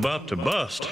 about to bust.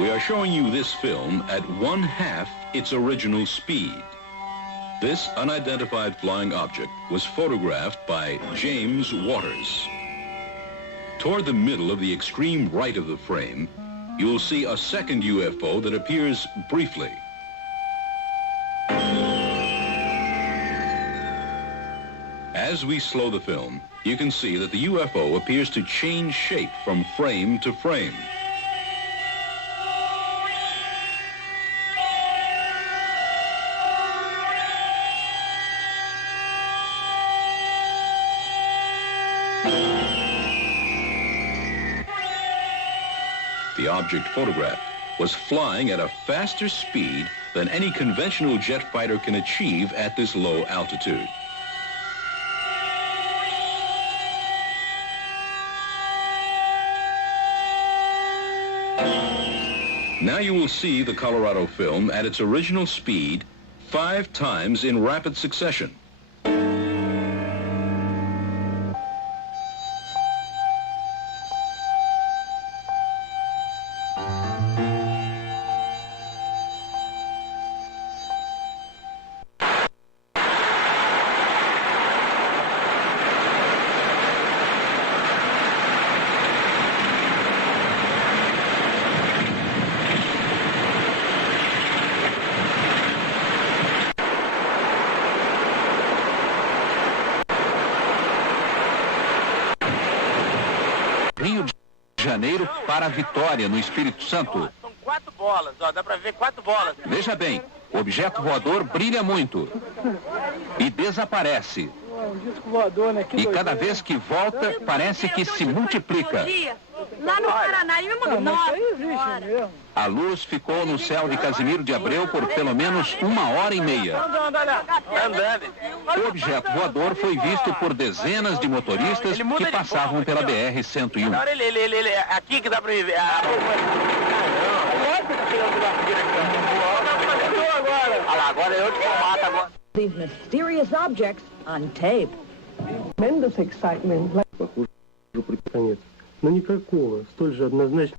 We are showing you this film at 1/2 its original speed. This unidentified flying object was photographed by James Waters. Toward the middle of the extreme right of the frame, you will see a second UFO that appears briefly. As we slow the film, you can see that the UFO appears to change shape from frame to frame. The object photographed was flying at a faster speed than any conventional jet fighter can achieve at this low altitude. Now you will see the Colorado film at its original speed 5 times in rapid succession. Rio de Janeiro para Vitória, no Espírito Santo. São 4 bolas, ó, dá pra ver 4 bolas. Veja bem, o objeto voador brilha muito e desaparece. E cada vez que volta, parece que se multiplica. Lá no Paranaíba, nossa. A luz ficou no céu de Casimiro de Abreu por pelo menos 1h30. O objeto voador foi visto por dezenas de motoristas que passavam pela BR-101. Aqui que dá pra ver. Agora é outro formato agora. These mysterious objects on tape. Tremendous excitement. Похоже, уже конец. Но никакого, столь же однозначно.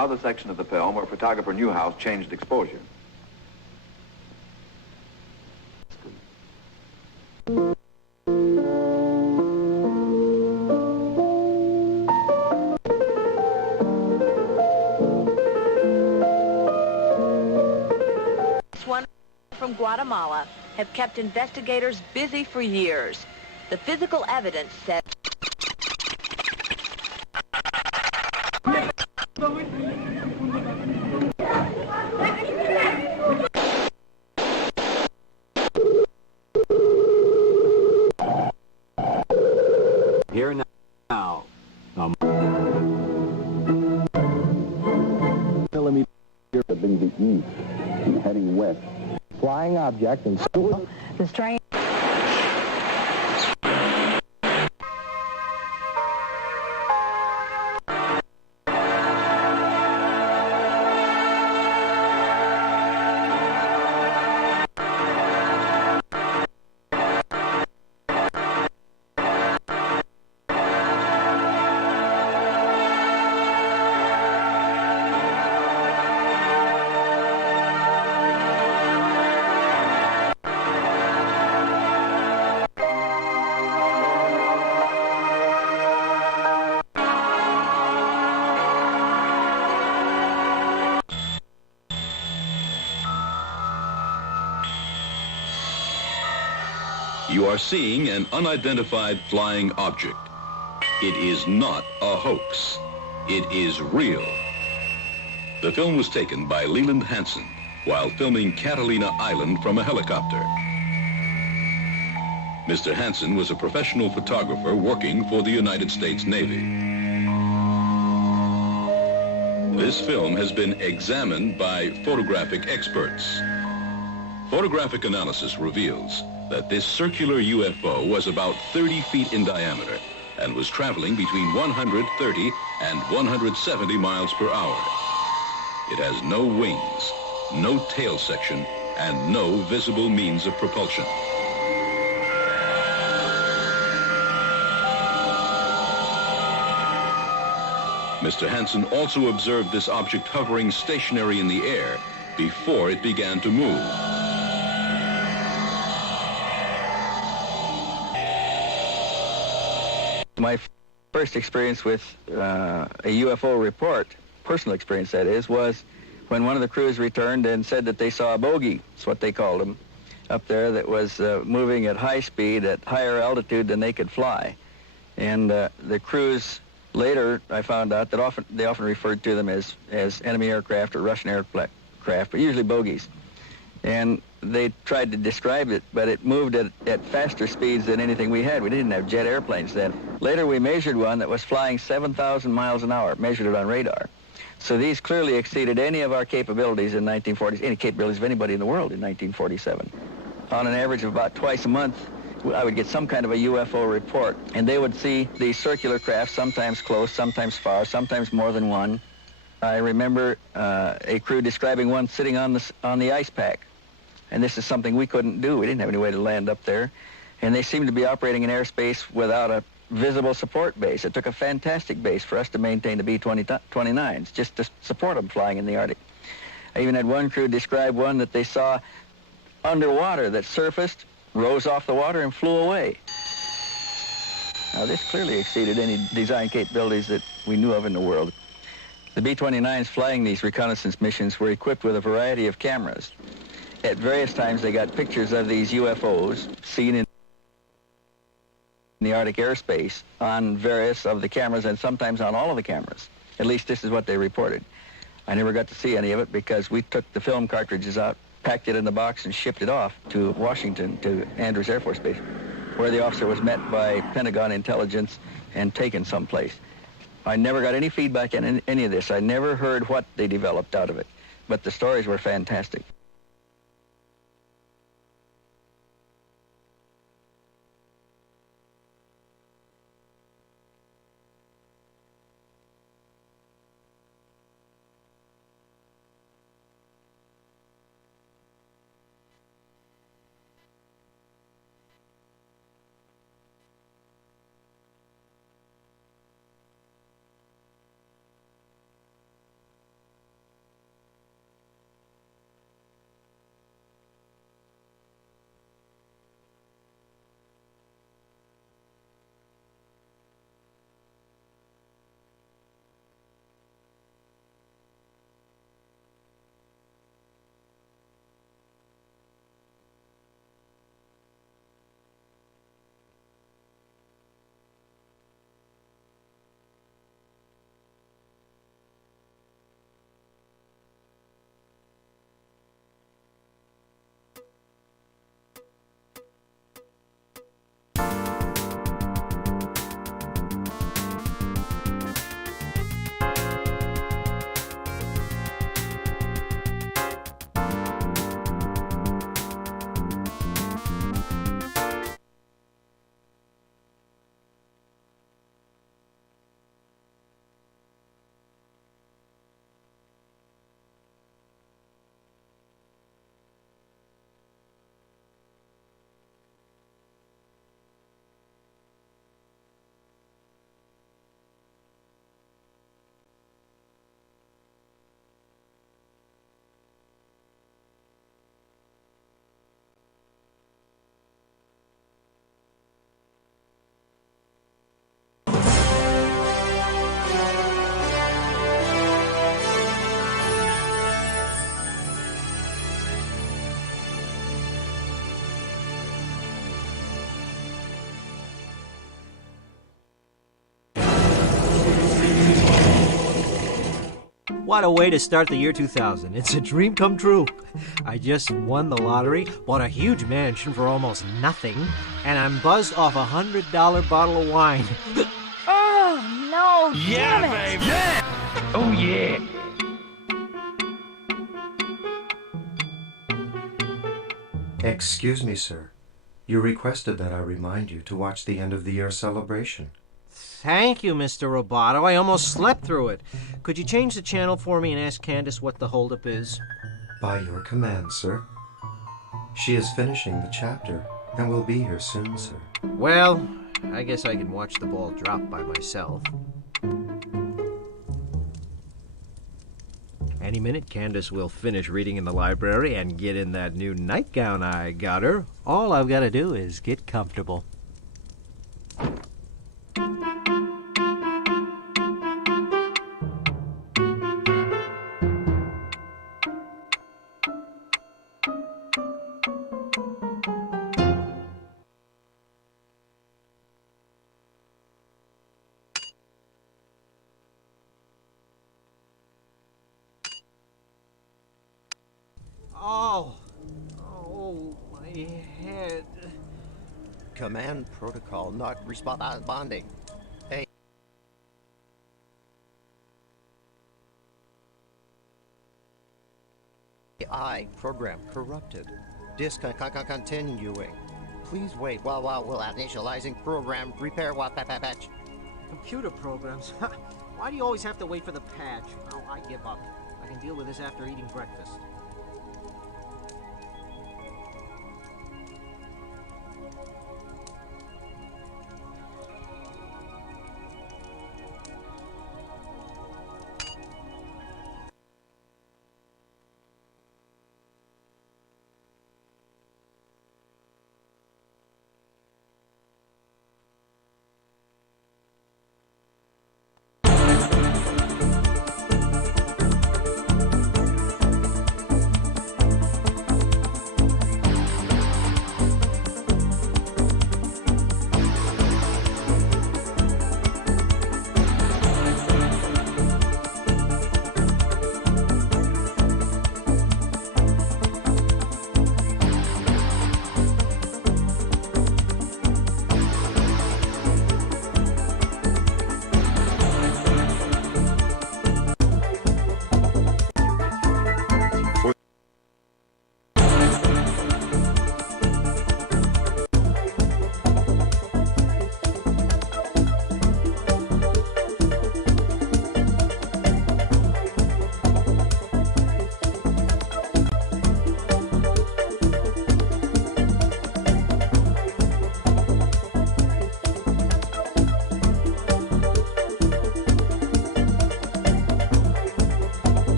Now the section of the film where photographer Newhouse changed exposure. One from Guatemala have kept investigators busy for years. The physical evidence says here now. Millimeter being the east and heading west. Flying object and the strange. You are seeing an unidentified flying object. It is not a hoax. It is real. The film was taken by Leland Hansen while filming Catalina Island from a helicopter. Mr. Hansen was a professional photographer working for the United States Navy. This film has been examined by photographic experts. Photographic analysis reveals that this circular UFO was about 30 feet in diameter and was traveling between 130 and 170 miles per hour. It has no wings, no tail section, and no visible means of propulsion. Mr. Hansen also observed this object hovering stationary in the air before it began to move. My first experience with a UFO report, personal experience that is, was when one of the crews returned and said that they saw a bogey, that's what they called them, up there that was moving at high speed at higher altitude than they could fly. And the crews later, I found out that they often referred to them as enemy aircraft or Russian aircraft, but usually bogeys. And they tried to describe it, but it moved at faster speeds than anything we had. We didn't have jet airplanes then. Later we measured one that was flying 7,000 miles an hour, measured it on radar. So these clearly exceeded any of our capabilities in 1940, any capabilities of anybody in the world in 1947. On an average of about twice a month, I would get some kind of a UFO report, and they would see these circular craft, sometimes close, sometimes far, sometimes more than one. I remember a crew describing one sitting on the ice pack. And this is something we couldn't do. We didn't have any way to land up there. And they seemed to be operating in airspace without a visible support base. It took a fantastic base for us to maintain the B-29s, just to support them flying in the Arctic. I even had one crew describe one that they saw underwater that surfaced, rose off the water, and flew away. Now, this clearly exceeded any design capabilities that we knew of in the world. The B-29s flying these reconnaissance missions were equipped with a variety of cameras. At various times, they got pictures of these UFOs seen in the Arctic airspace on various of the cameras and sometimes on all of the cameras. At least this is what they reported. I never got to see any of it because we took the film cartridges out, packed it in the box, and shipped it off to Washington, to Andrews Air Force Base, where the officer was met by Pentagon intelligence and taken someplace. I never got any feedback on any of this. I never heard what they developed out of it, but the stories were fantastic. What a way to start the year 2000. It's a dream come true. I just won the lottery, bought a huge mansion for almost nothing, and I'm buzzed off a $100 bottle of wine. Oh, no. Yeah, damn it. baby. Yeah. Oh, yeah. Excuse me, sir. You requested that I remind you to watch the end of the year celebration. Thank you, Mr. Roboto. I almost slept through it. Could you change the channel for me and ask Candace what the holdup is? By your command, sir. She is finishing the chapter and will be here soon, sir. Well, I guess I can watch the ball drop by myself. Any minute, Candace will finish reading in the library and get in that new nightgown I got her. All I've got to do is get comfortable. Oh, my head. Command protocol not responding. AI program corrupted. Continuing. Please wait while we're initializing program repair patch. Computer programs? Why do you always have to wait for the patch? Oh, I give up. I can deal with this after eating breakfast.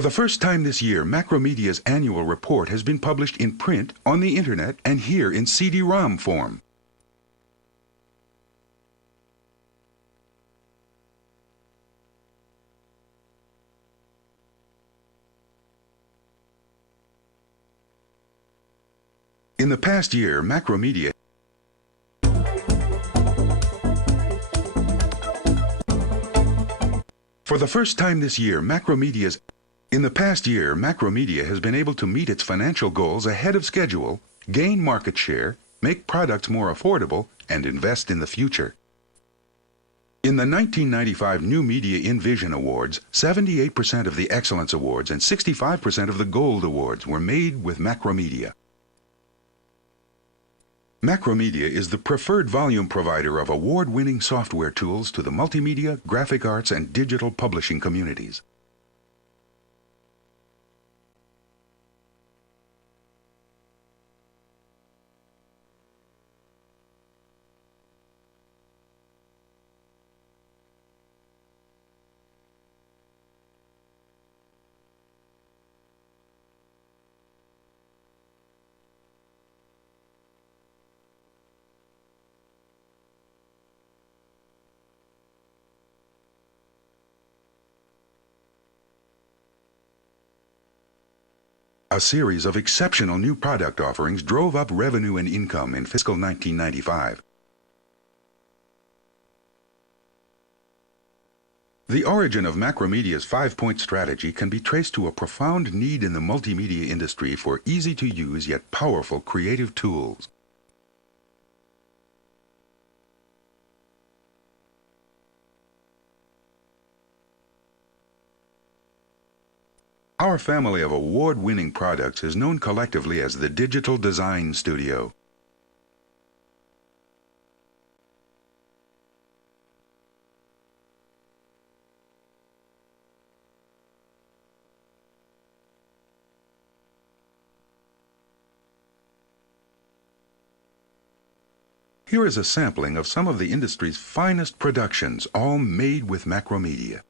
For the first time this year, Macromedia's annual report has been published in print, on the internet, and here in CD-ROM form. In the past year, Macromedia For the first time this year, Macromedia has been able to meet its financial goals ahead of schedule, gain market share, make products more affordable, and invest in the future. In the 1995 New Media in Vision Awards, 78% of the Excellence Awards and 65% of the Gold Awards were made with Macromedia. Macromedia is the preferred volume provider of award-winning software tools to the multimedia, graphic arts, and digital publishing communities. A series of exceptional new product offerings drove up revenue and income in fiscal 1995. The origin of Macromedia's 5-point strategy can be traced to a profound need in the multimedia industry for easy-to-use yet powerful creative tools. Our family of award-winning products is known collectively as the Digital Design Studio. Here is a sampling of some of the industry's finest productions, all made with Macromedia.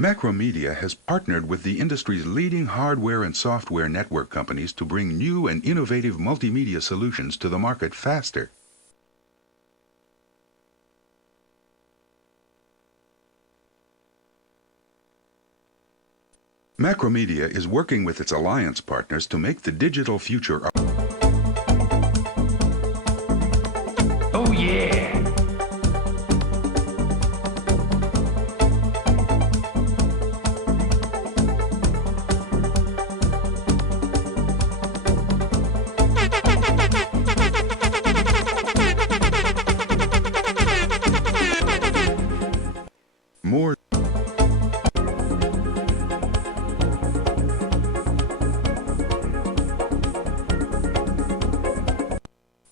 Macromedia has partnered with the industry's leading hardware and software network companies to bring new and innovative multimedia solutions to the market faster. Macromedia is working with its alliance partners to make the digital future a Oh yeah!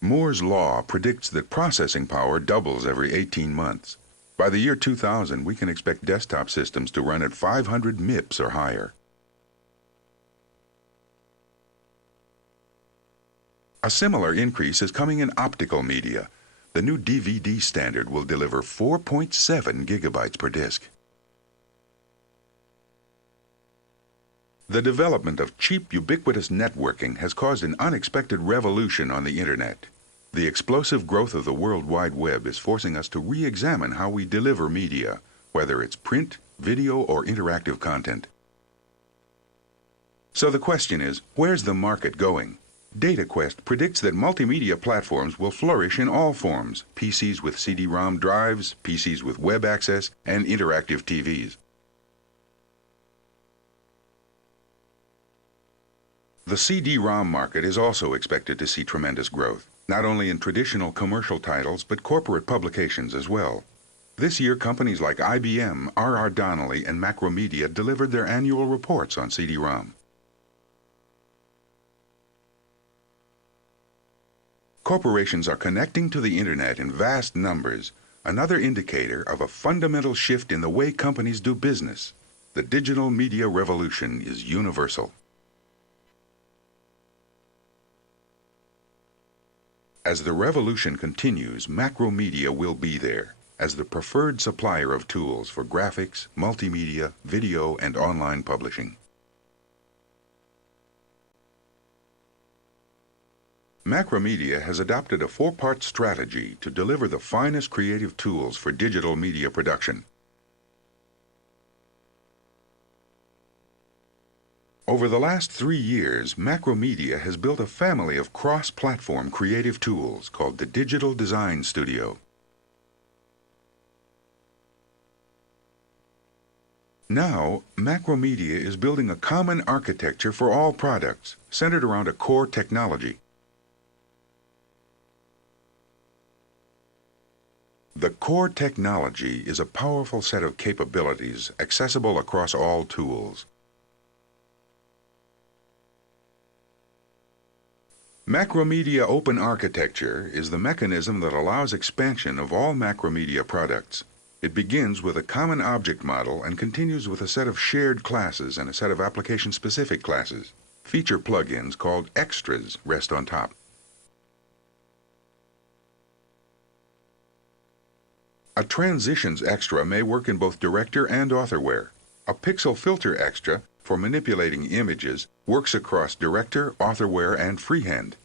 Moore's law predicts that processing power doubles every 18 months. By the year 2000, we can expect desktop systems to run at 500 MIPS or higher. A similar increase is coming in optical media. The new DVD standard will deliver 4.7 gigabytes per disc. The development of cheap, ubiquitous networking has caused an unexpected revolution on the Internet. The explosive growth of the World Wide Web is forcing us to re-examine how we deliver media, whether it's print, video, or interactive content. So the question is, where's the market going? DataQuest predicts that multimedia platforms will flourish in all forms: PCs with CD-ROM drives, PCs with web access, and interactive TVs. The CD-ROM market is also expected to see tremendous growth, not only in traditional commercial titles, but corporate publications as well. This year, companies like IBM, R.R. Donnelley, and Macromedia delivered their annual reports on CD-ROM. Corporations are connecting to the internet in vast numbers, another indicator of a fundamental shift in the way companies do business. The digital media revolution is universal. As the revolution continues, Macromedia will be there as the preferred supplier of tools for graphics, multimedia, video, and online publishing. Macromedia has adopted a four-part strategy to deliver the finest creative tools for digital media production. Over the last 3 years, Macromedia has built a family of cross-platform creative tools called the Digital Design Studio. Now, Macromedia is building a common architecture for all products, centered around a core technology. The core technology is a powerful set of capabilities accessible across all tools. Macromedia Open Architecture is the mechanism that allows expansion of all Macromedia products. It begins with a common object model and continues with a set of shared classes and a set of application-specific classes. Feature plugins called extras rest on top. A transitions extra may work in both director and authorware. A pixel filter extra for manipulating images works across director, authorware, and freehand.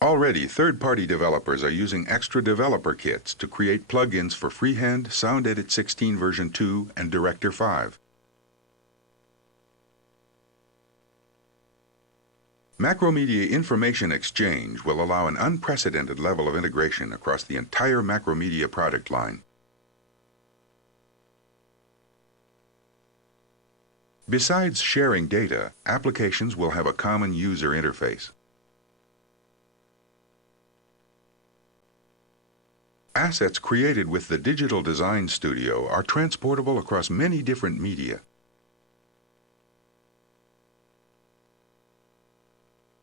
Already, third-party developers are using extra developer kits to create plugins for freehand, SoundEdit 16 version 2, and Director 5. Macromedia Information Exchange will allow an unprecedented level of integration across the entire Macromedia product line. Besides sharing data, applications will have a common user interface. Assets created with the Digital Design Studio are transportable across many different media.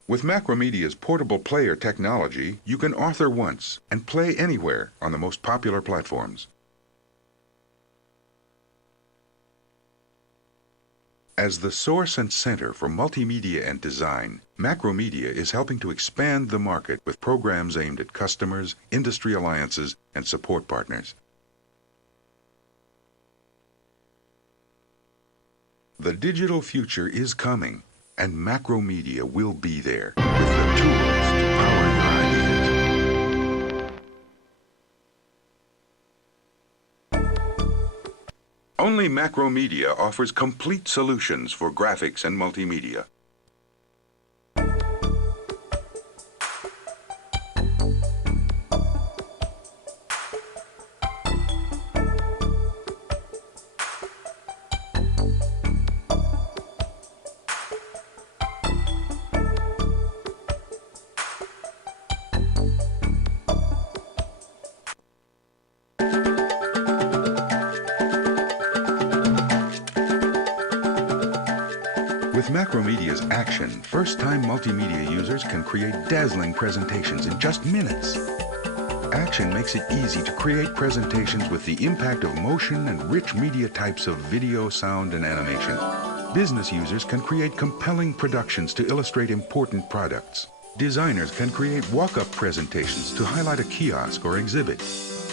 With Macromedia's portable player technology, you can author once and play anywhere on the most popular platforms. As the source and center for multimedia and design, Macromedia is helping to expand the market with programs aimed at customers, industry alliances, and support partners. The digital future is coming, and Macromedia will be there with the tools to power your ideas. Only Macromedia offers complete solutions for graphics and multimedia. With Macromedia's Action, first-time multimedia users can create dazzling presentations in just minutes. Action makes it easy to create presentations with the impact of motion and rich media types of video, sound, and animation. Business users can create compelling productions to illustrate important products. Designers can create walk-up presentations to highlight a kiosk or exhibit.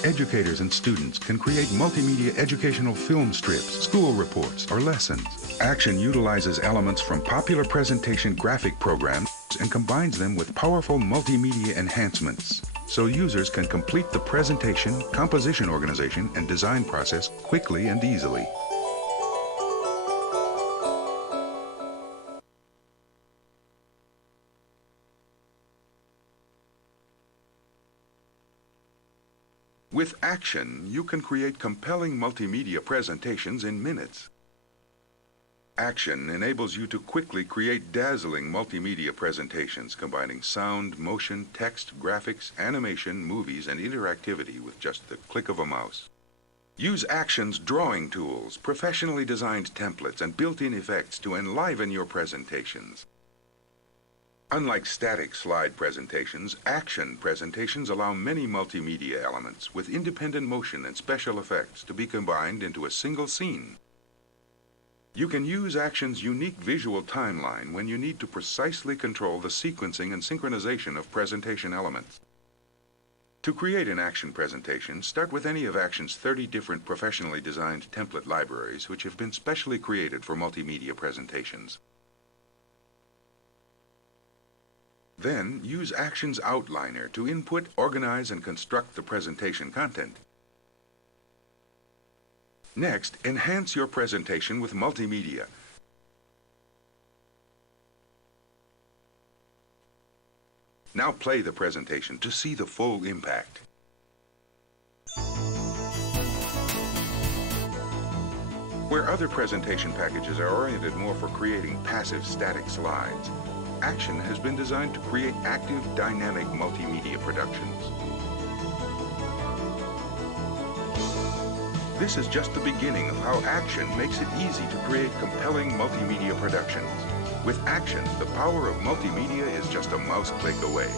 Educators and students can create multimedia educational film strips, school reports, or lessons. Action utilizes elements from popular presentation graphic programs and combines them with powerful multimedia enhancements, so users can complete the presentation, composition organization, and design process quickly and easily. With Action, you can create compelling multimedia presentations in minutes. Action enables you to quickly create dazzling multimedia presentations combining sound, motion, text, graphics, animation, movies, and interactivity with just the click of a mouse. Use Action's drawing tools, professionally designed templates, and built-in effects to enliven your presentations. Unlike static slide presentations, action presentations allow many multimedia elements with independent motion and special effects to be combined into a single scene. You can use action's unique visual timeline when you need to precisely control the sequencing and synchronization of presentation elements. To create an action presentation, start with any of action's 30 different professionally designed template libraries which have been specially created for multimedia presentations. Then, use Action's outliner to input, organize, and construct the presentation content. Next, enhance your presentation with multimedia. Now play the presentation to see the full impact. Where other presentation packages are oriented more for creating passive static slides, Action has been designed to create active, dynamic multimedia productions. This is just the beginning of how Action makes it easy to create compelling multimedia productions. With Action, the power of multimedia is just a mouse click away.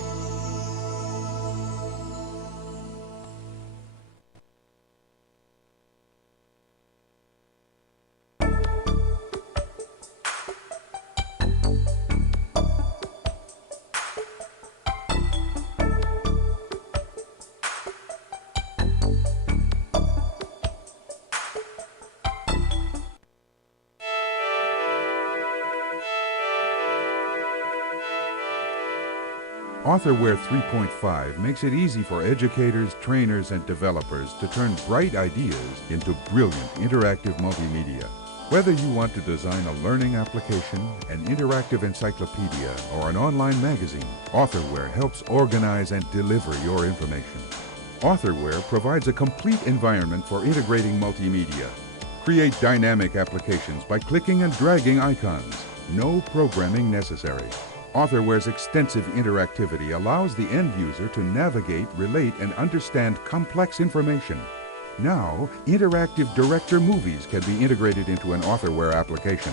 AuthorWare 3.5 makes it easy for educators, trainers, and developers to turn bright ideas into brilliant interactive multimedia. Whether you want to design a learning application, an interactive encyclopedia, or an online magazine, AuthorWare helps organize and deliver your information. AuthorWare provides a complete environment for integrating multimedia. Create dynamic applications by clicking and dragging icons. No programming necessary. AuthorWare's extensive interactivity allows the end user to navigate, relate, and understand complex information. Now, interactive director movies can be integrated into an AuthorWare application.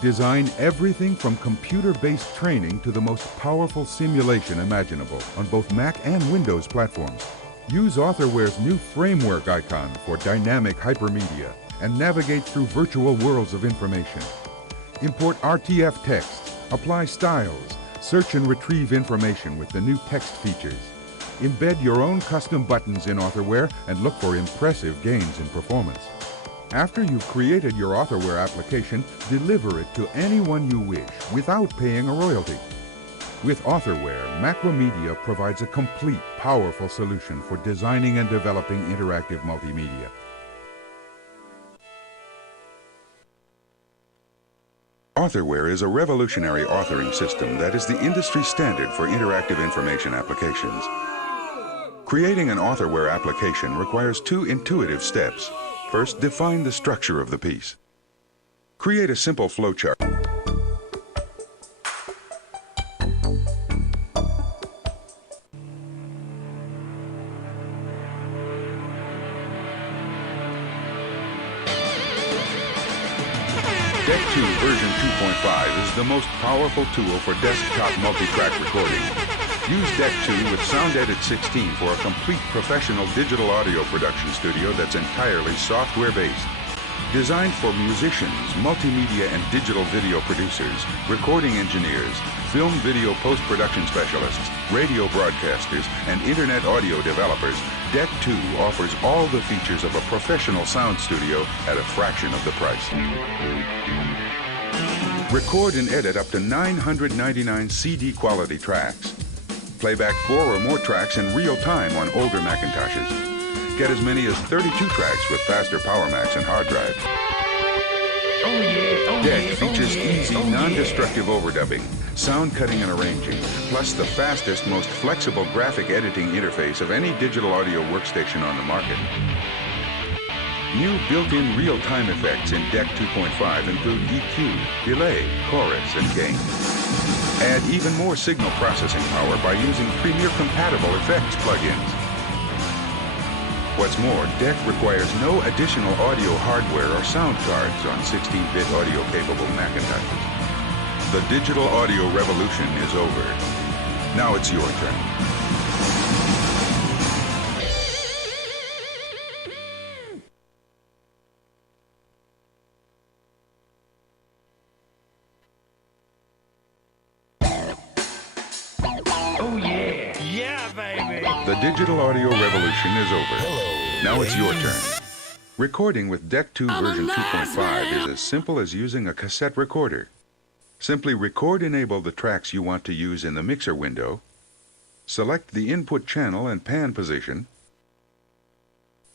Design everything from computer-based training to the most powerful simulation imaginable on both Mac and Windows platforms. Use AuthorWare's new framework icon for dynamic hypermedia and navigate through virtual worlds of information. Import RTF text. Apply styles, search and retrieve information with the new text features. Embed your own custom buttons in AuthorWare and look for impressive gains in performance. After you've created your AuthorWare application, deliver it to anyone you wish without paying a royalty. With AuthorWare, Macromedia provides a complete, powerful solution for designing and developing interactive multimedia. AuthorWare is a revolutionary authoring system that is the industry standard for interactive information applications. Creating an AuthorWare application requires two intuitive steps. First, define the structure of the piece. Create a simple flowchart. Deck 2 version 2.5 is the most powerful tool for desktop multi-track recording. Use Deck 2 with SoundEdit 16 for a complete professional digital audio production studio that's entirely software-based. Designed for musicians, multimedia and digital video producers, recording engineers, film video post-production specialists, radio broadcasters, and internet audio developers, Deck 2 offers all the features of a professional sound studio at a fraction of the price. Record and edit up to 999 CD quality tracks. Playback 4 or more tracks in real time on older Macintoshes. Get as many as 32 tracks with faster Power Macs and hard drive. Deck features easy, non-destructive overdubbing, sound cutting and arranging, plus the fastest, most flexible graphic editing interface of any digital audio workstation on the market. New built-in real-time effects in Deck 2.5 include EQ, delay, chorus, and gain. Add even more signal processing power by using Premiere-compatible effects plugins. What's more, Deck requires no additional audio hardware or sound cards on 16-bit audio-capable Macintoshes. The digital audio revolution is over. Now it's your turn. Oh yeah. Yeah, baby. The digital audio revolution is over. Now it's your turn. Recording with Deck 2 version 2.5 is as simple as using a cassette recorder. Simply enable the tracks you want to use in the mixer window, select the input channel and pan position,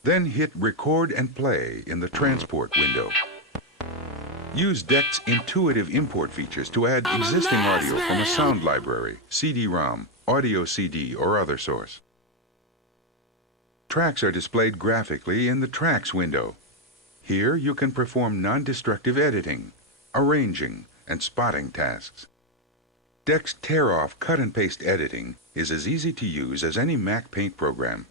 then hit record and play in the transport window. Use Deck's intuitive import features to add existing audio from a sound library, CD-ROM, audio CD, or other source. Tracks are displayed graphically in the Tracks window. Here you can perform non-destructive editing, arranging, and spotting tasks. Deck's tear-off cut and paste editing is as easy to use as any Mac Paint program.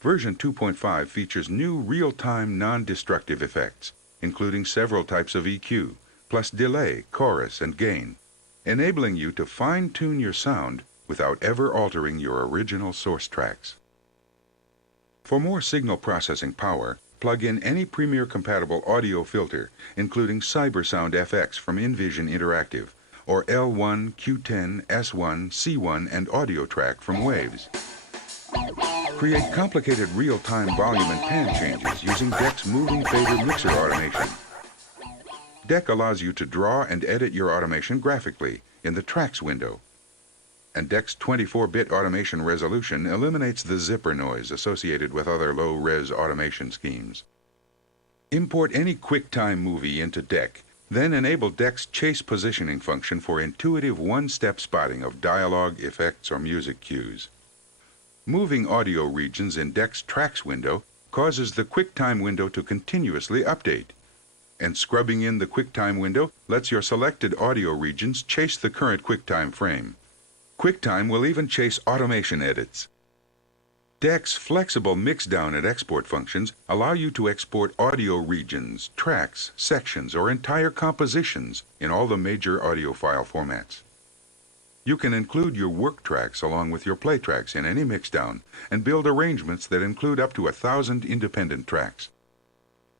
Version 2.5 features new real-time non-destructive effects, including several types of EQ, plus delay, chorus, and gain, enabling you to fine-tune your sound without ever altering your original source tracks. For more signal processing power, plug in any Premiere-compatible audio filter, including CyberSound FX from Envision Interactive, or L1, Q10, S1, C1, and Audio Track from Waves. Create complicated real-time volume and pan changes using Deck's Moving Fader Mixer automation. Deck allows you to draw and edit your automation graphically in the Tracks window. And Deck's 24-bit automation resolution eliminates the zipper noise associated with other low-res automation schemes. Import any QuickTime movie into Deck, then enable Deck's chase positioning function for intuitive one-step spotting of dialogue, effects, or music cues. Moving audio regions in Deck's Tracks window causes the QuickTime window to continuously update, and scrubbing in the QuickTime window lets your selected audio regions chase the current QuickTime frame. QuickTime will even chase automation edits. Deck's flexible mix-down and export functions allow you to export audio regions, tracks, sections, or entire compositions in all the major audio file formats. You can include your work tracks along with your play tracks in any mix-down and build arrangements that include up to 1,000 independent tracks.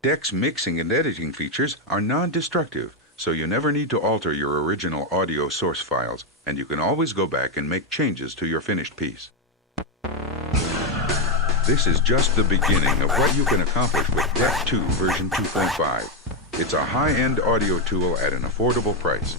Deck's mixing and editing features are non-destructive, so you never need to alter your original audio source files, and you can always go back and make changes to your finished piece. This is just the beginning of what you can accomplish with Deck 2 version 2.5. It's a high-end audio tool at an affordable price.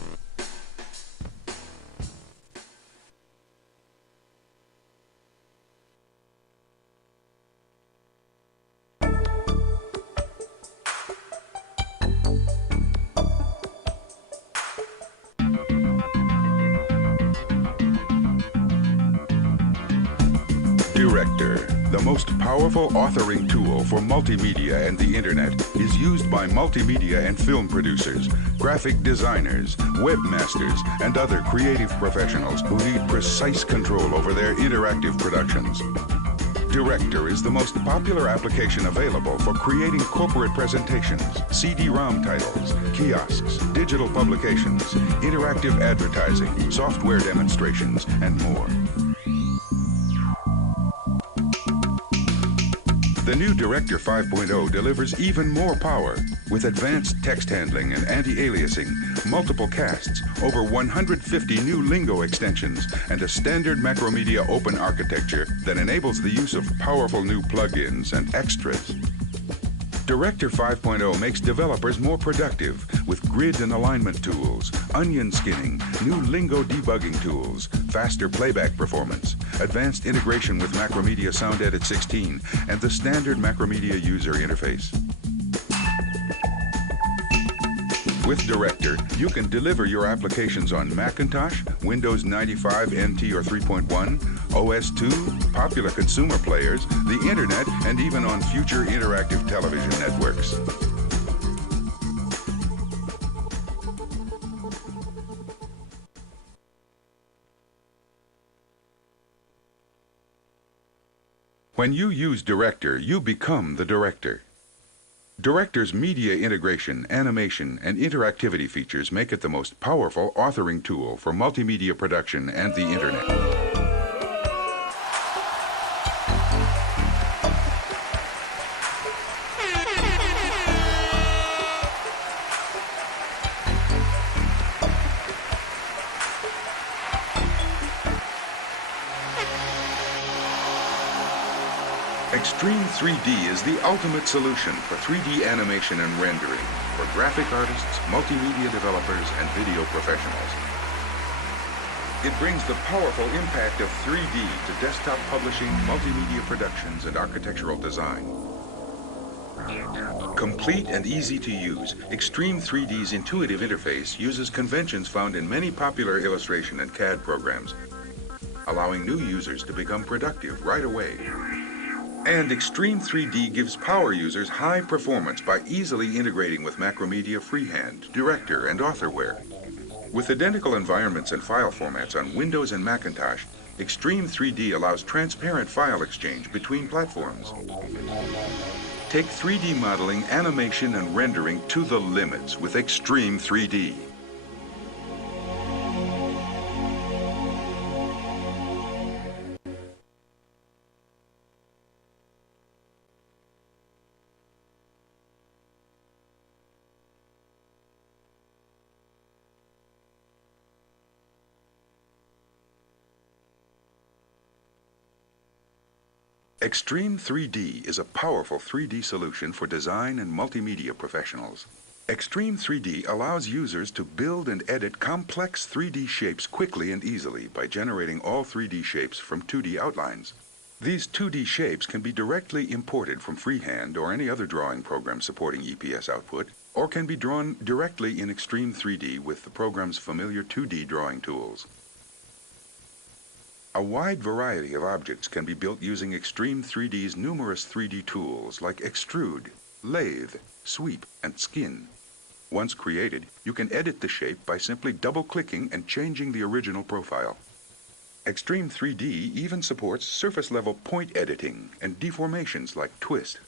Director, the most powerful authoring tool for multimedia and the internet, is used by multimedia and film producers, graphic designers, webmasters, and other creative professionals who need precise control over their interactive productions. Director is the most popular application available for creating corporate presentations, CD-ROM titles, kiosks, digital publications, interactive advertising, software demonstrations, and more. The new Director 5.0 delivers even more power with advanced text handling and anti-aliasing, multiple casts, over 150 new lingo extensions, and a standard Macromedia open architecture that enables the use of powerful new plugins and extras. Director 5.0 makes developers more productive with grid and alignment tools, onion skinning, new lingo debugging tools, faster playback performance, advanced integration with Macromedia Sound Edit 16, and the standard Macromedia user interface. With Director, you can deliver your applications on Macintosh, Windows 95 NT or 3.1, OS2, popular consumer players, the Internet, and even on future interactive television networks. When you use Director, you become the director. Director's media integration, animation, and interactivity features make it the most powerful authoring tool for multimedia production and the Internet. Extreme 3D is the ultimate solution for 3D animation and rendering for graphic artists, multimedia developers, and video professionals. It brings the powerful impact of 3D to desktop publishing, multimedia productions, and architectural design. Complete and easy to use, Extreme 3D's intuitive interface uses conventions found in many popular illustration and CAD programs, allowing new users to become productive right away. And Extreme 3D gives power users high performance by easily integrating with Macromedia Freehand, Director, and Authorware. With identical environments and file formats on Windows and Macintosh, Extreme 3D allows transparent file exchange between platforms. Take 3D modeling, animation, and rendering to the limits with Extreme 3D. Extreme 3D is a powerful 3D solution for design and multimedia professionals. Extreme 3D allows users to build and edit complex 3D shapes quickly and easily by generating all 3D shapes from 2D outlines. These 2D shapes can be directly imported from Freehand or any other drawing program supporting EPS output, or can be drawn directly in Extreme 3D with the program's familiar 2D drawing tools. A wide variety of objects can be built using Extreme 3D's numerous 3D tools like extrude, lathe, sweep, and skin. Once created, you can edit the shape by simply double-clicking and changing the original profile. Extreme 3D even supports surface-level point editing and deformations like twist,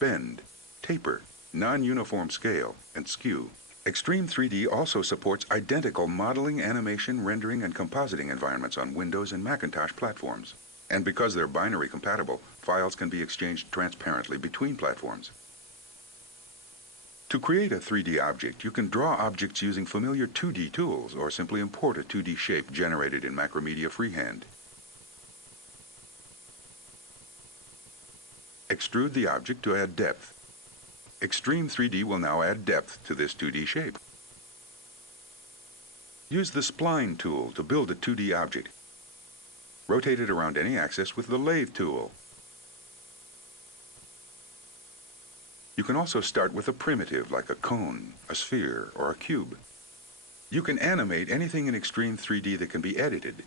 bend, taper, non-uniform scale, and skew. Extreme 3D also supports identical modeling, animation, rendering, and compositing environments on Windows and Macintosh platforms. And because they're binary compatible, files can be exchanged transparently between platforms. To create a 3D object, you can draw objects using familiar 2D tools or simply import a 2D shape generated in Macromedia Freehand. Extrude the object to add depth. Extreme 3D will now add depth to this 2D shape. Use the spline tool to build a 2D object. Rotate it around any axis with the lathe tool. You can also start with a primitive like a cone, a sphere, or a cube. You can animate anything in Extreme 3D that can be edited.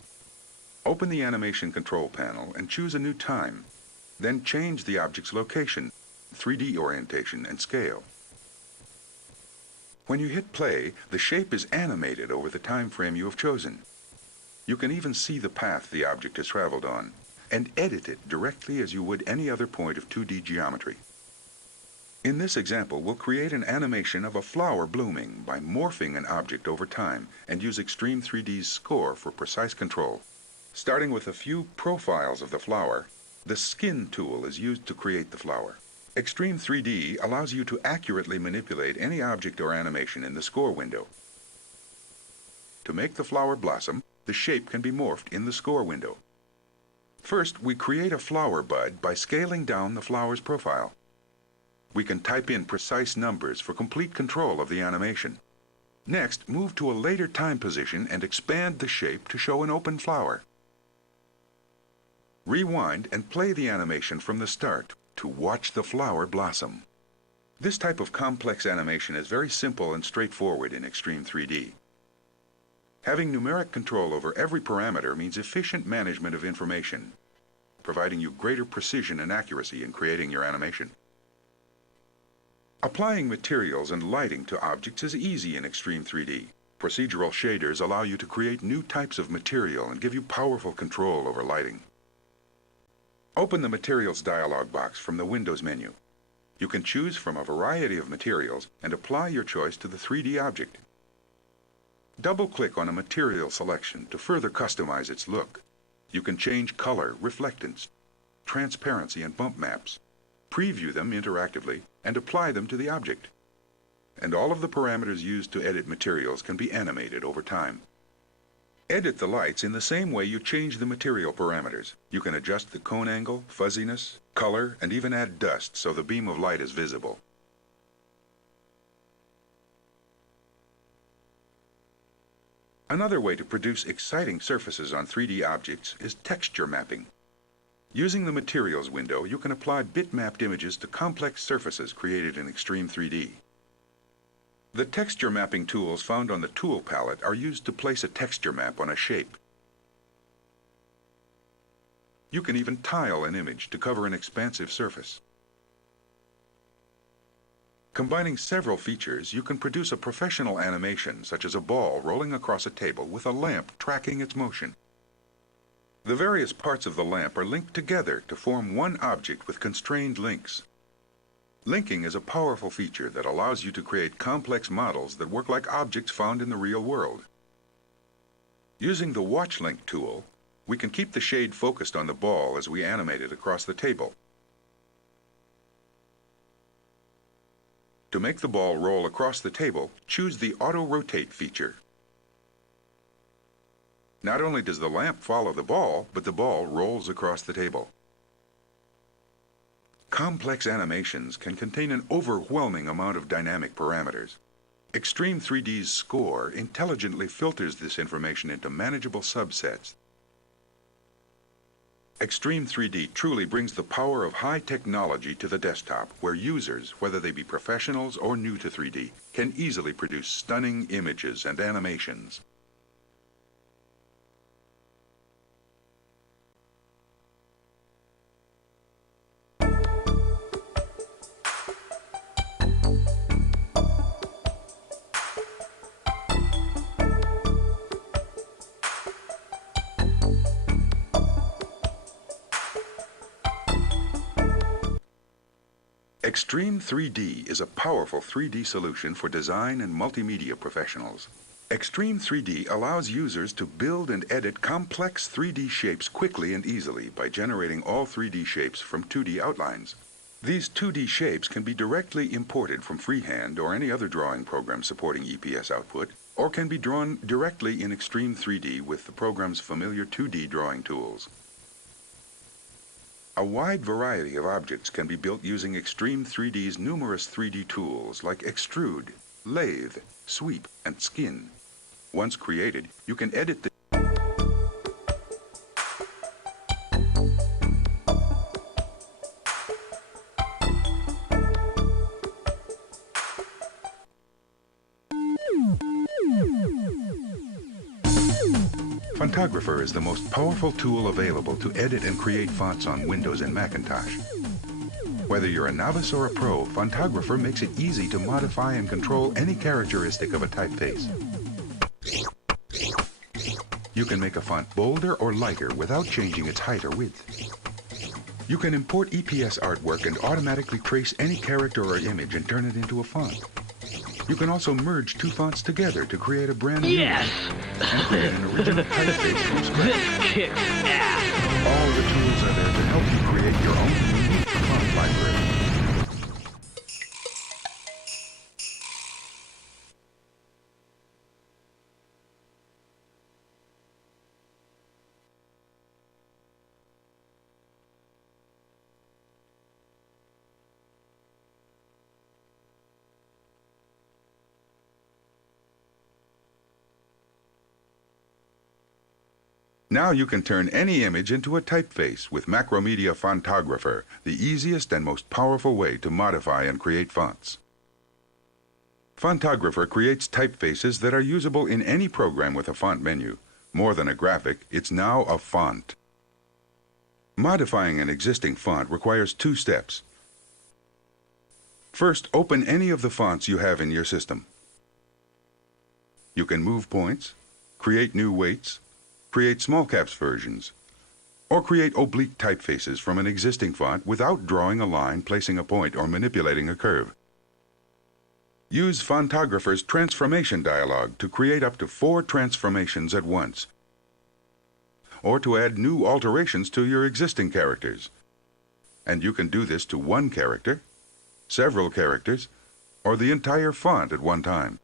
Open the animation control panel and choose a new time. Then change the object's location, 3D orientation, and scale. When you hit play, the shape is animated over the time frame you have chosen. You can even see the path the object has traveled on, and edit it directly as you would any other point of 2D geometry. In this example, we'll create an animation of a flower blooming by morphing an object over time and use Extreme 3D's score for precise control. Starting with a few profiles of the flower, the skin tool is used to create the flower. Extreme 3D allows you to accurately manipulate any object or animation in the score window. To make the flower blossom, the shape can be morphed in the score window. First, we create a flower bud by scaling down the flower's profile. We can type in precise numbers for complete control of the animation. Next, move to a later time position and expand the shape to show an open flower. Rewind and play the animation from the start to watch the flower blossom. This type of complex animation is very simple and straightforward in Extreme 3D. Having numeric control over every parameter means efficient management of information, providing you greater precision and accuracy in creating your animation. Applying materials and lighting to objects is easy in Extreme 3D. Procedural shaders allow you to create new types of material and give you powerful control over lighting. Open the Materials dialog box from the Windows menu. You can choose from a variety of materials and apply your choice to the 3D object. Double-click on a material selection to further customize its look. You can change color, reflectance, transparency, and bump maps, preview them interactively, and apply them to the object. And all of the parameters used to edit materials can be animated over time. Edit the lights in the same way you change the material parameters. You can adjust the cone angle, fuzziness, color, and even add dust so the beam of light is visible. Another way to produce exciting surfaces on 3D objects is texture mapping. Using the Materials window, you can apply bitmapped images to complex surfaces created in Extreme 3D. The texture mapping tools found on the tool palette are used to place a texture map on a shape. You can even tile an image to cover an expansive surface. Combining several features, you can produce a professional animation, such as a ball rolling across a table with a lamp tracking its motion. The various parts of the lamp are linked together to form one object with constrained links. Linking is a powerful feature that allows you to create complex models that work like objects found in the real world. Using the Watch Link tool, we can keep the shade focused on the ball as we animate it across the table. To make the ball roll across the table, choose the Auto Rotate feature. Not only does the lamp follow the ball, but the ball rolls across the table. Complex animations can contain an overwhelming amount of dynamic parameters. Extreme 3D's score intelligently filters this information into manageable subsets. Extreme 3D truly brings the power of high technology to the desktop, where users, whether they be professionals or new to 3D, can easily produce stunning images and animations. Extreme 3D is a powerful 3D solution for design and multimedia professionals. Extreme 3D allows users to build and edit complex 3D shapes quickly and easily by generating all 3D shapes from 2D outlines. These 2D shapes can be directly imported from freehand or any other drawing program supporting EPS output, or can be drawn directly in Extreme 3D with the program's familiar 2D drawing tools. A wide variety of objects can be built using Extreme 3D's numerous 3D tools like extrude, lathe, sweep, and skin. Once created, you can edit the Fontographer is the most powerful tool available to edit and create fonts on Windows and Macintosh. Whether you're a novice or a pro, Fontographer makes it easy to modify and control any characteristic of a typeface. You can make a font bolder or lighter without changing its height or width. You can import EPS artwork and automatically trace any character or image and turn it into a font. You can also merge two fonts together to create a brand new one and create an original typeface from scratch. This kicks ass. All the tools are there to help you create your own unique font library. Now you can turn any image into a typeface with Macromedia Fontographer, the easiest and most powerful way to modify and create fonts. Fontographer creates typefaces that are usable in any program with a font menu. More than a graphic, it's now a font. Modifying an existing font requires two steps. First, open any of the fonts you have in your system. You can move points, create new weights, create small caps versions, or create oblique typefaces from an existing font without drawing a line, placing a point, or manipulating a curve. Use Fontographer's transformation dialog to create up to 4 transformations at once, or to add new alterations to your existing characters. And you can do this to one character, several characters, or the entire font at one time.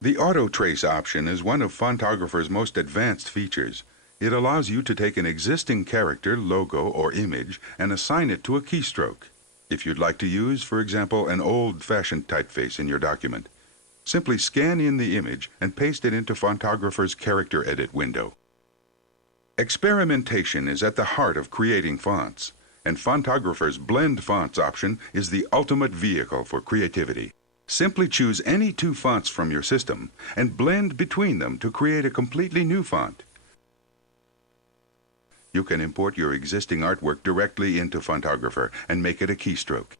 The Auto Trace option is one of Fontographer's most advanced features. It allows you to take an existing character, logo, or image and assign it to a keystroke. If you'd like to use, for example, an old-fashioned typeface in your document, simply scan in the image and paste it into Fontographer's Character Edit window. Experimentation is at the heart of creating fonts, and Fontographer's Blend Fonts option is the ultimate vehicle for creativity. Simply choose any 2 fonts from your system and blend between them to create a completely new font. You can import your existing artwork directly into Fontographer and make it a keystroke.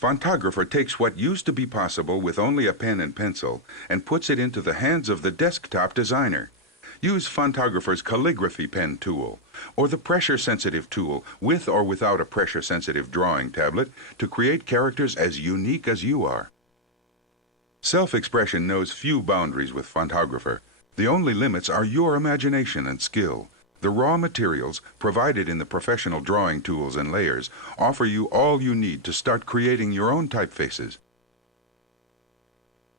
Fontographer takes what used to be possible with only a pen and pencil and puts it into the hands of the desktop designer. Use Fontographer's calligraphy pen tool or the pressure-sensitive tool with or without a pressure-sensitive drawing tablet to create characters as unique as you are. Self-expression knows few boundaries with Fontographer. The only limits are your imagination and skill. The raw materials provided in the professional drawing tools and layers offer you all you need to start creating your own typefaces.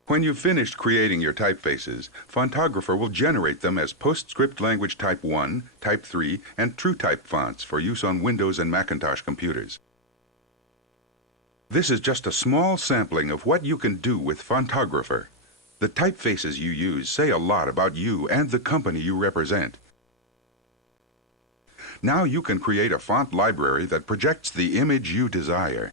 When you've finished creating your typefaces, Fontographer will generate them as PostScript Language Type 1, Type 3, and TrueType fonts for use on Windows and Macintosh computers. This is just a small sampling of what you can do with Fontographer. The typefaces you use say a lot about you and the company you represent. Now you can create a font library that projects the image you desire.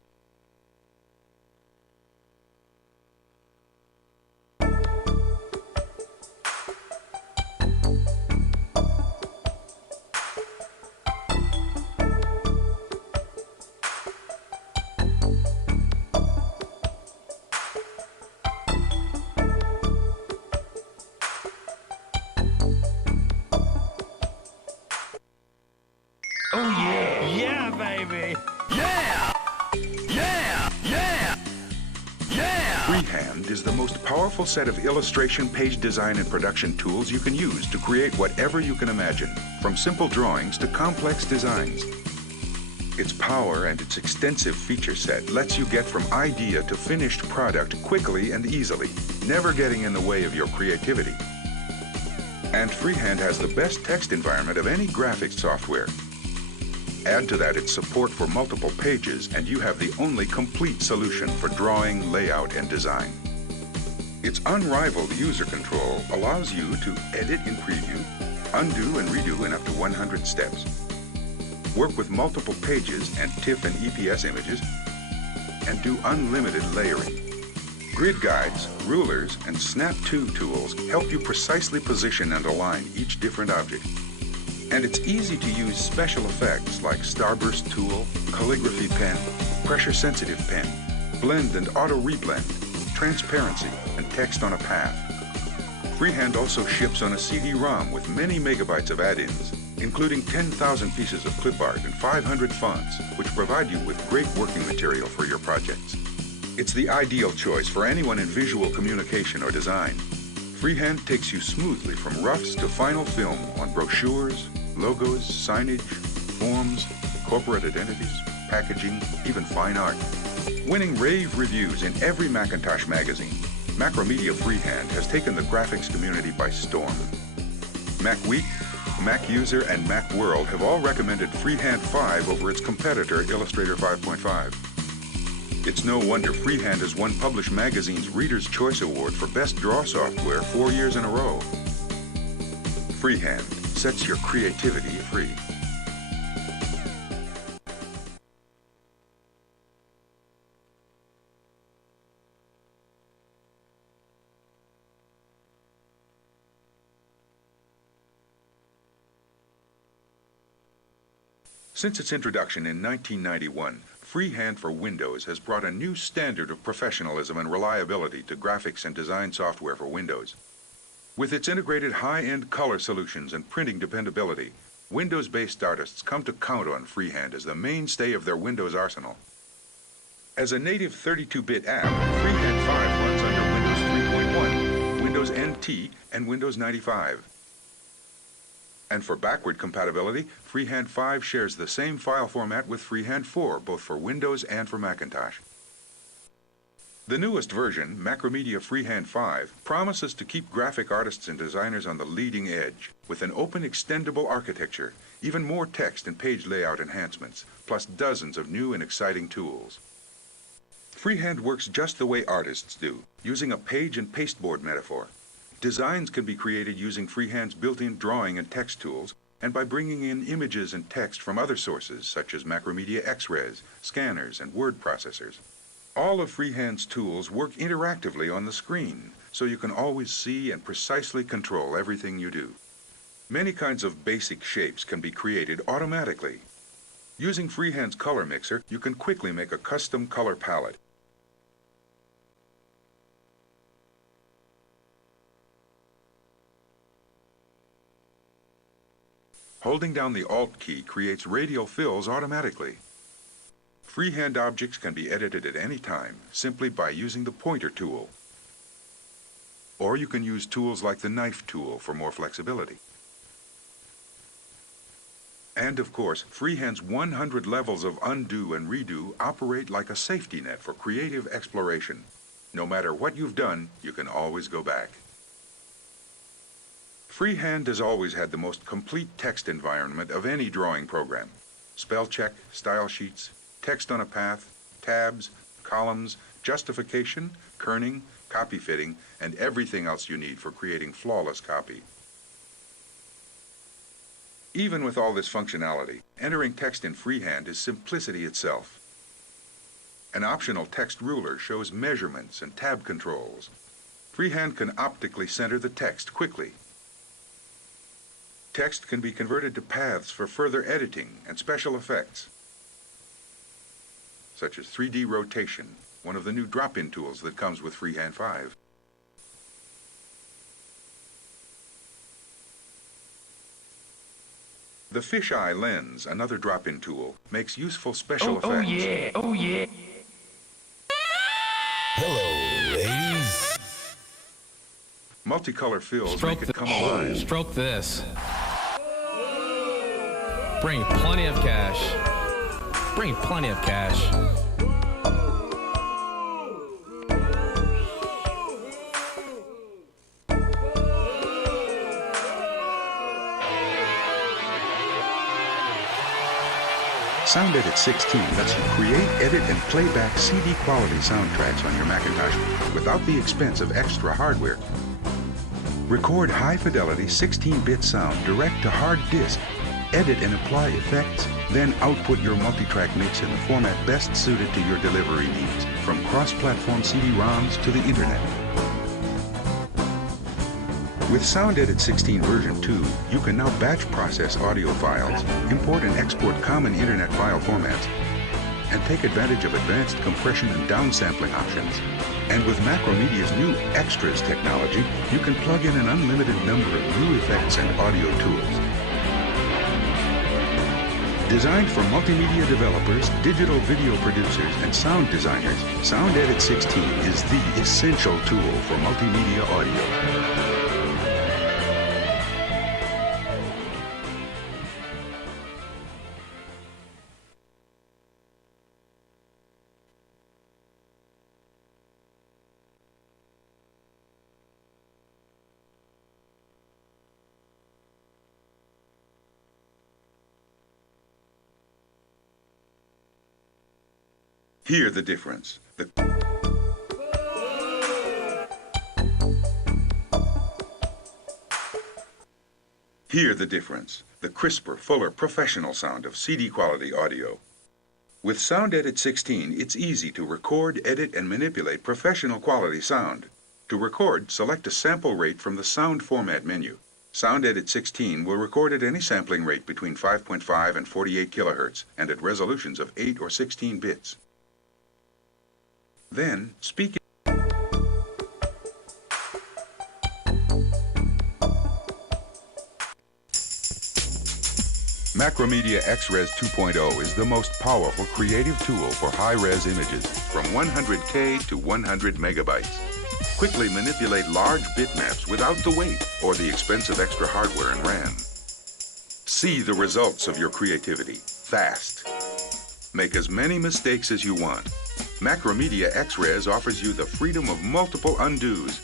Oh yeah! Yeah, baby! Yeah! Yeah! Yeah! Yeah! Freehand is the most powerful set of illustration, page design, and production tools you can use to create whatever you can imagine, from simple drawings to complex designs. Its power and its extensive feature set lets you get from idea to finished product quickly and easily, never getting in the way of your creativity. And Freehand has the best text environment of any graphics software. Add to that its support for multiple pages, and you have the only complete solution for drawing, layout, and design. Its unrivaled user control allows you to edit in preview, undo and redo in up to 100 steps, work with multiple pages and TIFF and EPS images, and do unlimited layering. Grid guides, rulers, and Snap To tools help you precisely position and align each different object. And it's easy to use special effects like Starburst tool, calligraphy pen, pressure-sensitive pen, blend and auto-reblend, transparency, and text on a path. Freehand also ships on a CD-ROM with many megabytes of add-ins, including 10,000 pieces of clip art and 500 fonts, which provide you with great working material for your projects. It's the ideal choice for anyone in visual communication or design. Freehand takes you smoothly from roughs to final film on brochures, logos, signage, forms, corporate identities, packaging, even fine art. Winning rave reviews in every Macintosh magazine, Macromedia Freehand has taken the graphics community by storm. MacWeek, MacUser, and Macworld have all recommended Freehand 5 over its competitor, Illustrator 5.5. It's no wonder Freehand has won Publish Magazine's Reader's Choice Award for Best Draw Software 4 years in a row. Freehand sets your creativity free. Since its introduction in 1991, Freehand for Windows has brought a new standard of professionalism and reliability to graphics and design software for Windows. With its integrated high-end color solutions and printing dependability, Windows-based artists come to count on Freehand as the mainstay of their Windows arsenal. As a native 32-bit app, Freehand 5 runs under Windows 3.1, Windows NT, and Windows 95. And for backward compatibility, Freehand 5 shares the same file format with Freehand 4, both for Windows and for Macintosh. The newest version, Macromedia Freehand 5, promises to keep graphic artists and designers on the leading edge with an open extendable architecture, even more text and page layout enhancements, plus dozens of new and exciting tools. Freehand works just the way artists do, using a page and pasteboard metaphor. Designs can be created using Freehand's built-in drawing and text tools, and by bringing in images and text from other sources such as Macromedia XRes, scanners, and word processors. All of Freehand's tools work interactively on the screen, so you can always see and precisely control everything you do. Many kinds of basic shapes can be created automatically. Using Freehand's color mixer, you can quickly make a custom color palette. Holding down the Alt key creates radial fills automatically. Freehand objects can be edited at any time, simply by using the pointer tool. Or you can use tools like the knife tool for more flexibility. And of course, Freehand's 100 levels of undo and redo operate like a safety net for creative exploration. No matter what you've done, you can always go back. Freehand has always had the most complete text environment of any drawing program. Spell check, style sheets, text on a path, tabs, columns, justification, kerning, copy fitting, and everything else you need for creating flawless copy. Even with all this functionality, entering text in Freehand is simplicity itself. An optional text ruler shows measurements and tab controls. Freehand can optically center the text quickly. Text can be converted to paths for further editing and special effects, such as 3D rotation, one of the new drop-in tools that comes with Freehand 5. The fisheye lens, another drop-in tool, makes useful special effects. Oh yeah, oh yeah. Hello, ladies. Multicolor fills make it come alive. Stroke this. Bring plenty of cash. Bring plenty of cash. Sound Edit 16 lets you create, edit, and play back CD quality soundtracks on your Macintosh without the expense of extra hardware. Record high-fidelity 16-bit sound direct to hard disk, edit and apply effects, then output your multi-track mix in the format best suited to your delivery needs, from cross-platform CD-ROMs to the internet. With Sound Edit 16 version 2, you can now batch process audio files, import and export common internet file formats, and take advantage of advanced compression and downsampling options. And with Macromedia's new Extras technology, you can plug in an unlimited number of new effects and audio tools. Designed for multimedia developers, digital video producers, and sound designers, Sound Edit 16 is the essential tool for multimedia audio. Hear the difference. Hear the difference. The crisper, fuller, professional sound of CD quality audio. With Sound Edit 16, it's easy to record, edit, and manipulate professional quality sound. To record, select a sample rate from the Sound Format menu. Sound Edit 16 will record at any sampling rate between 5.5 and 48 kilohertz and at resolutions of 8 or 16 bits. Then, speak Macromedia XRes 2.0 is the most powerful creative tool for high-res images from 100K to 100 megabytes. Quickly manipulate large bitmaps without the weight or the expensive extra hardware and RAM. See the results of your creativity fast. Make as many mistakes as you want. Macromedia XRes offers you the freedom of multiple undos.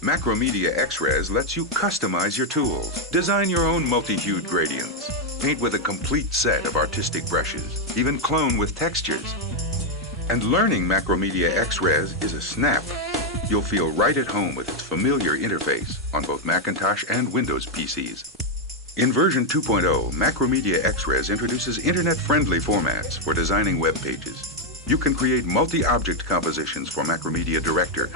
Macromedia XRes lets you customize your tools, design your own multi-hued gradients, paint with a complete set of artistic brushes, even clone with textures. And learning Macromedia XRes is a snap. You'll feel right at home with its familiar interface on both Macintosh and Windows PCs. In version 2.0, Macromedia XRes introduces internet-friendly formats for designing web pages. You can create multi-object compositions for Macromedia Director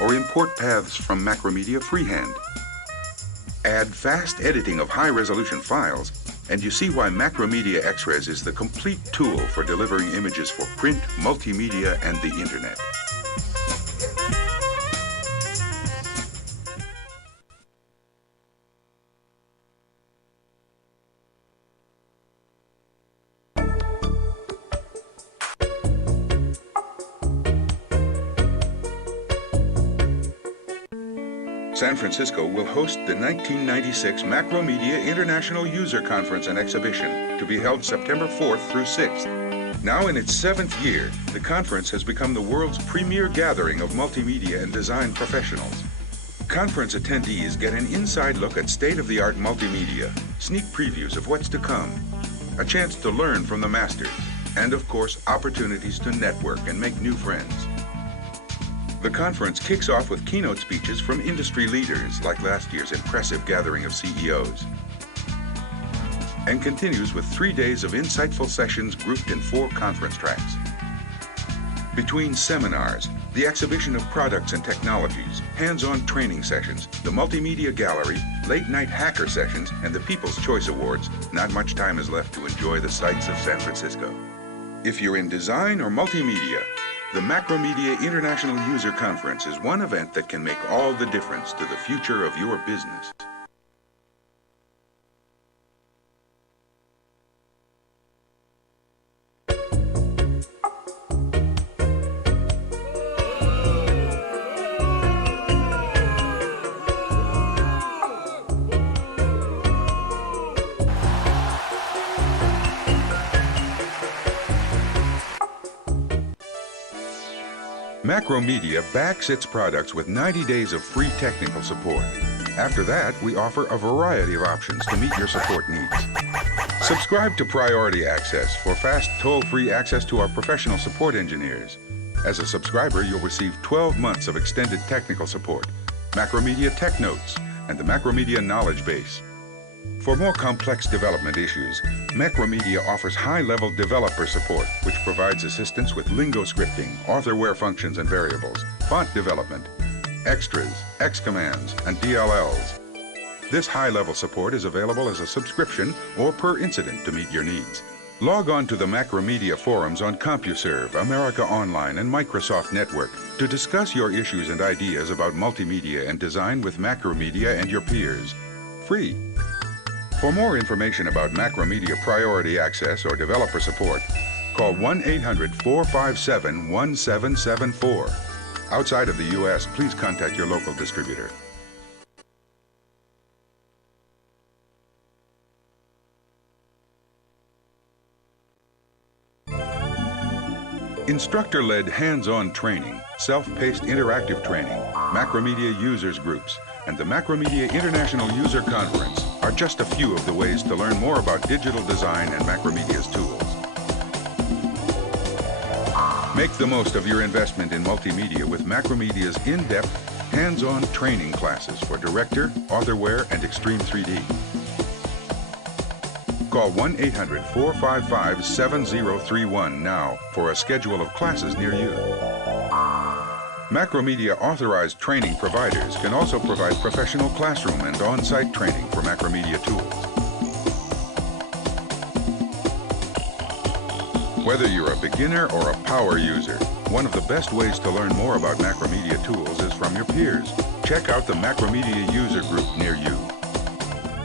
or import paths from Macromedia freehand. Add fast editing of high-resolution files, and you see why Macromedia XRes is the complete tool for delivering images for print, multimedia, and the internet. San Francisco will host the 1996 Macromedia International User Conference and Exhibition to be held September 4th through 6th. Now in its 7th year, the conference has become the world's premier gathering of multimedia and design professionals. Conference attendees get an inside look at state-of-the-art multimedia, sneak previews of what's to come, a chance to learn from the masters, and of course, opportunities to network and make new friends. The conference kicks off with keynote speeches from industry leaders, like last year's impressive gathering of CEOs, and continues with 3 days of insightful sessions grouped in 4 conference tracks. Between seminars, the exhibition of products and technologies, hands-on training sessions, the multimedia gallery, late-night hacker sessions, and the People's Choice Awards, not much time is left to enjoy the sights of San Francisco. If you're in design or multimedia, the Macromedia International User Conference is one event that can make all the difference to the future of your business. Macromedia backs its products with 90 days of free technical support. After that, we offer a variety of options to meet your support needs. Subscribe to Priority Access for fast, toll-free access to our professional support engineers. As a subscriber, you'll receive 12 months of extended technical support, Macromedia Tech Notes, and the Macromedia Knowledge Base. For more complex development issues, Macromedia offers high-level developer support, which provides assistance with lingo scripting, authorware functions and variables, font development, extras, X-commands, and DLLs. This high-level support is available as a subscription or per incident to meet your needs. Log on to the Macromedia forums on CompuServe, America Online, and Microsoft Network to discuss your issues and ideas about multimedia and design with Macromedia and your peers. Free. For more information about Macromedia Priority Access or developer support, call 1-800-457-1774. Outside of the U.S., please contact your local distributor. Instructor-led hands-on training, self-paced interactive training, Macromedia users groups, and the Macromedia International User Conference are just a few of the ways to learn more about digital design and Macromedia's tools. Make the most of your investment in multimedia with Macromedia's in-depth, hands-on training classes for Director, Authorware, and Extreme 3D. Call 1-800-455-7031 now for a schedule of classes near you. Macromedia authorized training providers can also provide professional classroom and on-site training for Macromedia tools. Whether you're a beginner or a power user, one of the best ways to learn more about Macromedia tools is from your peers. Check out the Macromedia user group near you.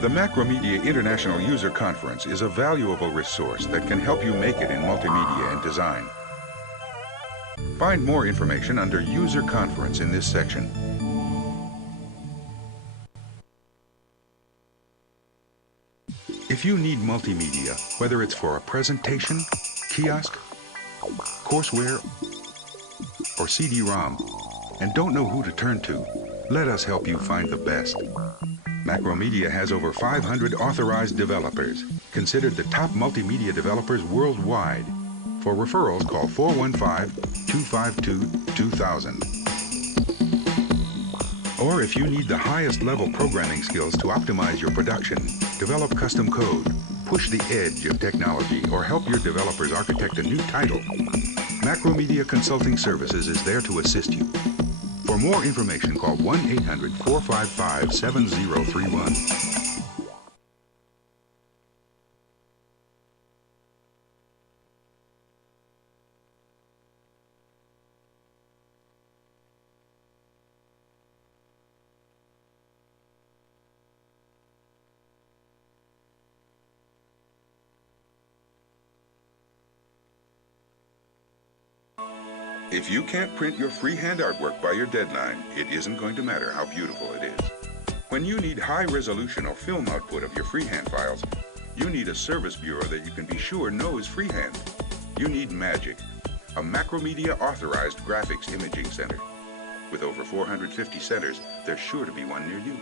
The Macromedia International User Conference is a valuable resource that can help you make it in multimedia and design. Find more information under User Conference in this section. If you need multimedia, whether it's for a presentation, kiosk, courseware, or CD-ROM, and don't know who to turn to, let us help you find the best. Macromedia has over 500 authorized developers, considered the top multimedia developers worldwide. For referrals, call 415-252-2000. Or if you need the highest level programming skills to optimize your production, develop custom code, push the edge of technology, or help your developers architect a new title, Macromedia Consulting Services is there to assist you. For more information, call 1-800-455-7031. If you can't print your freehand artwork by your deadline, it isn't going to matter how beautiful it is. When you need high-resolution or film output of your freehand files, you need a service bureau that you can be sure knows freehand. You need Magic, a Macromedia authorized graphics imaging center. With over 450 centers, there's sure to be one near you.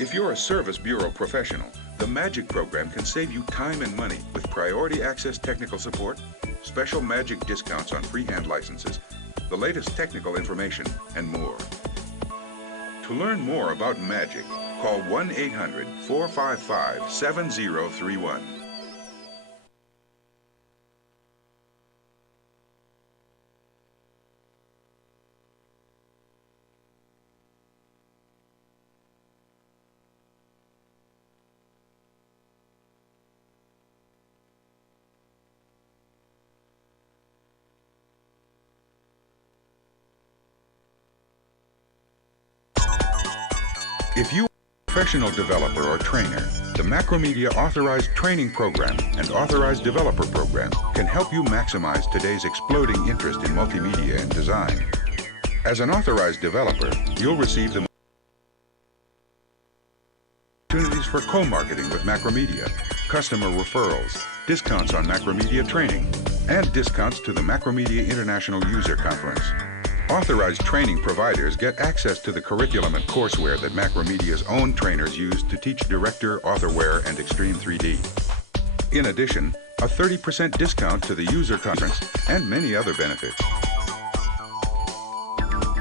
If you're a service bureau professional, the Magic program can save you time and money with priority access technical support, special Magic discounts on freehand licenses, the latest technical information, and more. To learn more about Magic, call 1-800-455-7031. If you are a professional developer or trainer, the Macromedia Authorized Training Program and Authorized Developer Program can help you maximize today's exploding interest in multimedia and design. As an authorized developer, you'll receive the opportunities for co-marketing with Macromedia, customer referrals, discounts on Macromedia training, and discounts to the Macromedia International User Conference. Authorized training providers get access to the curriculum and courseware that Macromedia's own trainers use to teach Director, Authorware, and Extreme 3D. In addition, a 30% discount to the user conference and many other benefits.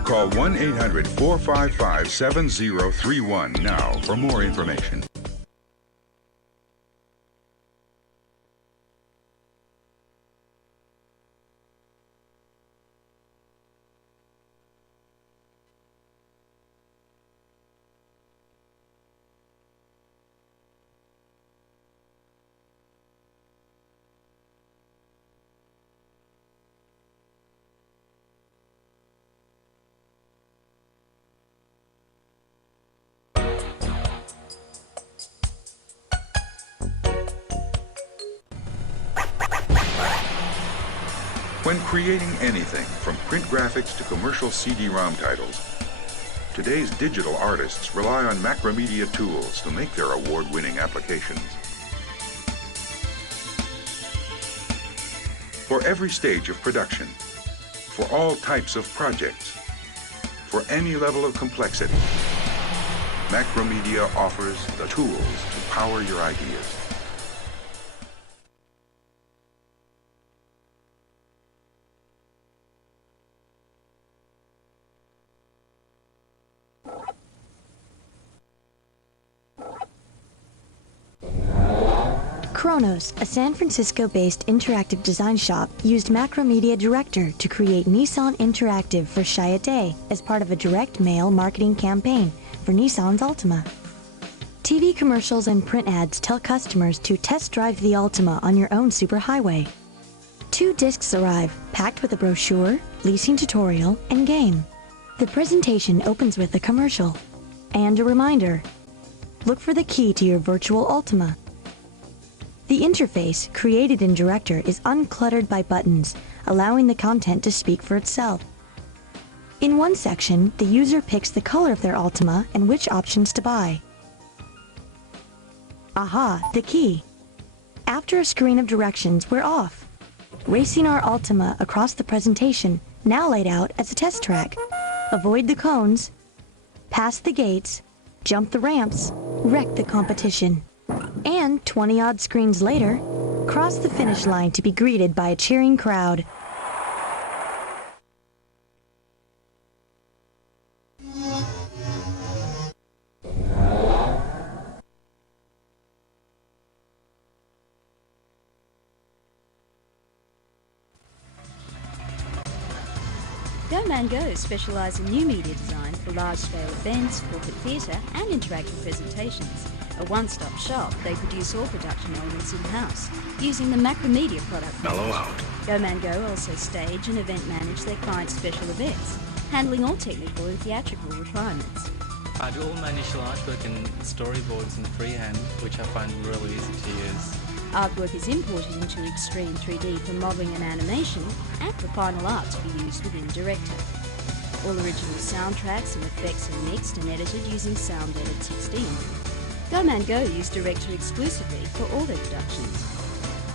Call 1-800-455-7031 now for more information. When creating anything from print graphics to commercial CD-ROM titles, today's digital artists rely on Macromedia tools to make their award-winning applications. For every stage of production, for all types of projects, for any level of complexity, Macromedia offers the tools to power your ideas. Kronos, a San Francisco-based interactive design shop, used Macromedia Director to create Nissan Interactive for Chiat as part of a direct mail marketing campaign for Nissan's Altima. TV commercials and print ads tell customers to test drive the Altima on your own superhighway. 2 discs arrive, packed with a brochure, leasing tutorial, and game. The presentation opens with a commercial and a reminder. look for the key to your virtual Ultima. The interface, created in Director, is uncluttered by buttons, allowing the content to speak for itself. In one section, the user picks the color of their Ultima and which options to buy. Aha, the key. After a screen of directions, we're off, racing our Ultima across the presentation, now laid out as a test track. Avoid the cones, pass the gates, jump the ramps, wreck the competition. And 20-odd screens later, cross the finish line to be greeted by a cheering crowd. Go specialise in new media design for large-scale events, corporate theatre and interactive presentations. A one-stop shop, they produce all production elements in-house, using the Macromedia product. Mellow out. Go also stage and event manage their clients' special events, handling all technical and theatrical requirements. I do all my initial artwork and storyboards in freehand, which I find really easy to use. Artwork is imported into Extreme 3D for modelling and animation, and for final art to be used within Director. All original soundtracks and effects are mixed and edited using Sound Edit 16. Go use Director exclusively for all their productions.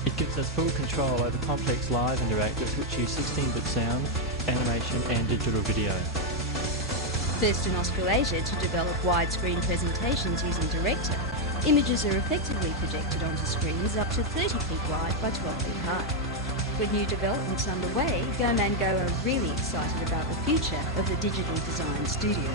It gives us full control over complex live interactives which use 16-bit sound, animation and digital video. First in Australasia to develop widescreen presentations using Director, images are effectively projected onto screens up to 30 feet wide by 12 feet high. With new developments underway, Go are really excited about the future of the digital design studio.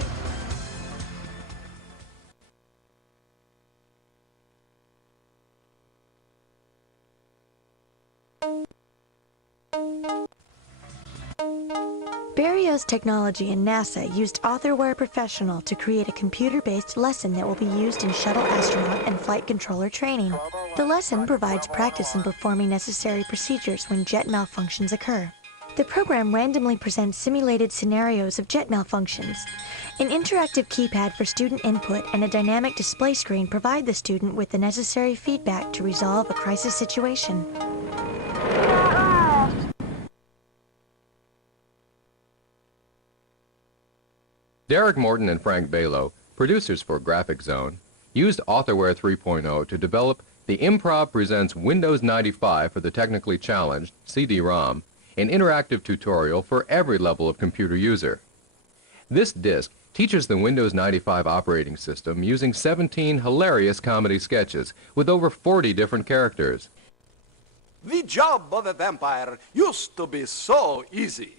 Barrios Technology and NASA used AuthorWare Professional to create a computer-based lesson that will be used in shuttle astronaut and flight controller training. The lesson provides practice in performing necessary procedures when jet malfunctions occur. The program randomly presents simulated scenarios of jet malfunctions. An interactive keypad for student input and a dynamic display screen provide the student with the necessary feedback to resolve a crisis situation. Derek Morton and Frank Balo, producers for Graphic Zone, used AuthorWare 3.0 to develop the Improv Presents Windows 95 for the Technically Challenged, CD-ROM, an interactive tutorial for every level of computer user. This disc teaches the Windows 95 operating system using 17 hilarious comedy sketches with over 40 different characters. The job of a vampire used to be so easy.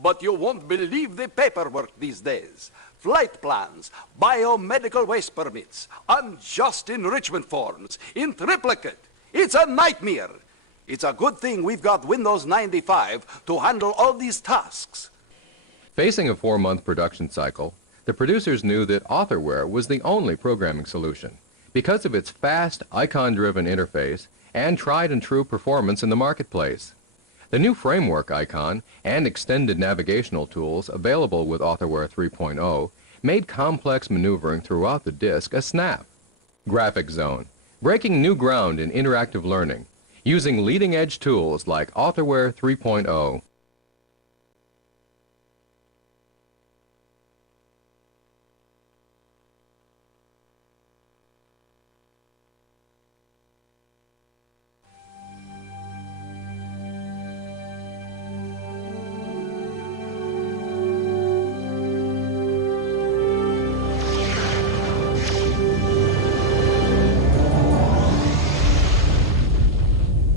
But you won't believe the paperwork these days. Flight plans, biomedical waste permits, unjust enrichment forms, in triplicate. It's a nightmare. It's a good thing we've got Windows 95 to handle all these tasks. Facing a 4-month production cycle, the producers knew that AuthorWare was the only programming solution because of its fast, icon-driven interface and tried-and-true performance in the marketplace. The new framework icon and extended navigational tools available with AuthorWare 3.0 made complex maneuvering throughout the disk a snap. Graphic Zone, breaking new ground in interactive learning, using leading-edge tools like AuthorWare 3.0.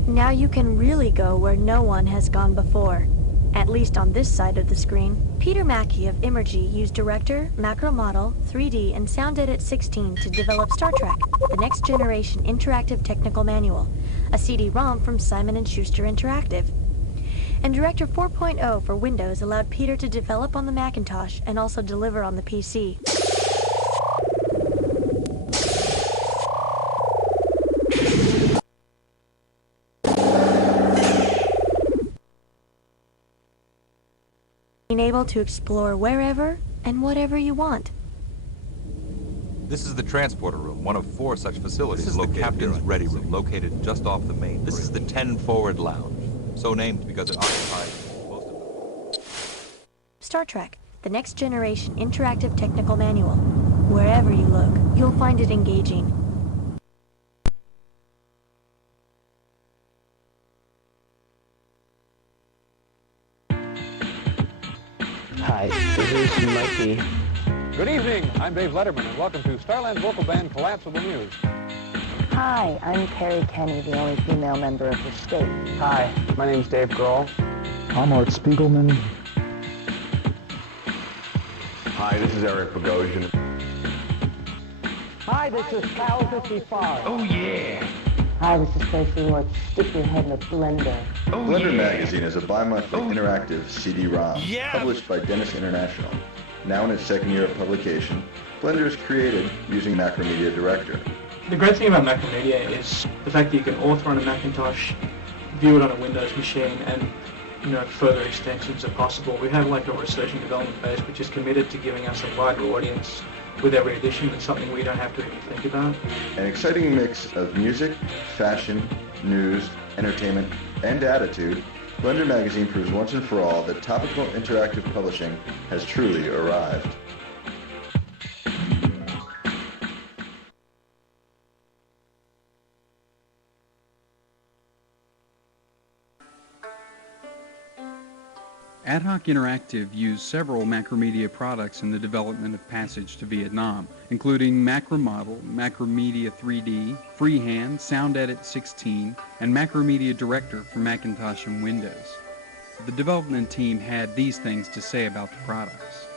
Now you can really go where no one has gone before. At least on this side of the screen, Peter Mackey of Imergy used Director, Macromodel, 3D, and Sound Edit 16 to develop Star Trek, the next generation interactive technical manual, a CD-ROM from Simon & Schuster Interactive. And Director 4.0 for Windows allowed Peter to develop on the Macintosh and also deliver on the PC. Being able to explore wherever and whatever you want. This is the transporter room, one of 4 such facilities. This is the captain's ready room, located just off the main. This is the 10 forward lounge, so named because it occupies most of the... Star Trek, the next generation interactive technical manual. Wherever you look, you'll find it engaging. Hi, this is Mikey. Good evening, I'm Dave Letterman, and welcome to Starland's vocal band Collapsible Muse. Hi, I'm Carrie Kenny, the only female member of the state. Hi, my name's Dave Grohl. I'm Art Spiegelman. Hi, this is Eric Bogosian. Hi, this is Cal 55. Oh, yeah. Hi, this is Tracy Lord. Stick your head in a blender. Oh, Blender yeah. Magazine is a bi-monthly interactive CD-ROM published by Dennis International. Now in its 2nd year of publication, Blender is created using Macromedia Director. The great thing about Macromedia is the fact that you can author on a Macintosh, view it on a Windows machine, and further extensions are possible. We have like a research and development base which is committed to giving us a wider audience with every edition. It's something we don't have to even think about. An exciting mix of music, fashion, news, entertainment, and attitude, Blender Magazine proves once and for all that topical interactive publishing has truly arrived. Ad Hoc Interactive used several Macromedia products in the development of Passage to Vietnam, including Macromodel, Macromedia 3D, Freehand, Sound Edit 16, and Macromedia Director for Macintosh and Windows. The development team had these things to say about the products.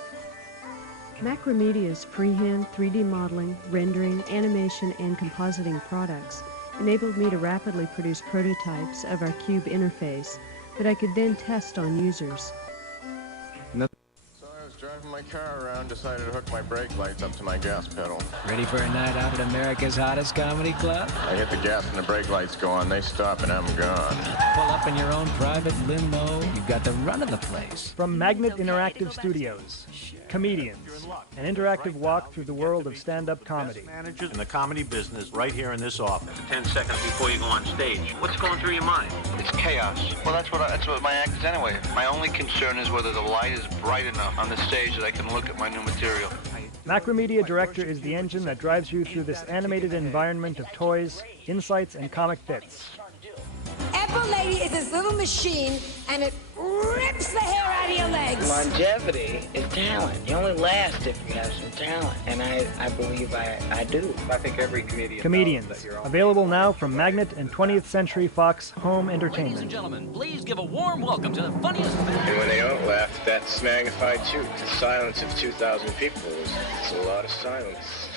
Macromedia's freehand 3D modeling, rendering, animation, and compositing products enabled me to rapidly produce prototypes of our Cube interface that I could then test on users. So I was driving my car around, decided to hook my brake lights up to my gas pedal. Ready for a night out at America's hottest comedy club? I hit the gas and the brake lights go on, they stop and I'm gone. Pull up in your own private limo, you've got the run of the place. From Magnet Interactive Studios, Comedians, an interactive walk through the world of stand-up comedy. Managers in the comedy business right here in this office. 10 seconds before you go on stage, what's going through your mind? It's chaos. Well, that's what my act is anyway. My only concern is whether the light is bright enough on the stage that I can look at my new material. Macromedia Director is the engine that drives you through this animated environment of toys, insights, and comic bits. Apple Lady is this little machine, and it rips the hair out of your legs. Longevity is talent. You only last if you have some talent, and I believe I do. I think every comedian Comedians, available now from Magnet and 20th Century Fox Home Entertainment. Ladies and gentlemen, please give a warm welcome to the funniest man. And when they don't laugh, that's magnified too. The silence of 2,000 people is a lot of silence.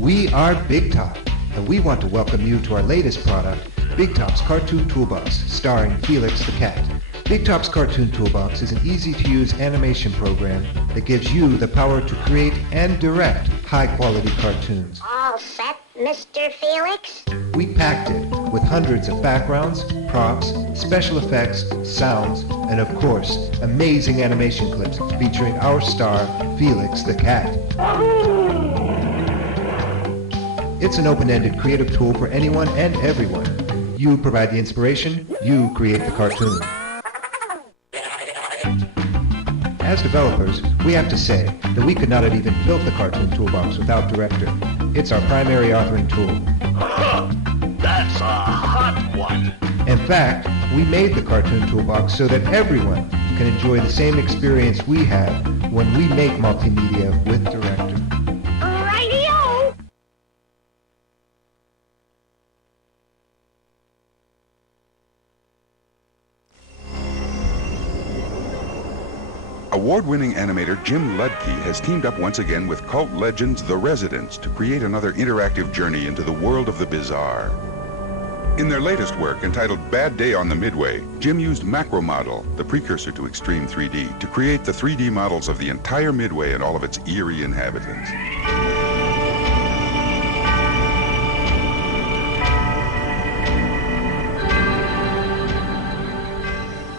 We are Big Top, and we want to welcome you to our latest product, Big Top's Cartoon Toolbox, starring Felix the Cat. Big Top's Cartoon Toolbox is an easy-to-use animation program that gives you the power to create and direct high-quality cartoons. All set, Mr. Felix? We packed it with hundreds of backgrounds, props, special effects, sounds, and of course, amazing animation clips featuring our star, Felix the Cat. It's an open-ended creative tool for anyone and everyone. You provide the inspiration, you create the cartoon. As developers, we have to say that we could not have even built the Cartoon Toolbox without Director. It's our primary authoring tool. That's a hot one. In fact, we made the Cartoon Toolbox so that everyone can enjoy the same experience we have when we make multimedia with Director. Radio! Award-winning animator Jim Ludke has teamed up once again with cult legends The Residents to create another interactive journey into the world of the bizarre. In their latest work, entitled Bad Day on the Midway, Jim used Macromodel, the precursor to Extreme 3D, to create the 3D models of the entire Midway and all of its eerie inhabitants.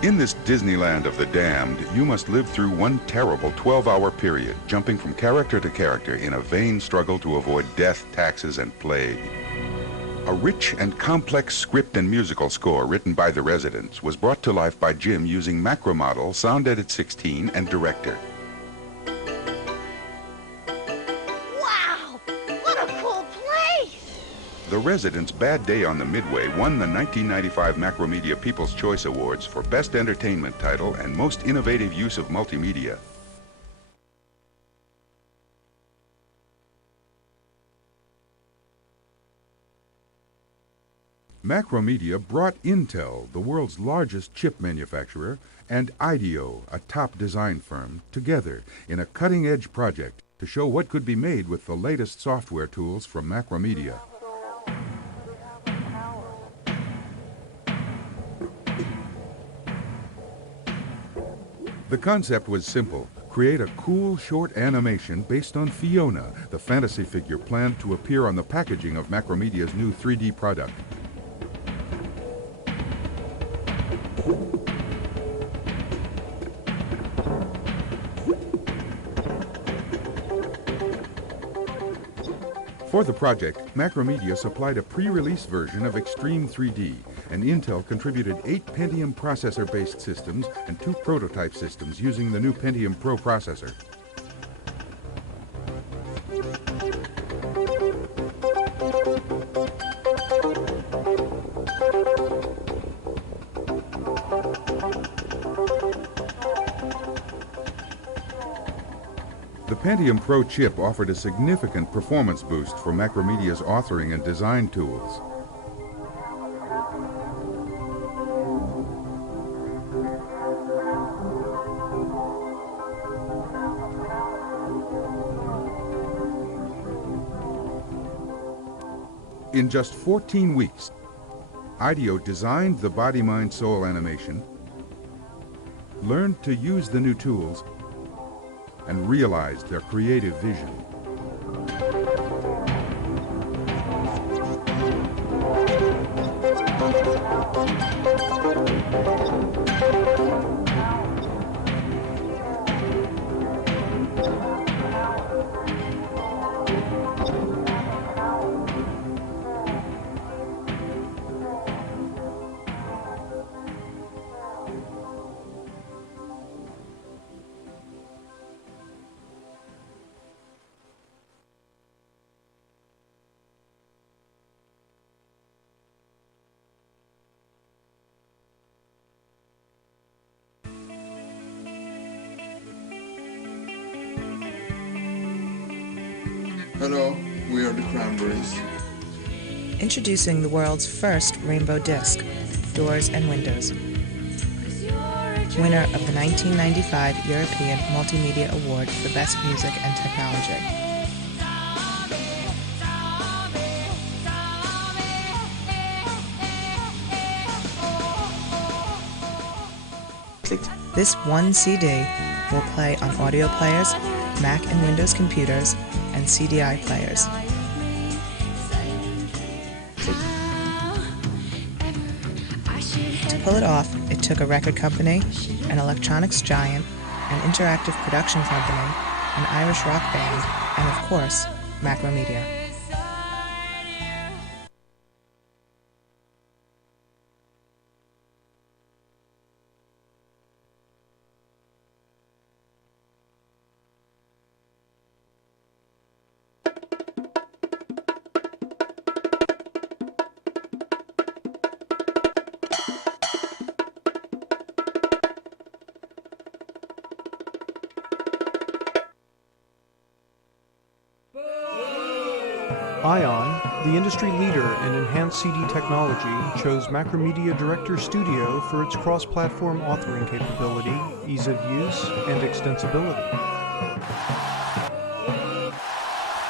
In this Disneyland of the damned, you must live through one terrible 12-hour period, jumping from character to character in a vain struggle to avoid death, taxes, and plague. A rich and complex script and musical score written by the residents was brought to life by Jim using Macromodel, SoundEdit 16, and Director. Wow! What a cool place! The residents' Bad Day on the Midway won the 1995 Macromedia People's Choice Awards for Best Entertainment Title and Most Innovative Use of Multimedia. Macromedia brought Intel, the world's largest chip manufacturer, and IDEO, a top design firm, together in a cutting-edge project to show what could be made with the latest software tools from Macromedia. The concept was simple. Create a cool, short animation based on Fiona, the fantasy figure planned to appear on the packaging of Macromedia's new 3D product. For the project, Macromedia supplied a pre-release version of Extreme 3D, and Intel contributed 8 Pentium processor-based systems and 2 prototype systems using the new Pentium Pro processor. The Pentium Pro chip offered a significant performance boost for Macromedia's authoring and design tools. In just 14 weeks, IDEO designed the Body, Mind, Soul animation, learned to use the new tools, and realized their creative vision. Hello, we are the Cranberries. Introducing the world's first rainbow disc, Doors and Windows. Winner of the 1995 European Multimedia Award for Best Music and Technology. This one CD will play on audio players, Mac and Windows computers, and CDI players. To pull it off, it took a record company, an electronics giant, an interactive production company, an Irish rock band, and of course, Macromedia. Ion, the industry leader in enhanced CD technology, chose Macromedia Director Studio for its cross-platform authoring capability, ease of use, and extensibility.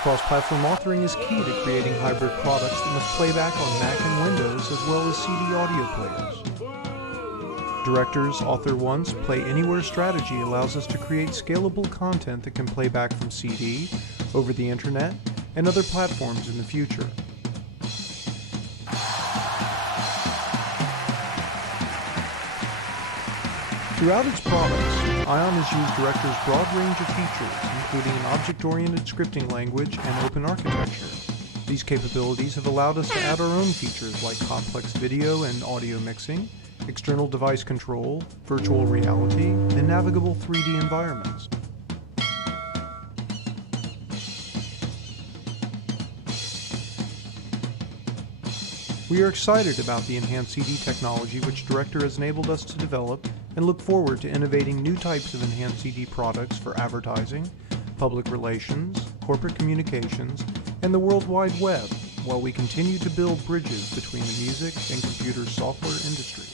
Cross-platform authoring is key to creating hybrid products that must play back on Mac and Windows as well as CD audio players. Director's Author Once, Play Anywhere strategy allows us to create scalable content that can play back from CD, over the internet, and other platforms in the future. Throughout its products, Ion has used Director's broad range of features, including an object-oriented scripting language and open architecture. These capabilities have allowed us to add our own features like complex video and audio mixing, external device control, virtual reality, and navigable 3D environments. We are excited about the enhanced CD technology which Director has enabled us to develop and look forward to innovating new types of enhanced CD products for advertising, public relations, corporate communications, and the World Wide Web, while we continue to build bridges between the music and computer software industries.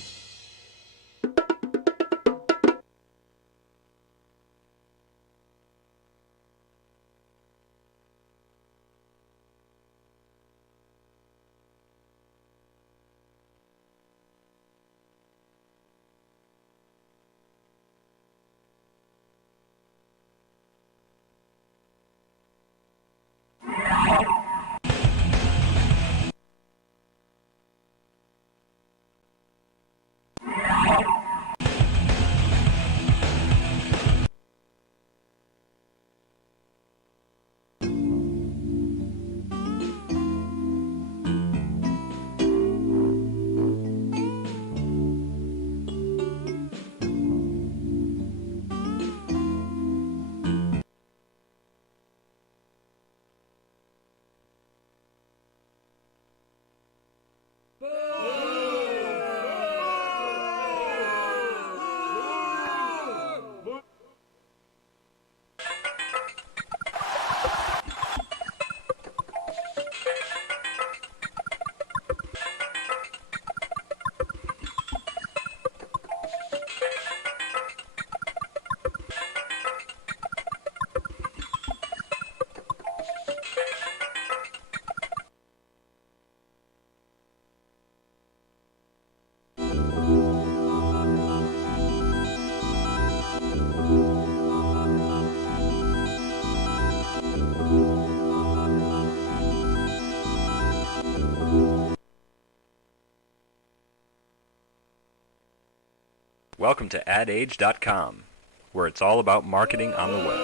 Welcome to AdAge.com, where it's all about marketing on the web.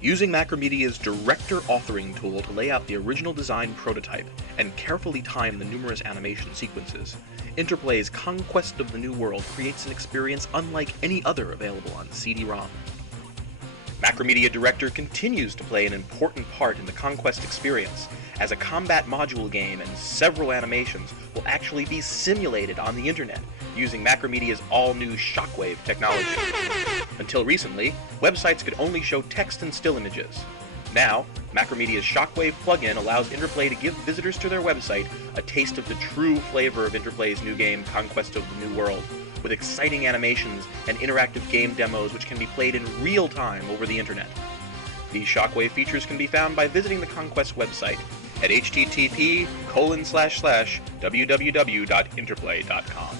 Using Macromedia's Director authoring tool to lay out the original design prototype and carefully time the numerous animation sequences, Interplay's Conquest of the New World creates an experience unlike any other available on CD-ROM. Macromedia Director continues to play an important part in the Conquest experience, as a combat module game and several animations will actually be simulated on the internet using Macromedia's all-new Shockwave technology. Until recently, websites could only show text and still images. Now, Macromedia's Shockwave plugin allows Interplay to give visitors to their website a taste of the true flavor of Interplay's new game, Conquest of the New World, with exciting animations and interactive game demos which can be played in real time over the internet. These Shockwave features can be found by visiting the Conquest website at http://www.interplay.com.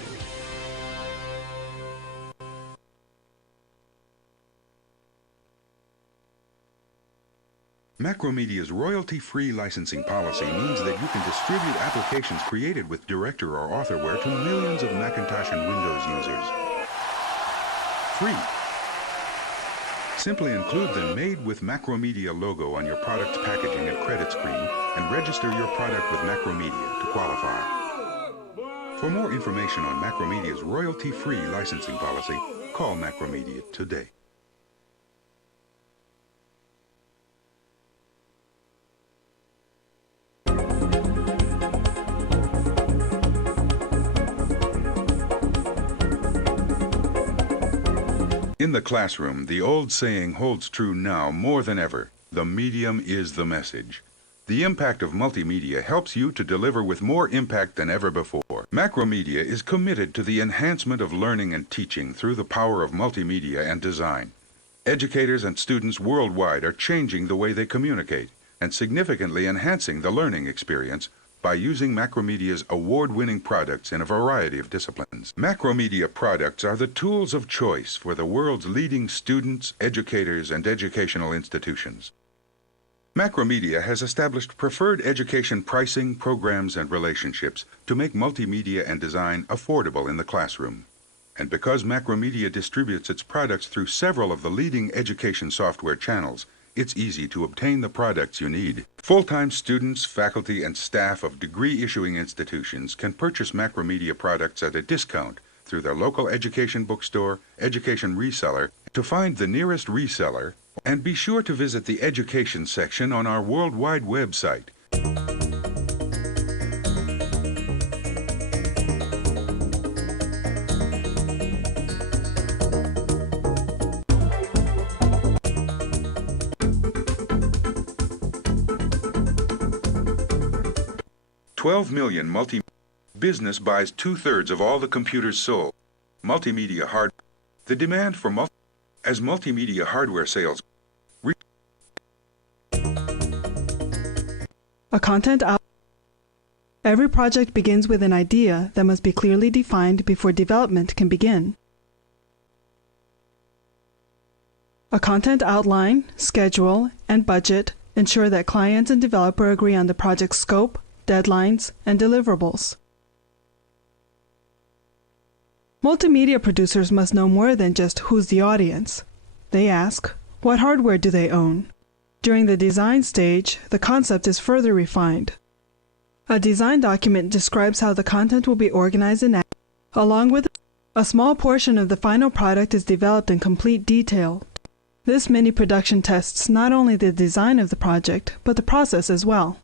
Macromedia's royalty-free licensing policy means that you can distribute applications created with Director or Authorware to millions of Macintosh and Windows users. Free. Simply include the Made with Macromedia logo on your product's packaging and credit screen and register your product with Macromedia to qualify. For more information on Macromedia's royalty-free licensing policy, call Macromedia today. In the classroom, the old saying holds true now more than ever. The medium is the message. The impact of multimedia helps you to deliver with more impact than ever before. Macromedia is committed to the enhancement of learning and teaching through the power of multimedia and design. Educators and students worldwide are changing the way they communicate and significantly enhancing the learning experience by using Macromedia's award-winning products in a variety of disciplines. Macromedia products are the tools of choice for the world's leading students, educators, and educational institutions. Macromedia has established preferred education pricing, programs, and relationships to make multimedia and design affordable in the classroom. And because Macromedia distributes its products through several of the leading education software channels, it's easy to obtain the products you need. Full-time students, faculty, and staff of degree-issuing institutions can purchase Macromedia products at a discount through their local education bookstore, education reseller. To find the nearest reseller, and be sure to visit the education section on our worldwide website. $12 million business buys 2/3 of all the computers sold. Multimedia hardware. The demand for multimedia hardware sales. A content out. Every project begins with an idea that must be clearly defined before development can begin. A content outline, schedule, and budget ensure that clients and developer agree on the project's scope, deadlines, and deliverables. Multimedia producers must know more than just who's the audience. They ask, what hardware do they own? During the design stage, the concept is further refined. A design document describes how the content will be organized and acted. Along with a small portion of the final product is developed in complete detail. This mini production tests not only the design of the project, but the process as well.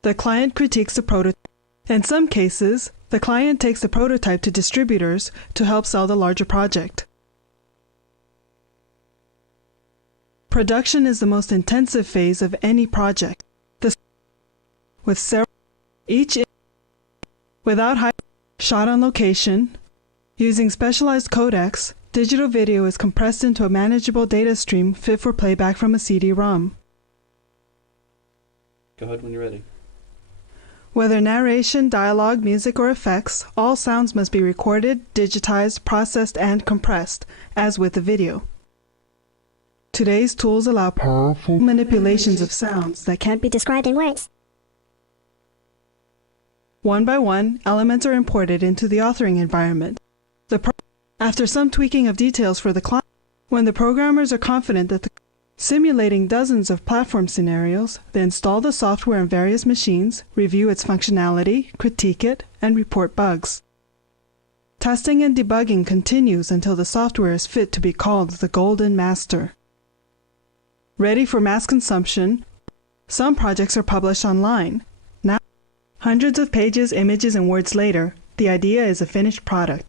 The client critiques the prototype. In some cases, the client takes the prototype to distributors to help sell the larger project. Production is the most intensive phase of any project. With several, each without high, shot on location, using specialized codecs, digital video is compressed into a manageable data stream fit for playback from a CD-ROM. Go ahead when you're ready. Whether narration, dialogue, music, or effects, all sounds must be recorded, digitized, processed, and compressed, as with the video. Today's tools allow powerful manipulations of sounds that can't be described in words. One by one, elements are imported into the authoring environment. After some tweaking of details for the client, when the programmers are confident that simulating dozens of platform scenarios, they install the software on various machines, review its functionality, critique it, and report bugs. Testing and debugging continues until the software is fit to be called the Golden Master. Ready for mass consumption, some projects are published online. Now, hundreds of pages, images, and words later, the idea is a finished product.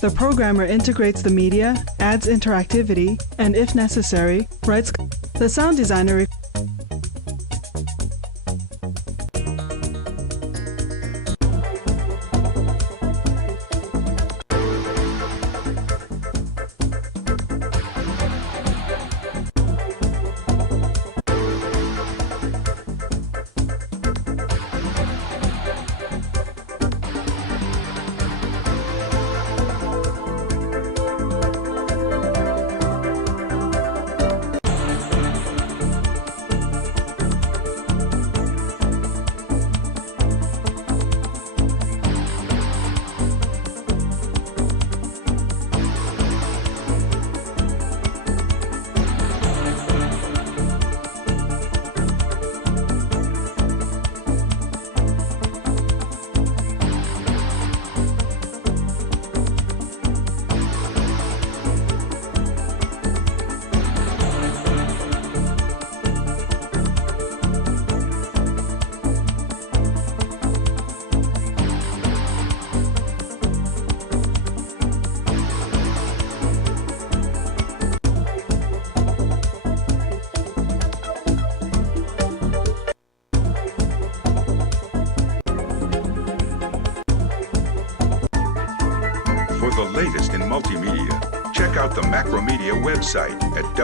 The programmer integrates the media, adds interactivity, and if necessary, writes. The sound designer check out the Macromedia website at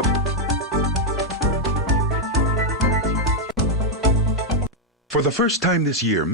For the first time this year,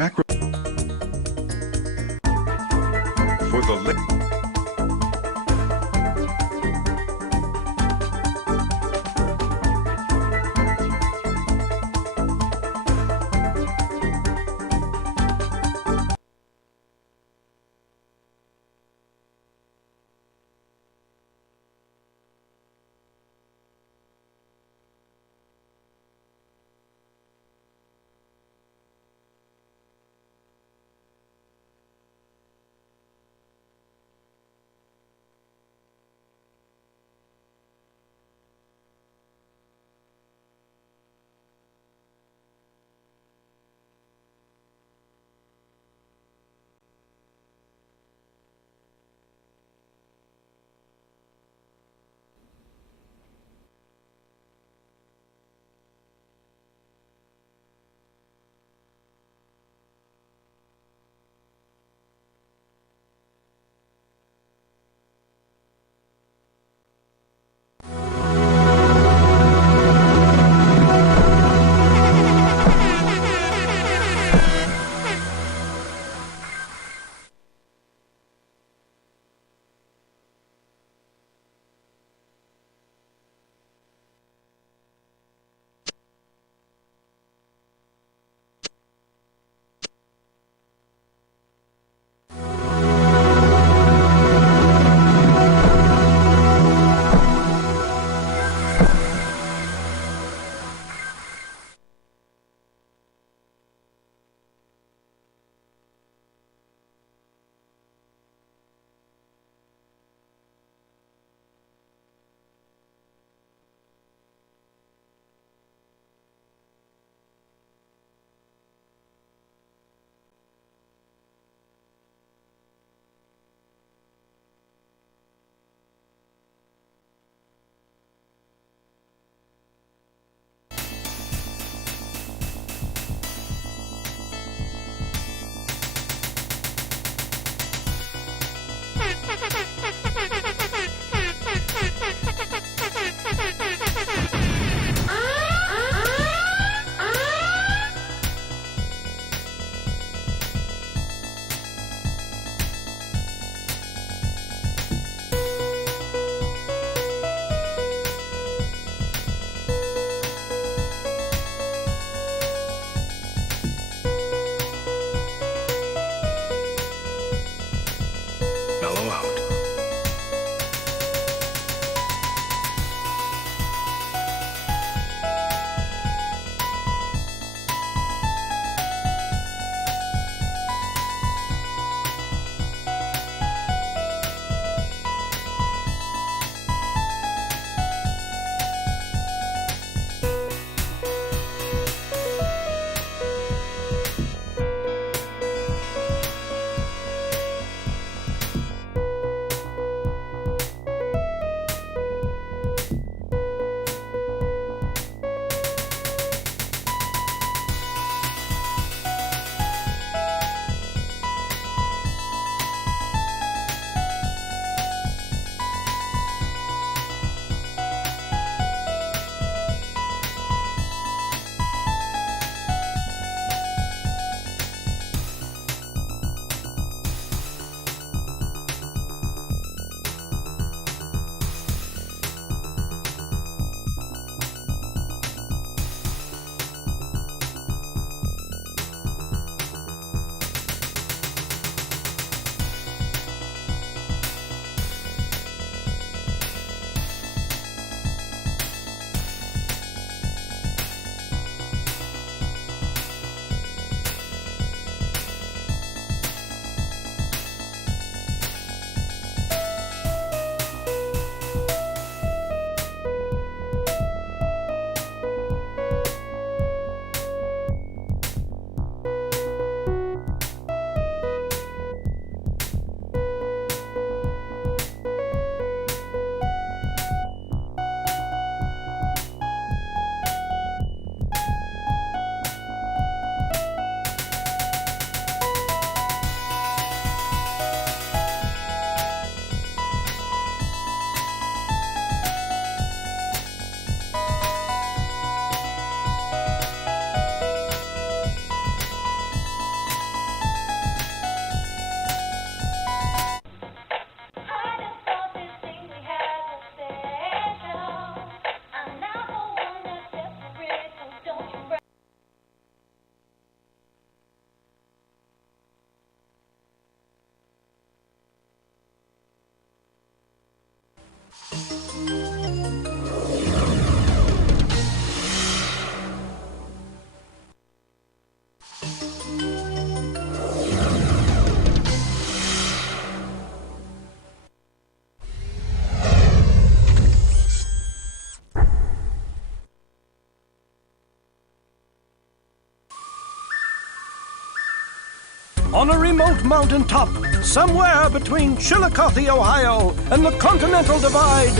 On a remote mountaintop, somewhere between Chillicothe, Ohio, and the Continental Divide,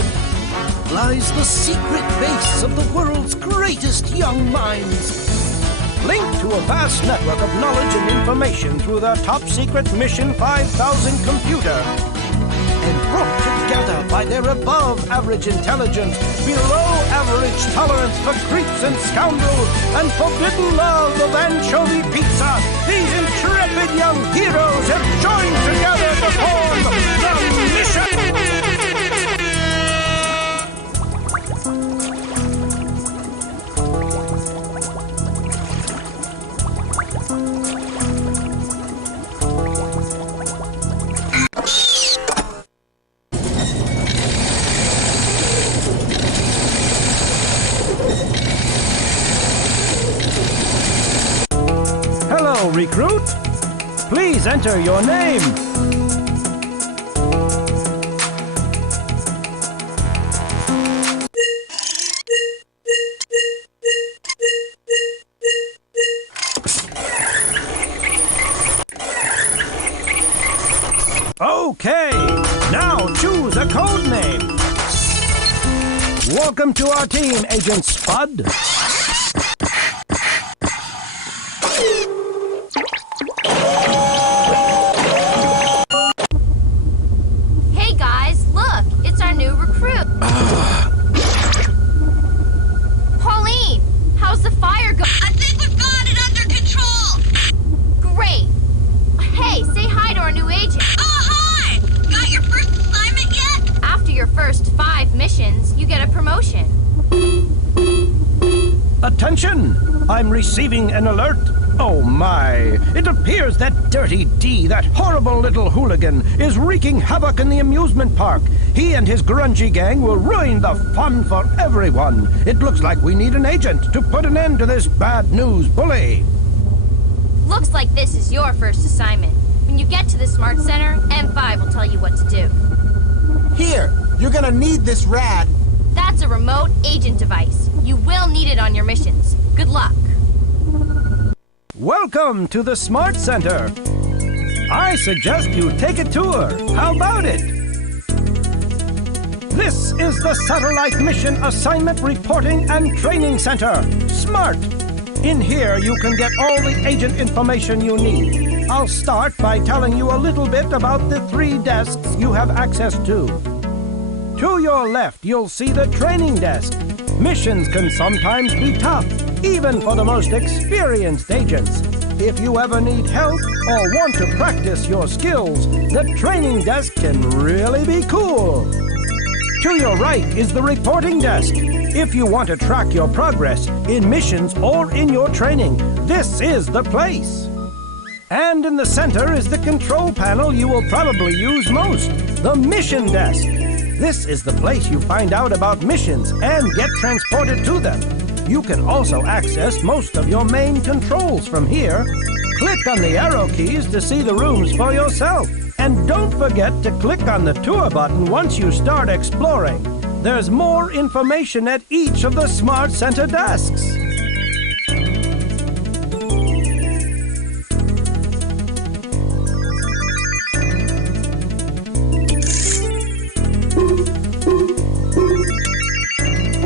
lies the secret base of the world's greatest young minds. Linked to a vast network of knowledge and information through their top-secret Mission 5000 computer, and brought together by their above-average intelligence, below-average tolerance for creeps and scoundrels, and forbidden love of anchovy pizza, these intrepid young heroes have joined together to form the Mission. Hello, recruit. Please enter your name. Okay, now choose a code name. Welcome to our team, Agent Spud. Hey guys, look, it's our new recruit. Pauline, how's the fire going? I think we've got it under control. Great. Hey, say hi to our new agent. Oh, hi! Got your first assignment yet? After your first 5 missions, you get a promotion. Attention! I'm receiving an alert. Oh my! It appears that Dirty D, that horrible little hooligan, is wreaking havoc in the amusement park. He and his grungy gang will ruin the fun for everyone. It looks like we need an agent to put an end to this bad news bully. Looks like this is your first assignment. When you get to the Smart Center, M5 will tell you what to do. Here, you're gonna need this rad. That's a remote agent device. You will need it on your missions. Good luck. Welcome to the Smart Center. I suggest you take a tour. How about it? This is the Satellite Mission Assignment Reporting and Training Center, SMART. In here, you can get all the agent information you need. I'll start by telling you a little bit about the 3 desks you have access to. To your left, you'll see the training desk. Missions can sometimes be tough, even for the most experienced agents. If you ever need help or want to practice your skills, the training desk can really be cool. To your right is the reporting desk. If you want to track your progress in missions or in your training, this is the place. And in the center is the control panel you will probably use most, the mission desk. This is the place you find out about missions and get transported to them. You can also access most of your main controls from here. Click on the arrow keys to see the rooms for yourself. And don't forget to click on the tour button once you start exploring. There's more information at each of the Smart Center desks.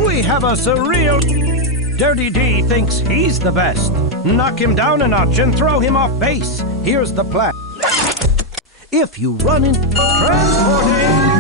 We have a surreal... Dirty D thinks he's the best. Knock him down a notch and throw him off base. Here's the plan. If you run in... Transporting!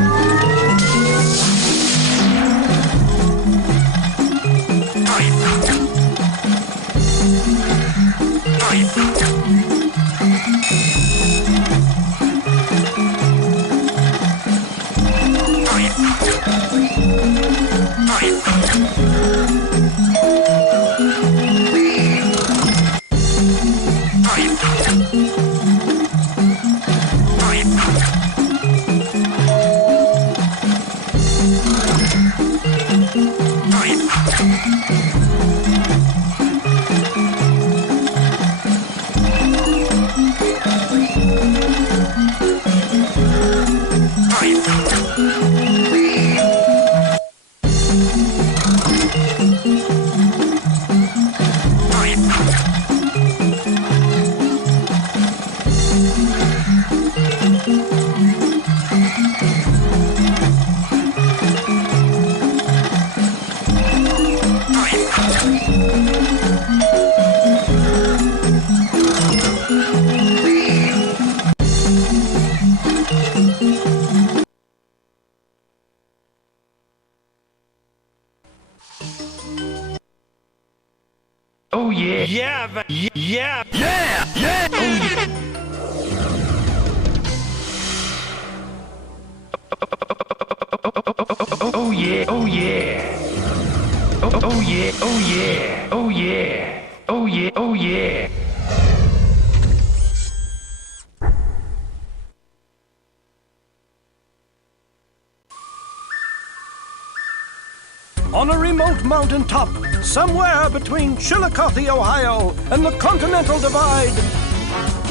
Oh yeah. Yeah, yeah, yeah, yeah. Oh yeah. Oh yeah. Oh yeah. Oh yeah. Oh yeah. Oh yeah. Oh yeah. On a remote mountain top, somewhere between Chillicothe, Ohio, and the Continental Divide,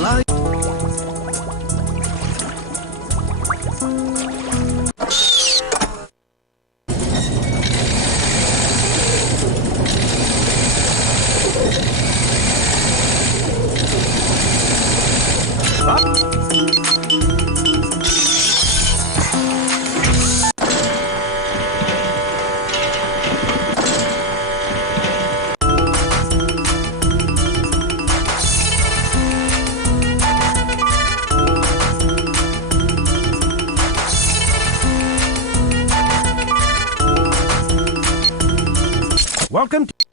lies...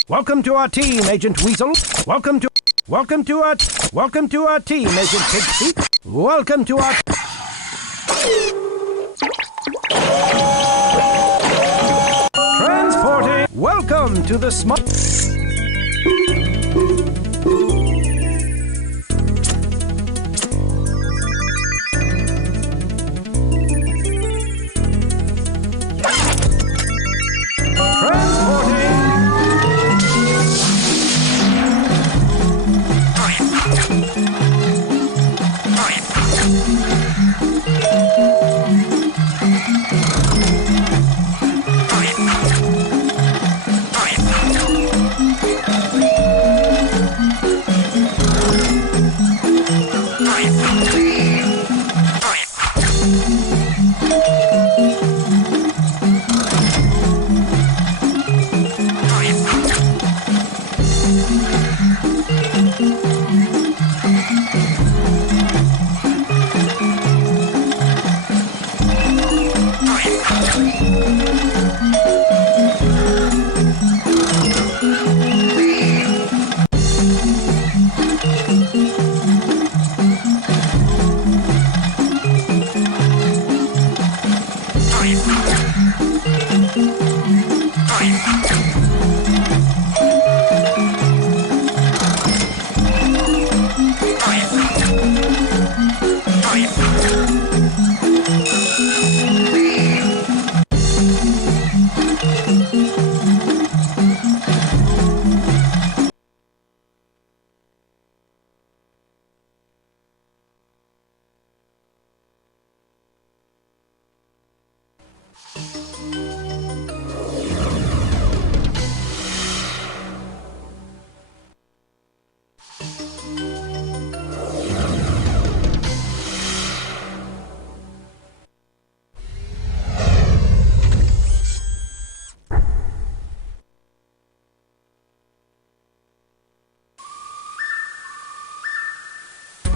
Welcome to our team, Agent Weasel. Welcome to our team, Agent Pigfeet. Welcome to our... Transporting. Welcome to the smart...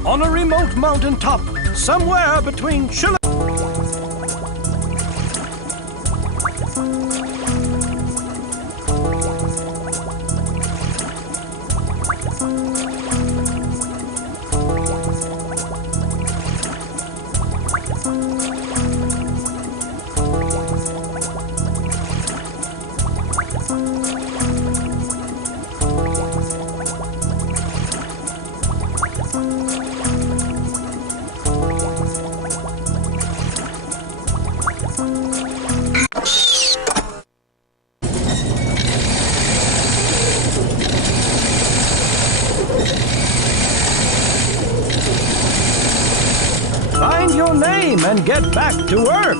On a remote mountain top, somewhere between Chile... Find your name and get back to work.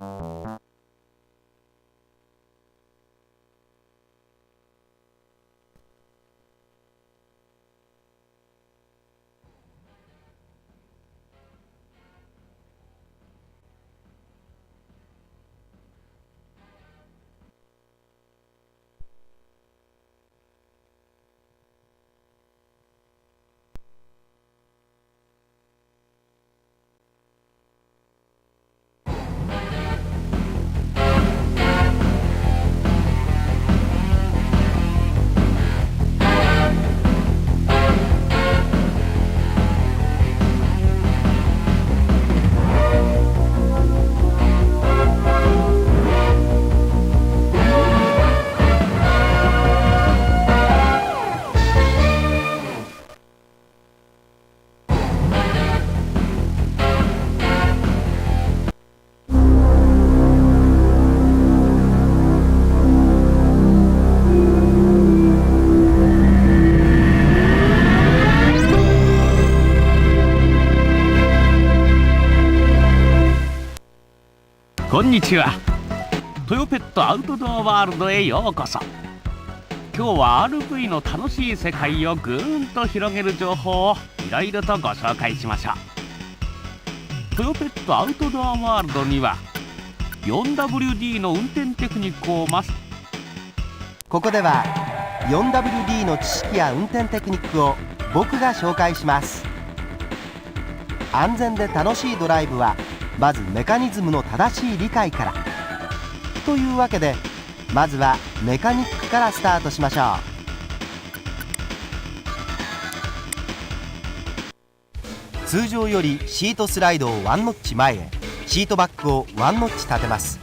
こんにちは。トヨペットアウトドアワールドへようこそ。今日は RV の楽しい世界をぐーんと広げる情報をいろいろとご紹介しましょう。トヨペットアウトドアワールドには 4WD の運転テクニックをここでは 4WD の知識や運転テクニックを僕が紹介します。安全で楽しいドライブはまずメカニズムの正しい理解からというわけで、まずはメカニックからスタートしましょう。通常よりシートスライドをワンノッチ前へ、シートバックをワンノッチ立てます。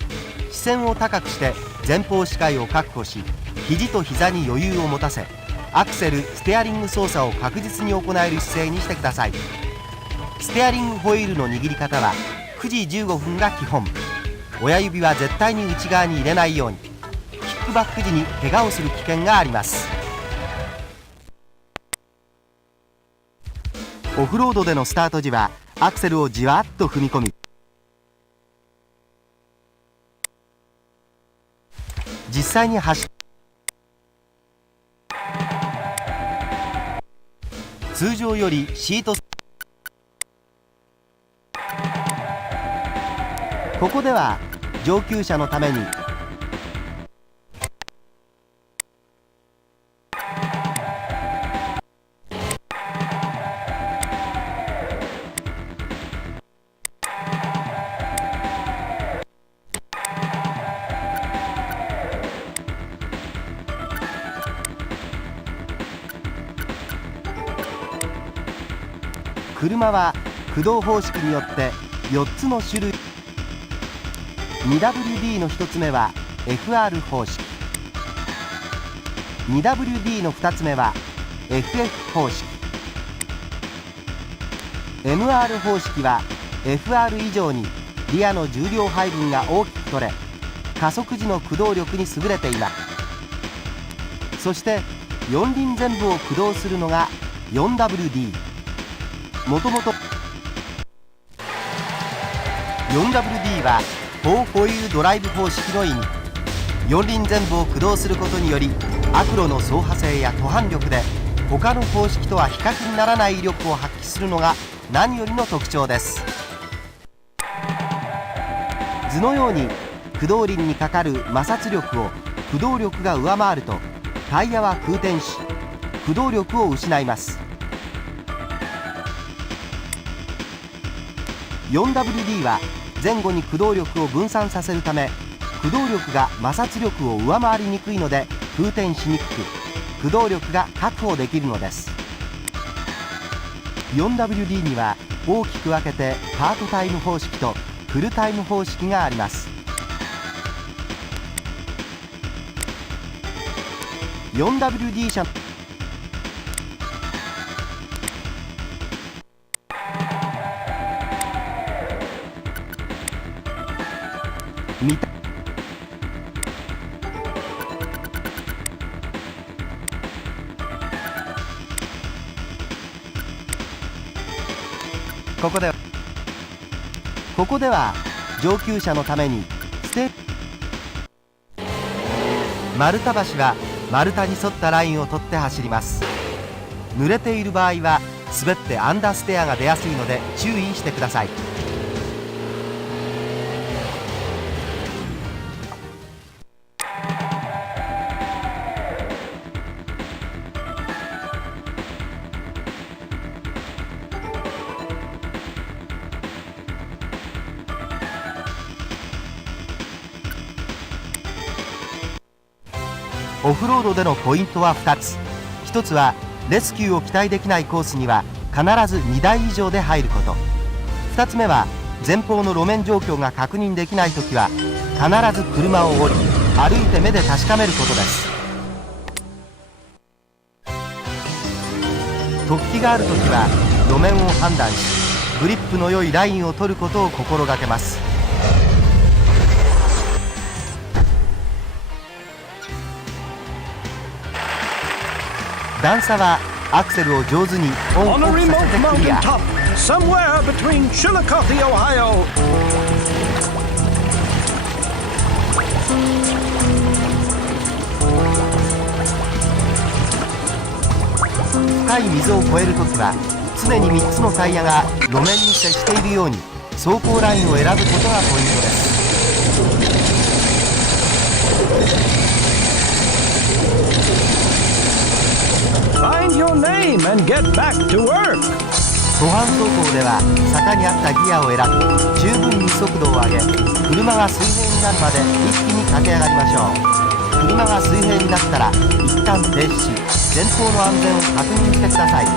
視線を高くして前方視界を確保し、肘と膝に余裕を持たせ、アクセル・ステアリング操作を確実に行える姿勢にしてください。ステアリングホイールの握り方は9時15分が基本。親指は絶対に内側に入れないように。キックバック時に怪我をする危険があります。オフロードでのスタート時はアクセルをじわっと踏み込み、実際に通常よりシート、ここでは上級者のために車は駆動方式によって4つの種類。 2WD の1つ目は FR 方式、 2WD の2つ目は FF 方式、 MR 方式は FR 以上にリアの重量配分が大きく取れ、加速時の駆動力に優れています。そして4輪全部を駆動するのが 4WD。 もともと 4WD は4ホイールドライブ方式の意味。4輪全部を駆動することにより、アクロの走破性や途反力で他の方式とは比較にならない威力を発揮するのが何よりの特徴です。図のように駆動輪にかかる摩擦力を駆動力が上回ると、タイヤは空転し駆動力を失います。 4WD は前後に駆動力を分散させるため、駆動力が摩擦力を上回りにくいので空転しにくく、駆動力が確保できるのです。 4WD には大きく分けてパートタイム方式とフルタイム方式があります。 4WD 車ここでは上級者のために丸太橋は丸太に沿ったラインを取って走ります。濡れている場合は滑ってアンダーステアが出やすいので注意してください。オフロードでのポイントは2つ。1つはレスキューを期待できないコースには必ず2台以上で入ること。2つ目は前方の路面状況が確認できないときは必ず車を降り歩いて目で確かめることです。突起があるときは路面を判断しグリップの良いラインを取ることを心がけます。段差はアクセルを上手にオンオフさせてクリア。Somewhere between Chillicothe, Ohio. 深い水を越えるときは常に3つのタイヤが路面に接しているように走行ラインを選ぶことがポイントです。Find your name and get back to work. 湖畔走行では坂に合ったギアを選び十分に速度を上げ車が水平になるまで一気に駆け上がりましょう。車が水平になったら一旦停止し前方の安全を確認してください。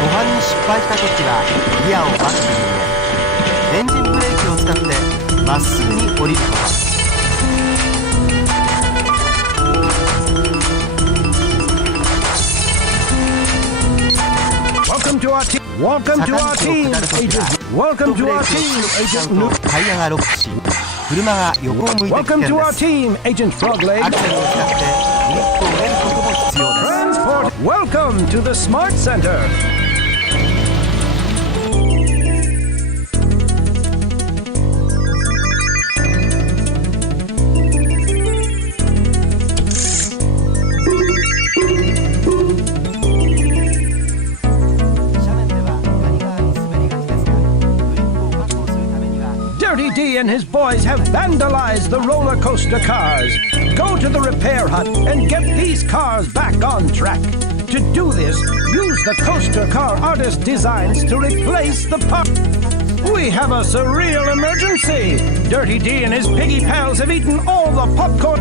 湖畔に失敗した時はギアをバックに入れエンジンブレーキを使ってまっすぐに降りること。Welcome to our team. Welcome to our team, Agent. Welcome to our team, Agent Noob. タイヤがロックし車が横を向いて危険です。 Welcome to our team, Agent Frogleg. アクセルを使ってグリップを入れることも必要です。 Transport. Welcome to the Smart Center. Dirty D and his boys have vandalized the roller coaster cars. Go to the repair hut and get these cars back on track. To do this, use the coaster car artist designs to replace the parts. We have a surreal emergency. Dirty D and his piggy pals have eaten all the popcorn.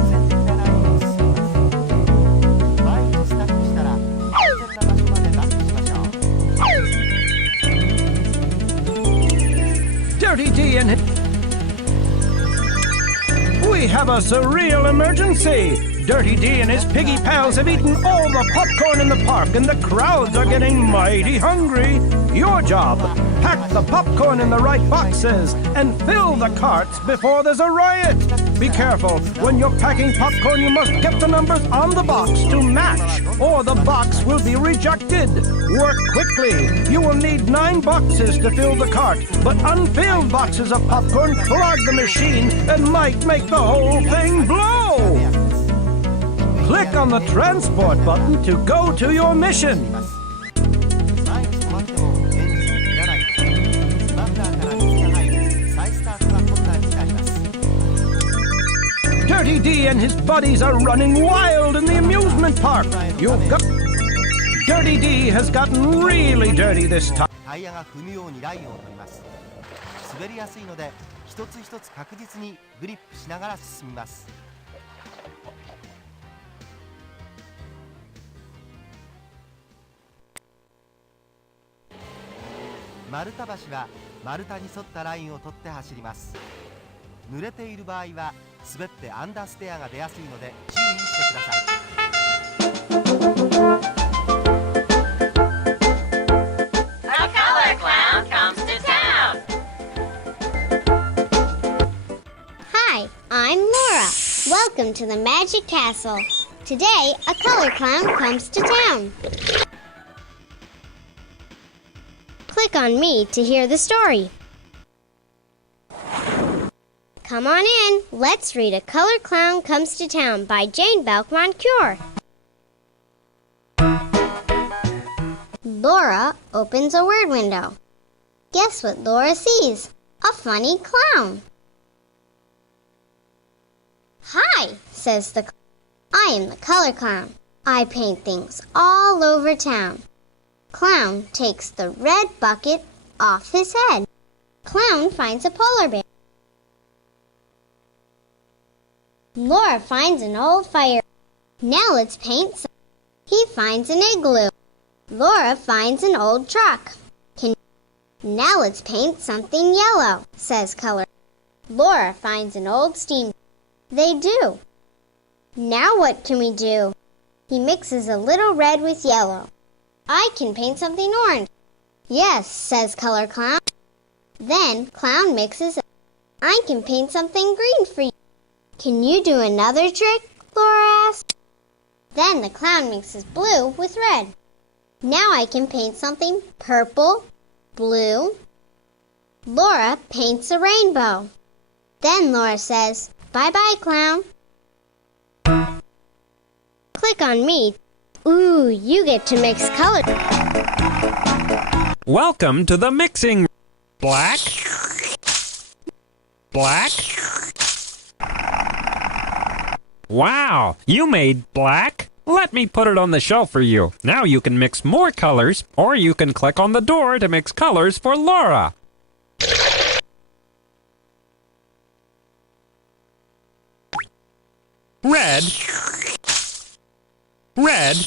Dirty D and his... We have a surreal emergency. Dirty D and his piggy pals have eaten all the popcorn in the park and the crowds are getting mighty hungry. Your job, pack the popcorn in the right boxes and fill the carts before there's a riot. Be careful, when you're packing popcorn you must get the numbers on the box to match or the box will be rejected. Work quickly. You will need 9 boxes to fill the cart, but unfilled boxes of popcorn clog the machine and might make the whole thing blow. Click on the transport button to go to your mission. Dirty D and his buddies are running wild in the amusement park. You've got... Dirty D has gotten really dirty this time. タイヤが踏むようにラインを取ります。滑りやすいので一つ一つ確実にグリップしながら進みます。丸太橋は丸太に沿ったラインを取って走ります。濡れている場合は滑ってアンダーステアが出やすいので注意してください。A color clown comes to town. Hi, I'm Laura. Welcome to the Magic Castle. Today, a color clown comes to town. Click on me to hear the story. Come on in. Let's read A Color Clown Comes to Town by Jane Belkmont-Cure. Laura opens a word window. Guess what Laura sees? A funny clown. Hi, says the clown. I am the color clown. I paint things all over town. Clown takes the red bucket off his head. Clown finds a polar bear. Laura finds an old fire. Now let's paint some. He finds an igloo. Laura finds an old truck. Now let's paint something yellow, says color. Laura finds an old steam. They do. Now what can we do? He mixes a little red with yellow. I can paint something orange. Yes, says color clown. Then clown mixes. I can paint something green for you. Can you do another trick? Laura asked. Then the clown mixes blue with red. Now I can paint something purple, blue. Laura paints a rainbow. Then Laura says, bye-bye, clown. Click on me. Ooh, you get to mix colors. Welcome to the mixing. Black. Black. Wow, you made black? Let me put it on the shelf for you. Now you can mix more colors, or you can click on the door to mix colors for Laura. Red. Red.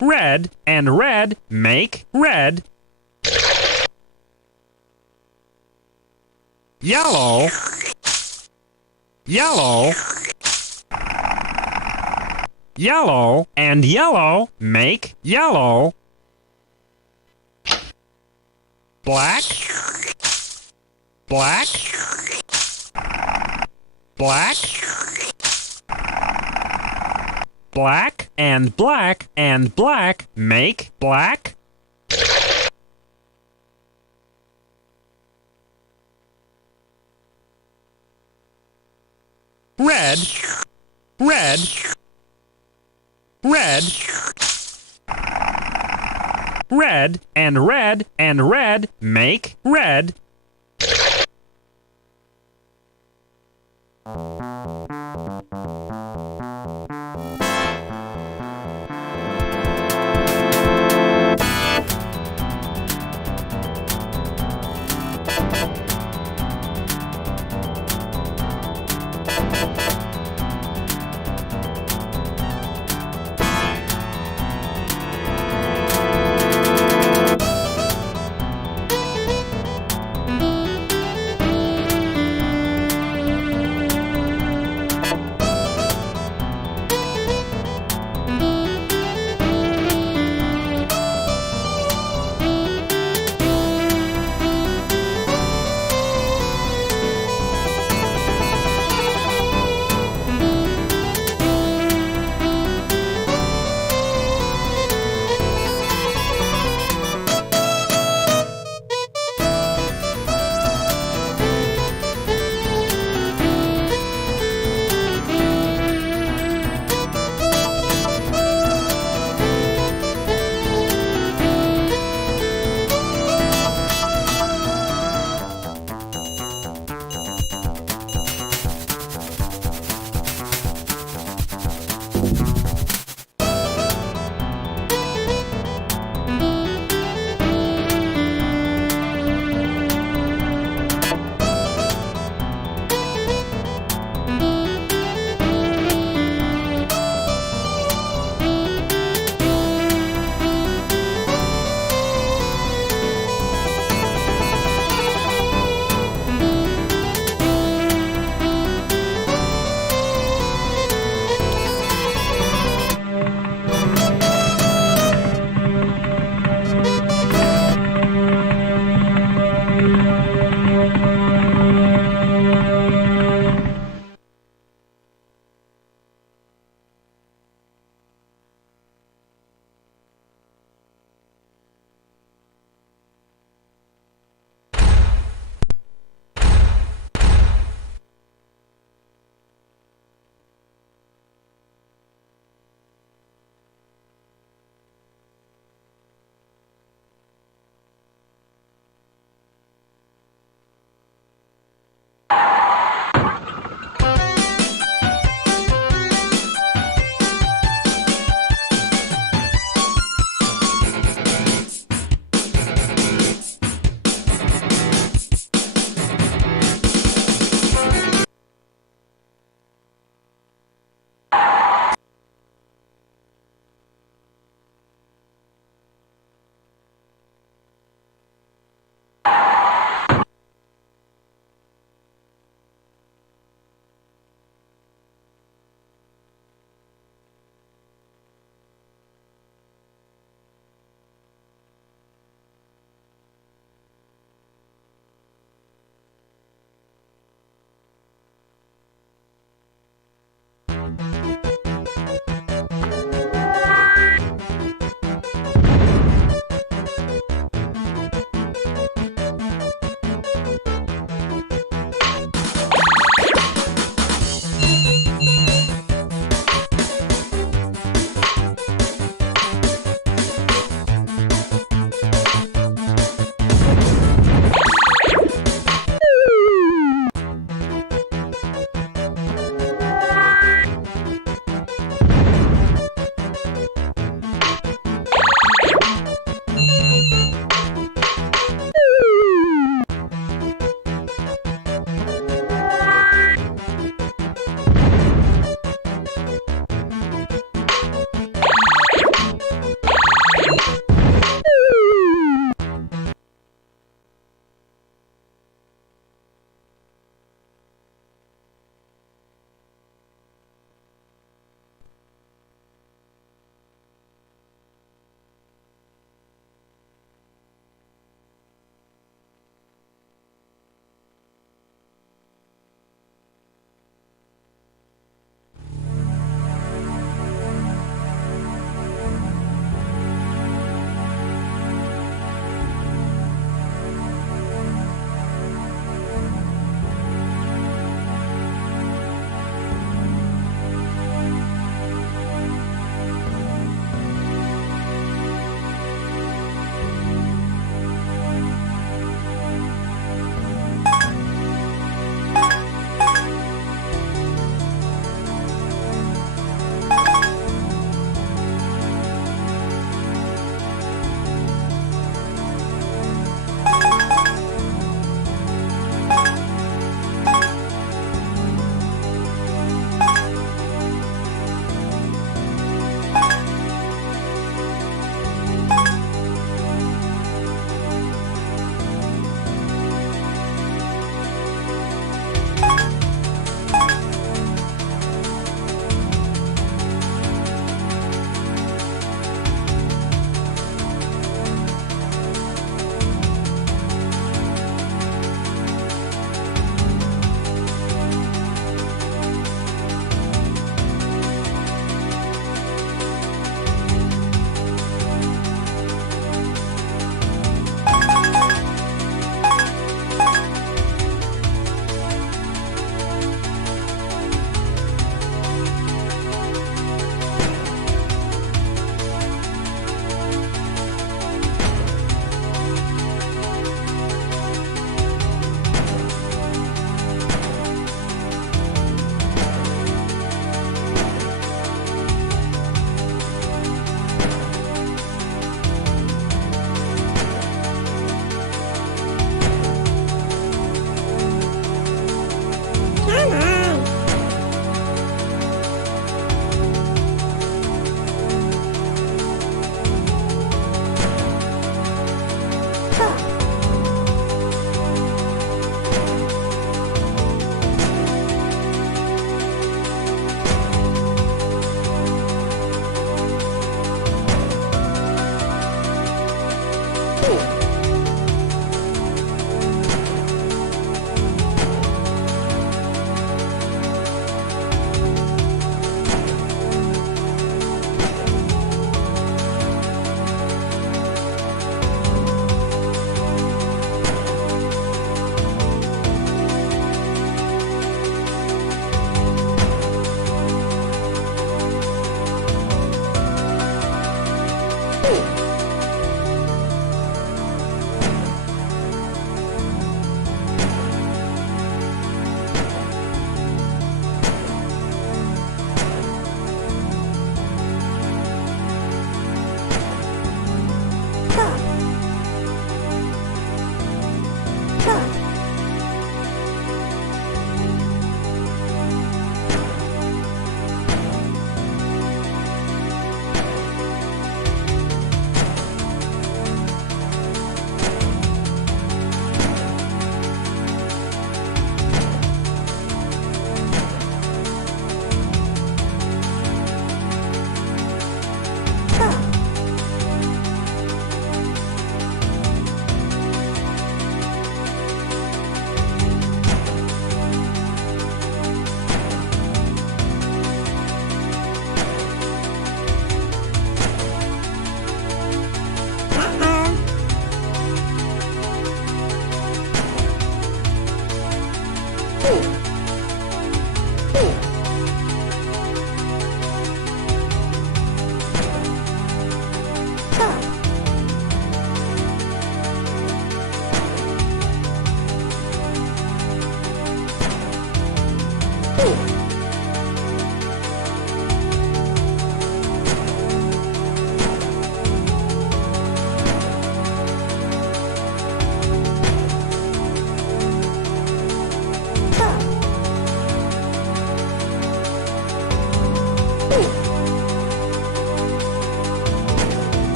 Red and red make red. Yellow. Yellow. Yellow and yellow make yellow. Black. Black. Black. Black and black make black. Red. Red. Red. Red and red make red.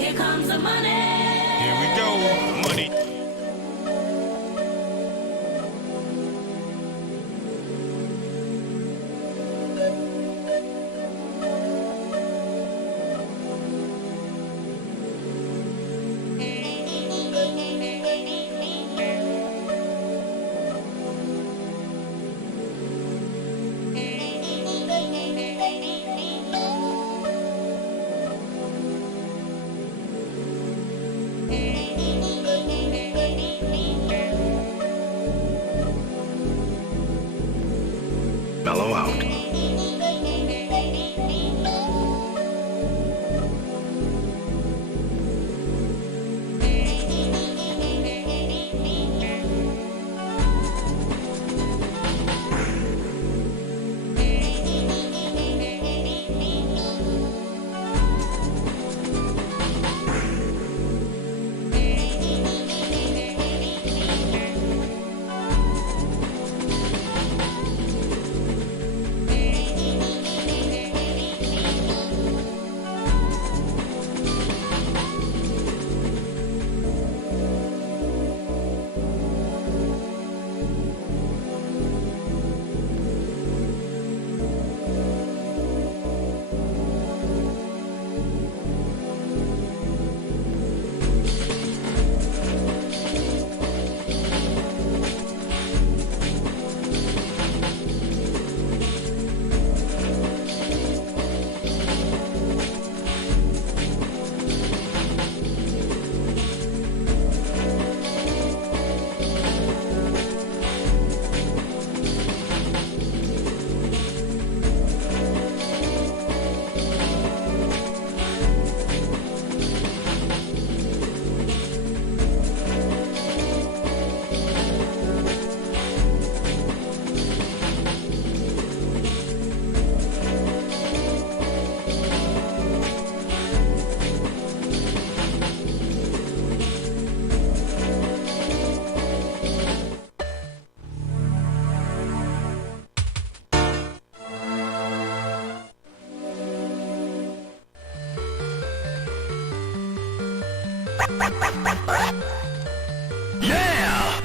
Here comes the money. Here we go, money. Mellow out. Yeah!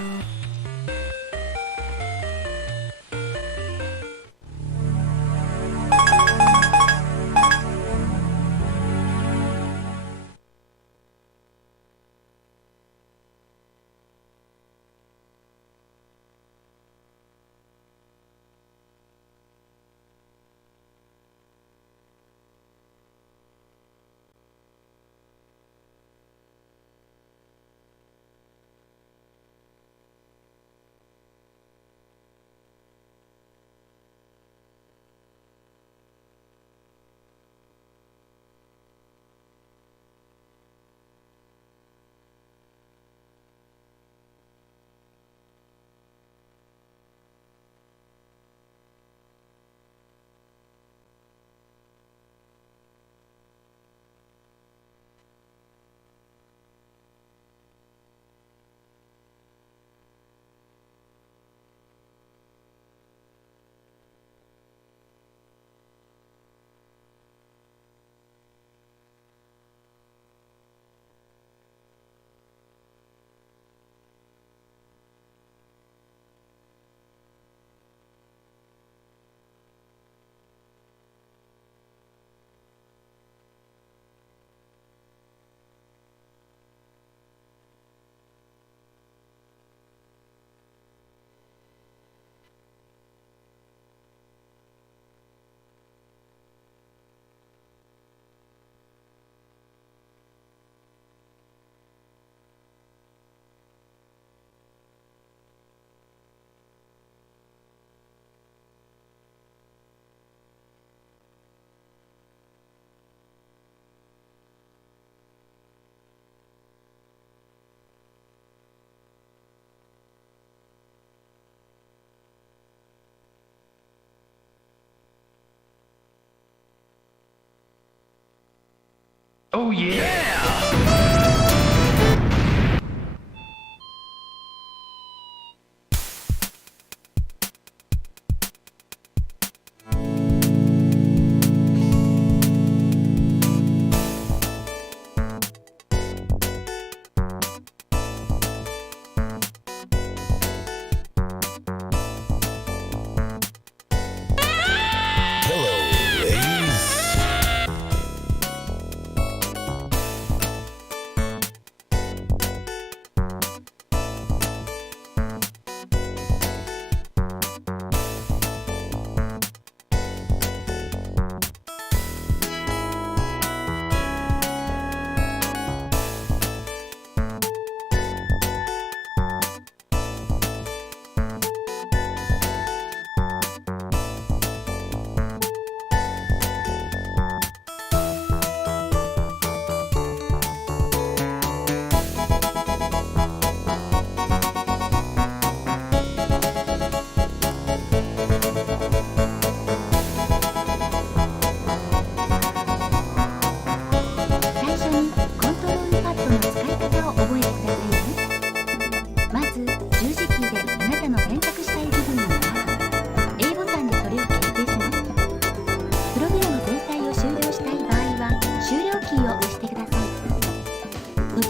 Oh yeah!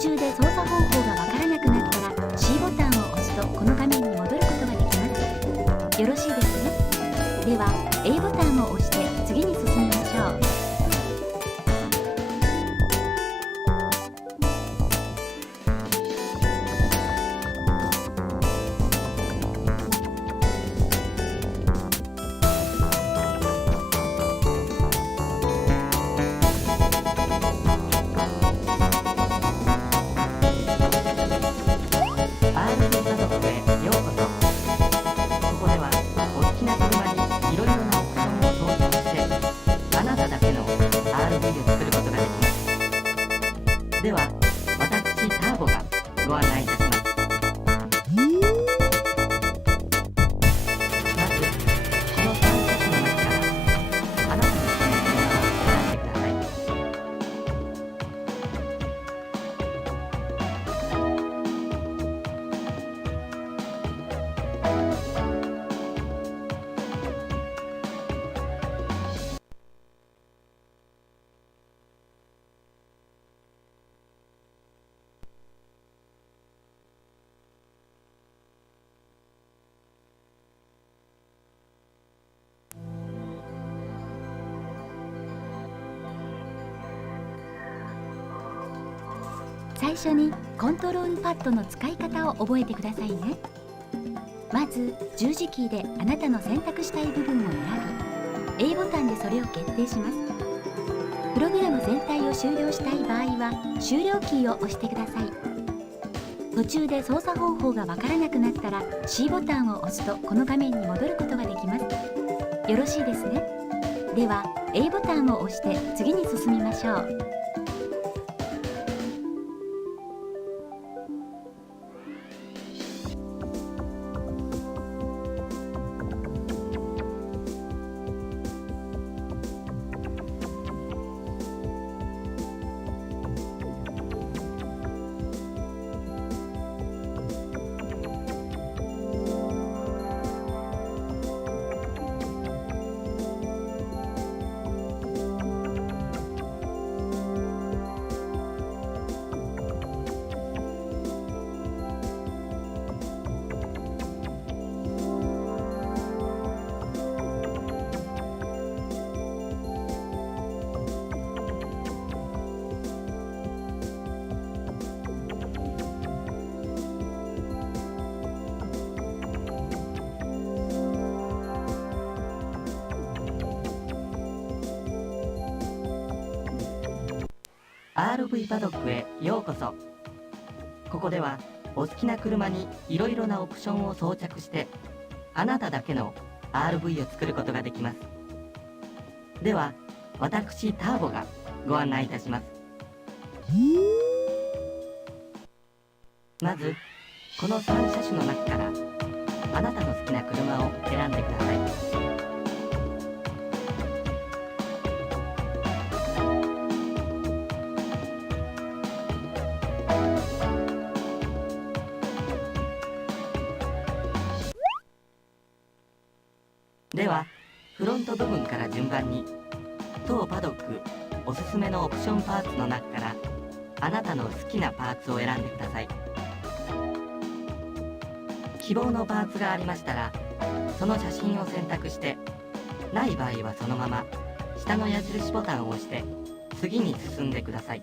中で操作方法がわからなくなったら C ボタンを押すとこの画面に戻ることができます。よろしいですね。では A ボタンを押して次に進みましょう。最初にコントロールパッドの使い方を覚えてくださいね。まず十字キーであなたの選択したい部分を選び A ボタンでそれを決定します。プログラム全体を終了したい場合は終了キーを押してください。途中で操作方法がわからなくなったら C ボタンを押すとこの画面に戻ることができます。よろしいですね。では A ボタンを押して次に進みましょう。RV パドックへようこそ。ここではお好きな車にいろいろなオプションを装着してあなただけの RV を作ることができます。では私ターボがご案内いたします。まずこの3車種の中からあなたの好きな車を選んでください。ではフロント部分から順番に当パドックおすすめのオプションパーツの中からあなたの好きなパーツを選んでください。希望のパーツがありましたらその写真を選択して、ない場合はそのまま下の矢印ボタンを押して次に進んでください。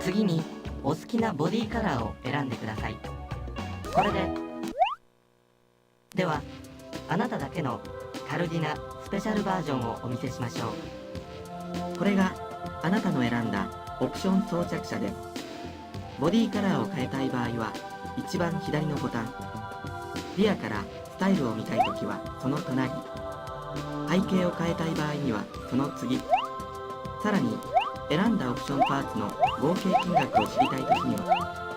次にお好きなボディカラーを選んでください。これではあなただけのカルディナスペシャルバージョンをお見せしましょう。これがあなたの選んだオプション装着車です。ボディカラーを変えたい場合は一番左のボタン、リアからスタイルを見たいときはその隣、背景を変えたい場合にはその次、さらに選んだオプションパーツの合計金額を知りたいときには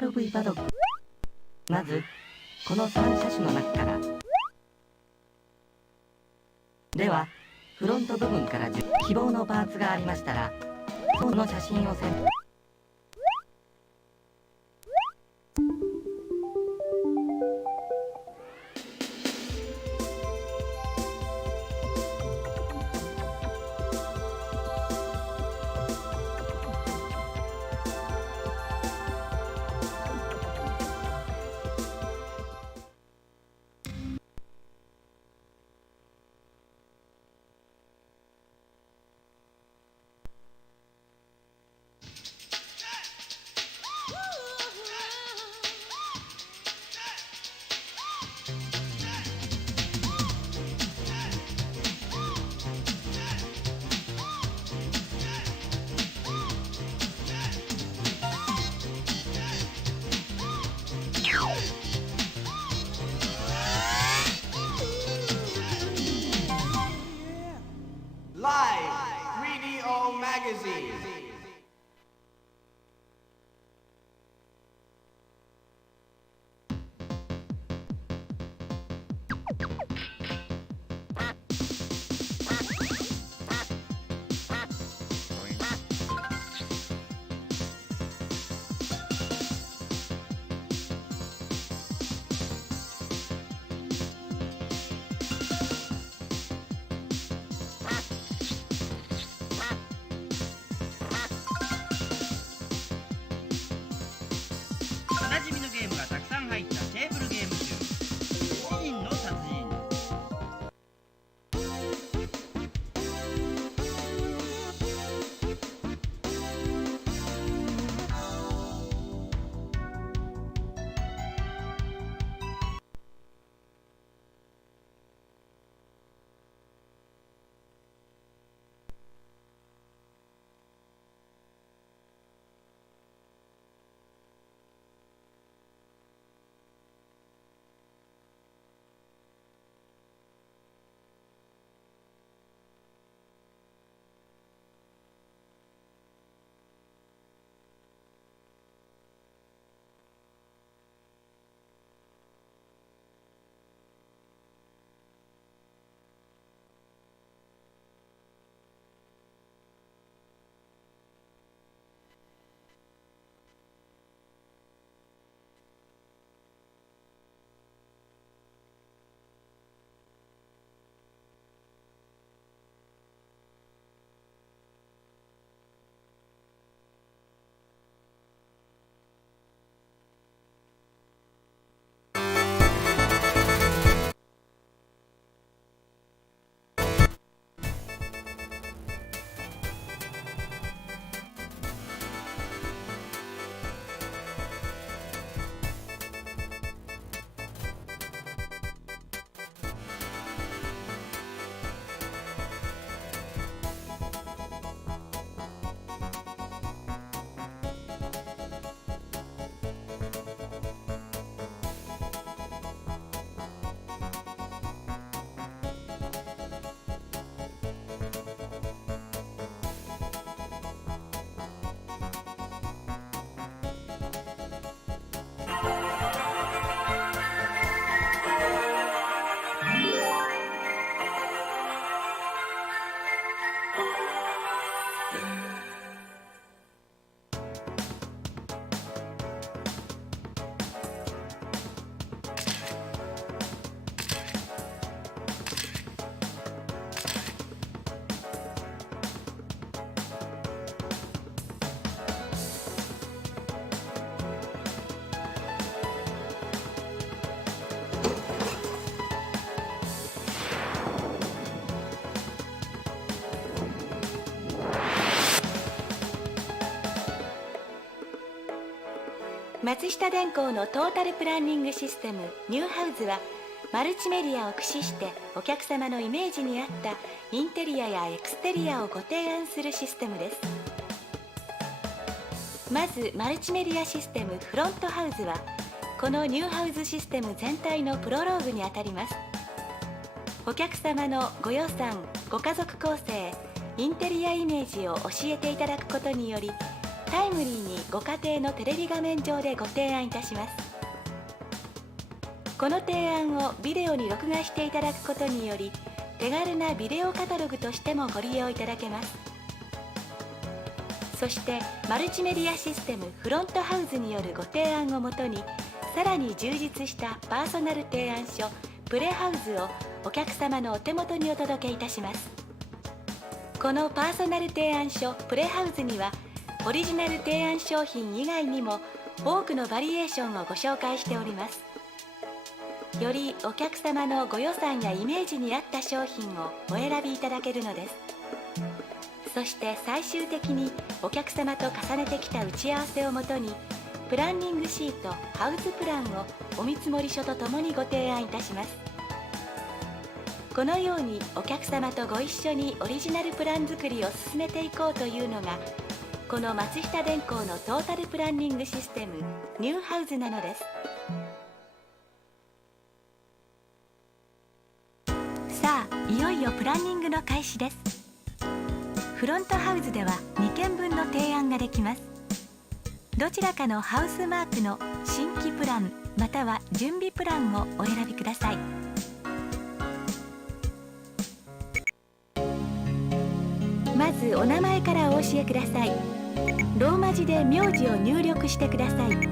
RV パドック。まずこの3車種の中から。ではフロント部分から希望のパーツがありましたらその写真を選択。松下電工のトータルプランニングシステムニューハウズはマルチメディアを駆使してお客様のイメージに合ったインテリアやエクステリアをご提案するシステムです。まずマルチメディアシステムフロントハウズはこのニューハウズシステム全体のプロローグにあたります。お客様のご予算、ご家族構成、インテリアイメージを教えていただくことによりタイムリーにご家庭のテレビ画面上でご提案いたします。この提案をビデオに録画していただくことにより、手軽なビデオカタログとしてもご利用いただけます。そしてマルチメディアシステムフロントハウズによるご提案をもとに、さらに充実したパーソナル提案書プレハウズをお客様のお手元にお届けいたします。このパーソナル提案書プレハウズには、オリジナル提案商品以外にも多くのバリエーションをご紹介しております。よりお客様のご予算やイメージに合った商品をお選びいただけるのです。そして最終的にお客様と重ねてきた打ち合わせをもとに、プランニングシートハウズプランをお見積書とともにご提案いたします。このようにお客様とご一緒にオリジナルプラン作りを進めていこうというのが、この松下電工のトータルプランニングシステムニューハウズなのです。さあ、いよいよプランニングの開始です。フロントハウズでは2件分の提案ができます。どちらかのハウスマークの新規プランまたは準備プランをお選びください。まずお名前からお教えください。ローマ字で名字を入力してください。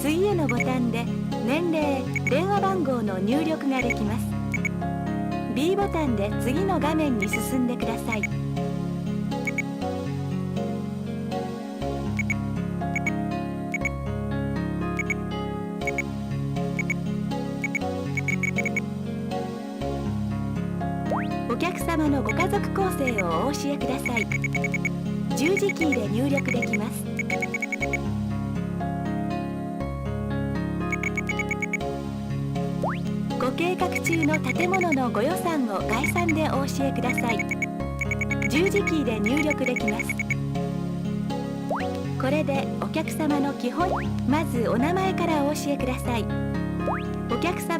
次へのボタンで年齢、電話番号の入力ができます。B ボタンで次の画面に進んでください。お客様のご家族構成をお教えください。十字キーで入力できます。ご計画中の建物のご予算を概算でお教えください。十字キーで入力できます。これでお客様の基本、まずお名前からお教えください。お客様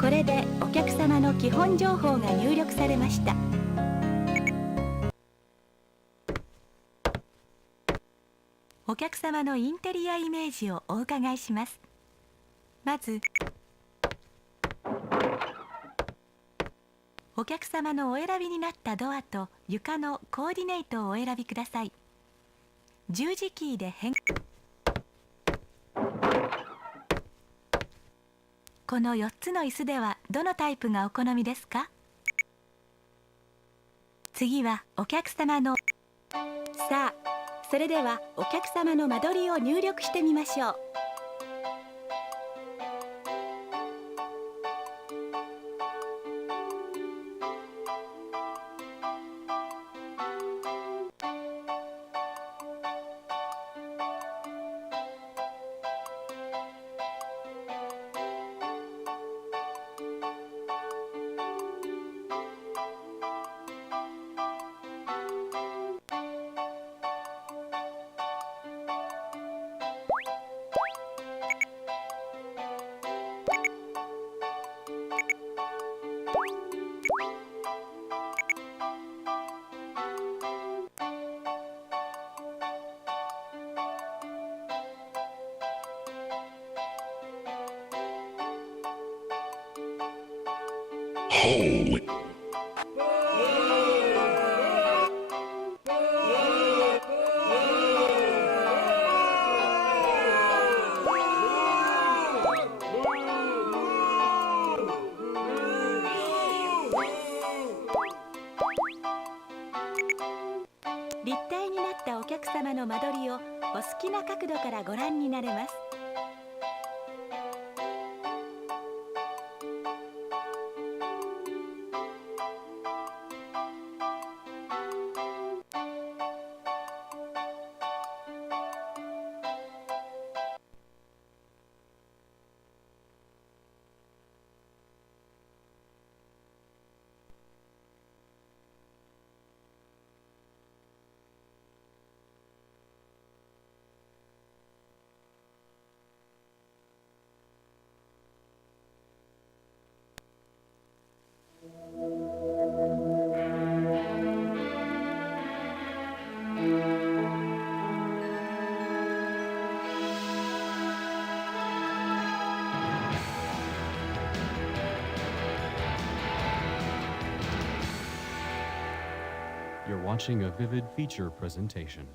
これでお客様の基本情報が入力されました。お客様のインテリアイメージをお伺いします。まずお客様のお選びになったドアと床のコーディネートをお選びください。十字キーでこの4つの椅子ではどのタイプがお好みですか？次はお客様のさあ、それではお客様の間取りを入力してみましょう。Holy.立体になったお客様の間取りをお好きな角度からご覧になれます。You're watching a vivid feature presentation.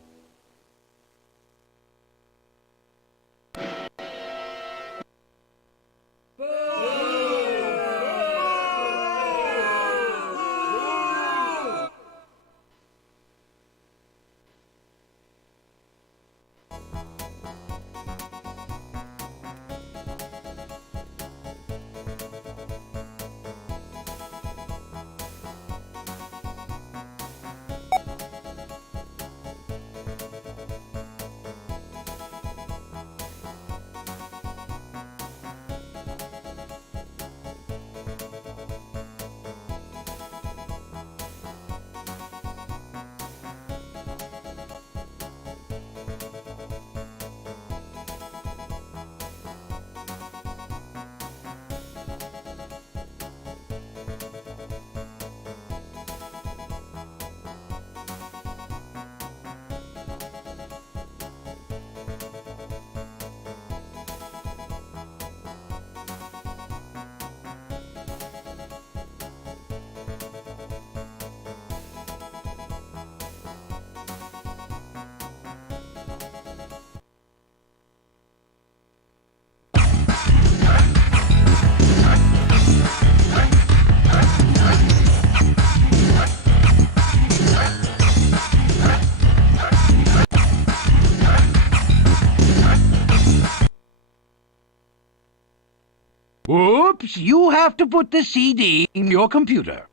Oops, you have to put the CD in your computer.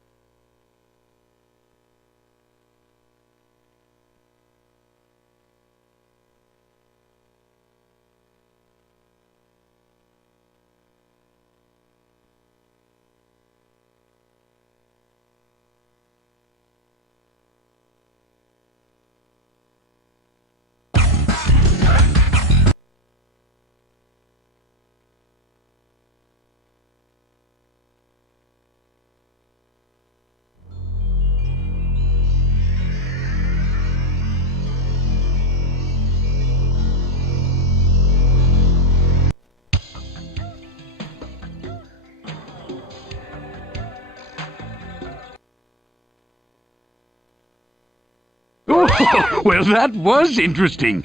Oh, well, that was interesting.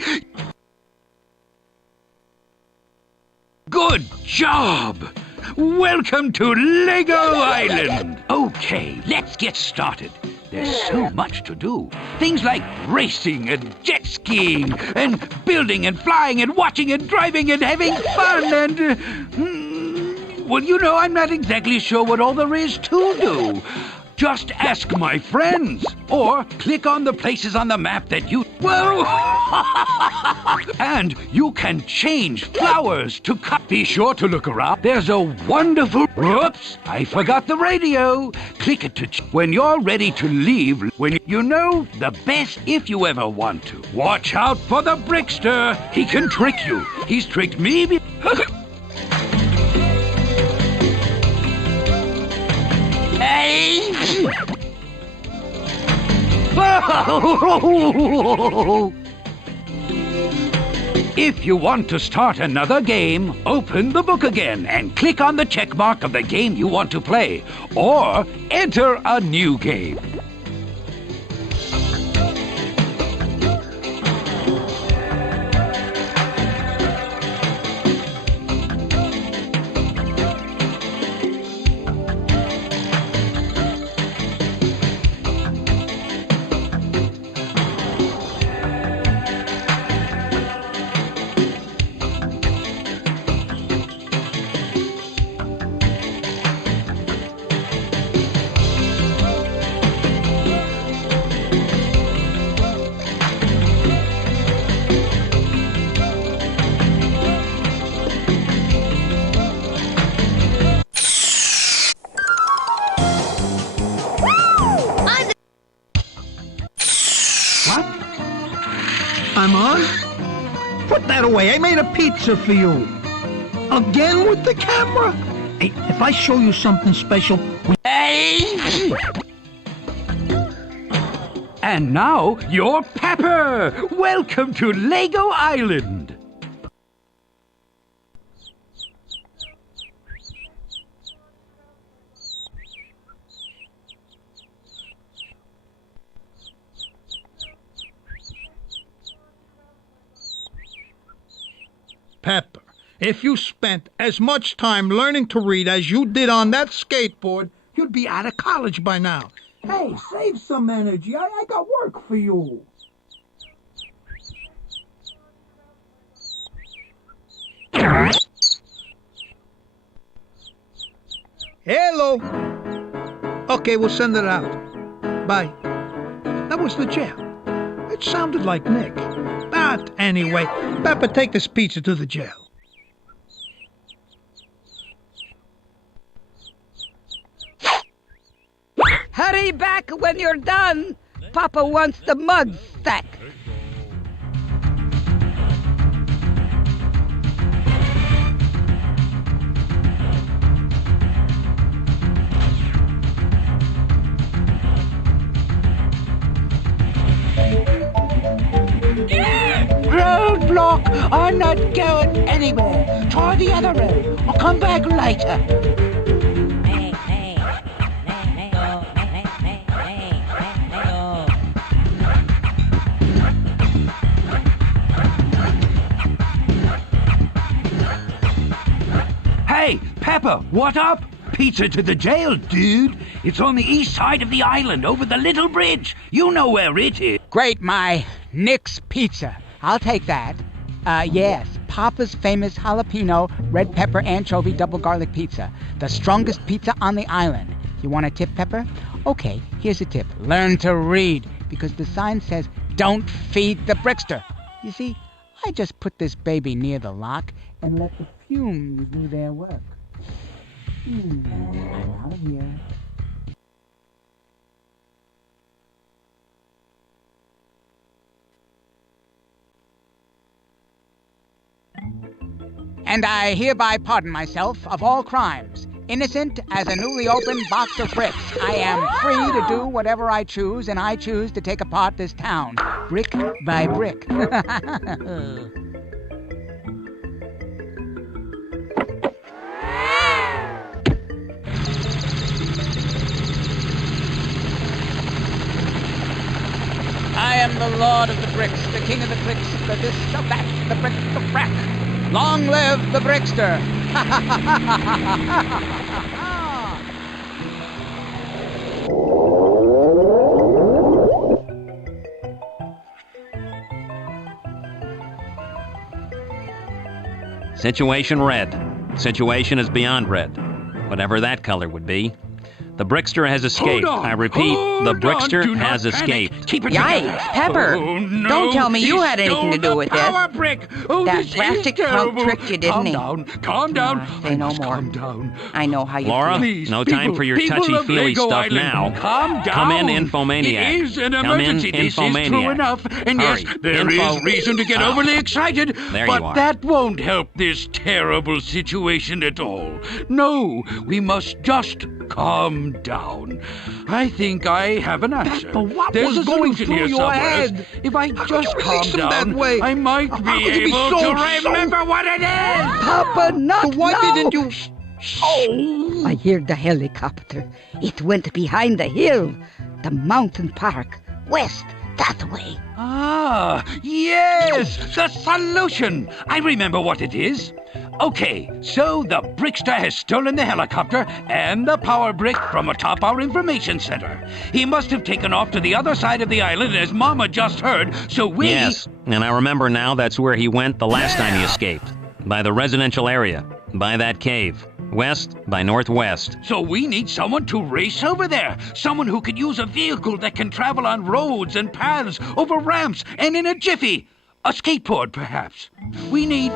Good job! Welcome to Lego Island! Okay, let's get started. There's so much to do. Things like racing and jet skiing and building and flying and watching and driving and having fun and... well, you know, I'm not exactly sure what all there is to do. Just ask my friends, or click on the places on the map that you... Well... and you can change flowers to cut. Be sure to look around. There's a wonderful... Whoops! I forgot the radio. Click it to... when you're ready to leave, when you know the best if you ever want to. Watch out for the Brickster. He can trick you. He's tricked me... If you want to start another game, open the book again and click on the check mark of the game you want to play, or enter a new game. I'm on? Put that away. I made a pizza for you. Again with the camera? Hey, if I show you something special... And now, you're Pepper! Welcome to Lego Island! If you spent as much time learning to read as you did on that skateboard, you'd be out of college by now. Hey, save some energy. I got work for you. Hello. Okay, we'll send it out. Bye. That was the jail. It sounded like Nick. But anyway, Pepper, take this pizza to the jail. Hurry back when you're done. Papa wants the mud stack. Roadblock! I'm not going anywhere. Try the other road. I'll come back later. Hey, Pepper, what up? Pizza to the jail, dude. It's on the east side of the island, over the little bridge. You know where it is. Great, my Nick's Pizza. I'll take that. Yes, Papa's famous jalapeno, red pepper, anchovy, double garlic pizza. The strongest pizza on the island. You want a tip, Pepper? Okay, here's a tip. Learn to read, because the sign says, don't feed the brickster. You see, I just put this baby near the lock and let the fumes do their work. I'm out of here. And I hereby pardon myself of all crimes, innocent as a newly opened box of bricks. I am free to do whatever I choose, and I choose to take apart this town, brick by brick. I am the lord of the bricks, the king of the clicks, the this, the that, the brick, the frack. Long live the brickster! Situation red. Situation is beyond red. Whatever that color would be. The brickster has escaped. I repeat, the brickster has escaped. Keep it Yikes, together. Pepper! Oh, no. Don't tell me you He had anything to stole do with the this. power brick. Oh, That this plastic is punk terrible. tricked you, didn't he? Calm down. Say no more. Calm down. I know how you Laura, feel. Please, no people, time for your people of touchy-feely Lego stuff Island, now. Calm down. Come in, Infomaniac. It is an Come in, emergency. This is true Infomaniac. enough. And Hurry. yes, there Info- is reason to get overly excited. There but you are. that won't help this terrible situation at all. No, we must just calm down. I think I have an answer. But what There's was a going solution through here your somewhere. head? If I How just could you calm release him down, that way? I might How be could you be able so- to remember what it is. Papa, not So why now. didn't you... Oh! I hear the helicopter. It went behind the hill. The mountain park. West, that way. Ah, yes, the solution. I remember what it is. Okay, so the brickster has stolen the helicopter and the power brick from atop our information center. He must have taken off to the other side of the island, as Mama just heard, so we... Yes, and I remember now that's where he went the last time he escaped. By the residential area. By that cave. West by northwest. So we need someone to race over there. Someone who could use a vehicle that can travel on roads and paths, over ramps, and in a jiffy. A skateboard, perhaps. We need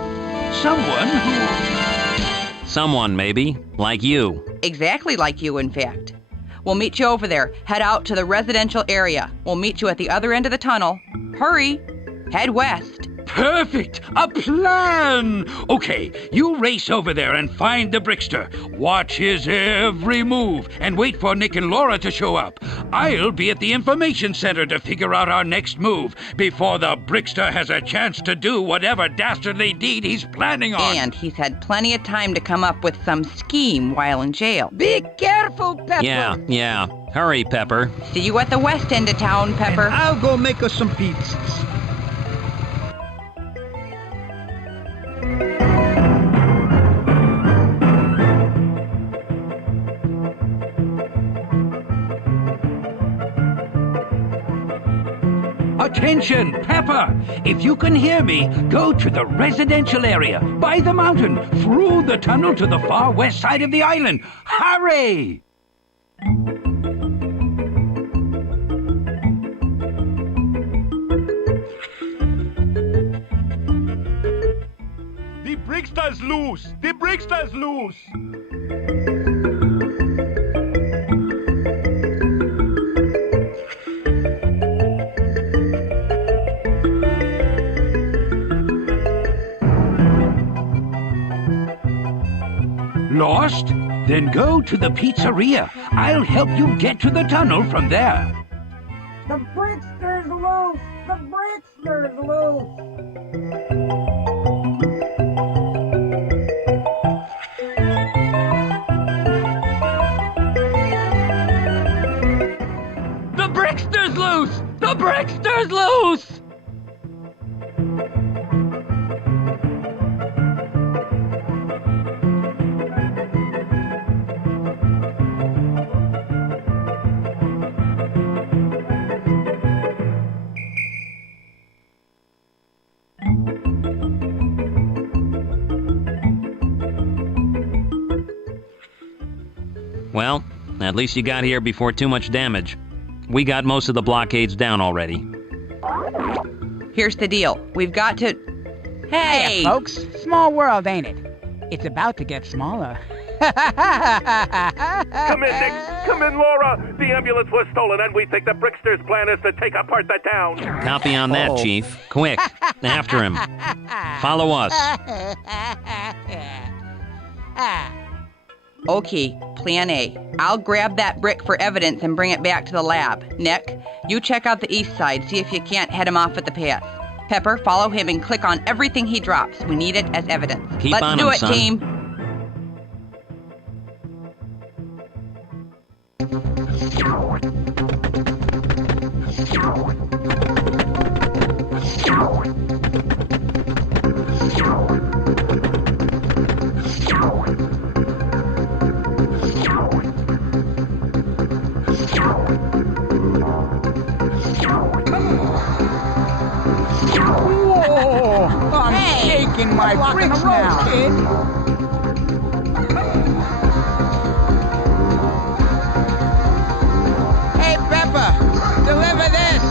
someone who... Someone, maybe. Like you. Exactly like you, in fact. We'll meet you over there. Head out to the residential area. We'll meet you at the other end of the tunnel. Hurry. Head west. Perfect! A plan! Okay, you race over there and find the brickster. Watch his every move and wait for Nick and Laura to show up. I'll be at the information center to figure out our next move before the brickster has a chance to do whatever dastardly deed he's planning on. And he's had plenty of time to come up with some scheme while in jail. Be careful, Pepper. Yeah. Hurry, Pepper. See you at the west end of town, Pepper. And I'll go make us some pizzas. Attention, Pepper! If you can hear me, go to the residential area, by the mountain, through the tunnel to the far west side of the island. Hurry! The Brickster's loose! The Brickster's loose! Lost? Then go to the pizzeria. I'll help you get to the tunnel from there. The Brickster's loose! The Brickster's loose! The Brickster's loose! The Brickster's loose! Well, at least you got here before too much damage. We got most of the blockades down already. Here's the deal. We've got to... Hey! Hiya, folks. Small world, ain't it? It's about to get smaller. Come in, Nick. Come in, Laura. The ambulance was stolen, and we think the Brickster's plan is to take apart the town. Copy on that, Chief. Quick, after him. Follow us. Okay, plan A. I'll grab that brick for evidence and bring it back to the lab. Nick, you check out the east side, see if you can't head him off at the pass. Pepper, follow him and click on everything he drops. We need it as evidence. Keep on him, Let's do it, son. team. Whoa! I'm shaking my bricks now. Kid. Hey, Pepper, deliver this.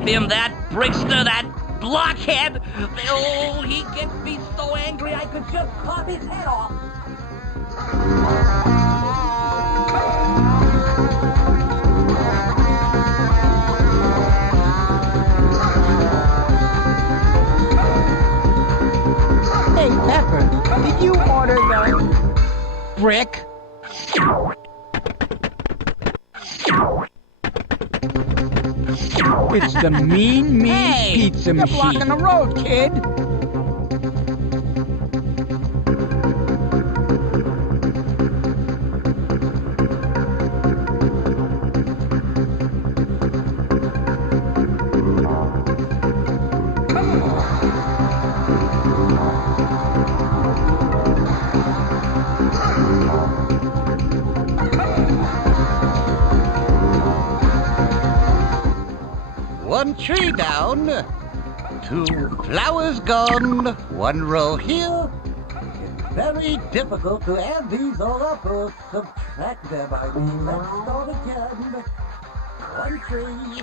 Him, that Brickster, that blockhead. Oh, he gets me so angry I could just pop his head off. Hey, Pepper, did you order the brick? It's the mean pizza machine. You're blocking the road, kid. One tree down, 2 flowers gone, 1 row here. It's very difficult to add these all up or subtract them. I mean, let's start again. 1 tree,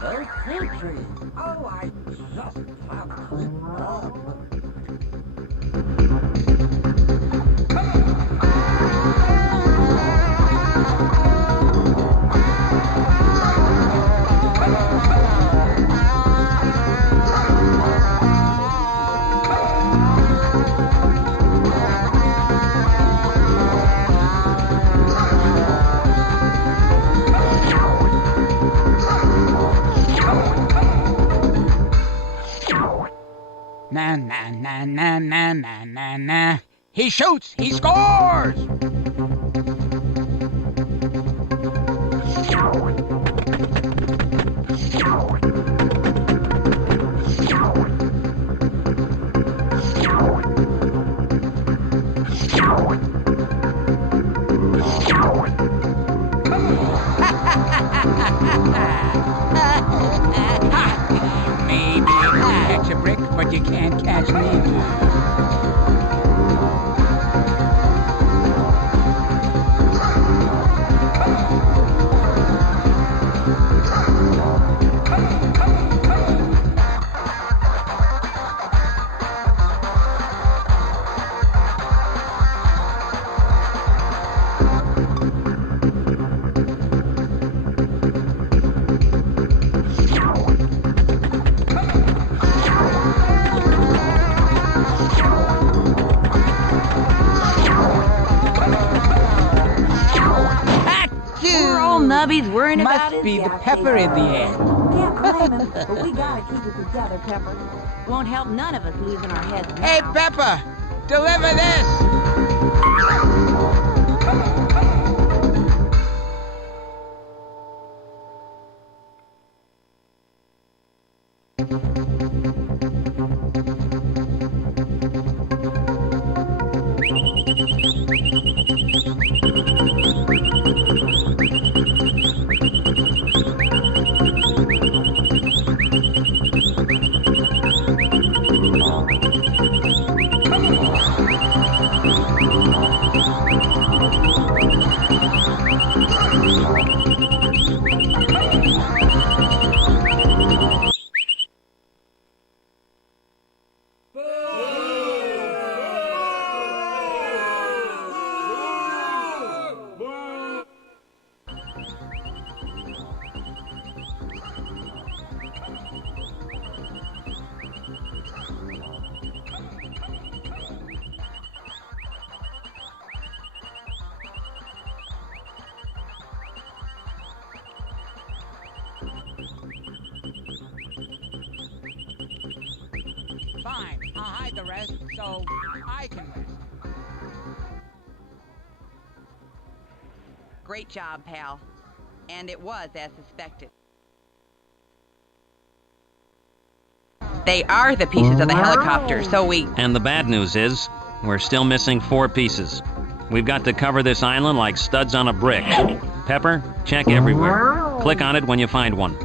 no 2 trees. Oh, I just can't keep up. Na. He shoots! He scores! Maybe you can catch a brick, but you can't catch me. Nubby's worrying about it. Must be the pepper in the end. Can't blame him, but we gotta keep it together, Pepper. Won't help none of us losing our heads now. Hey, Pepper! Deliver this! Fine, I'll hide the rest so I can rest. Great job, pal. And it was as suspected. They are the pieces of the helicopter, so we... And the bad news is, we're still missing 4 pieces. We've got to cover this island like studs on a brick. Pepper, check everywhere. Click on it when you find one.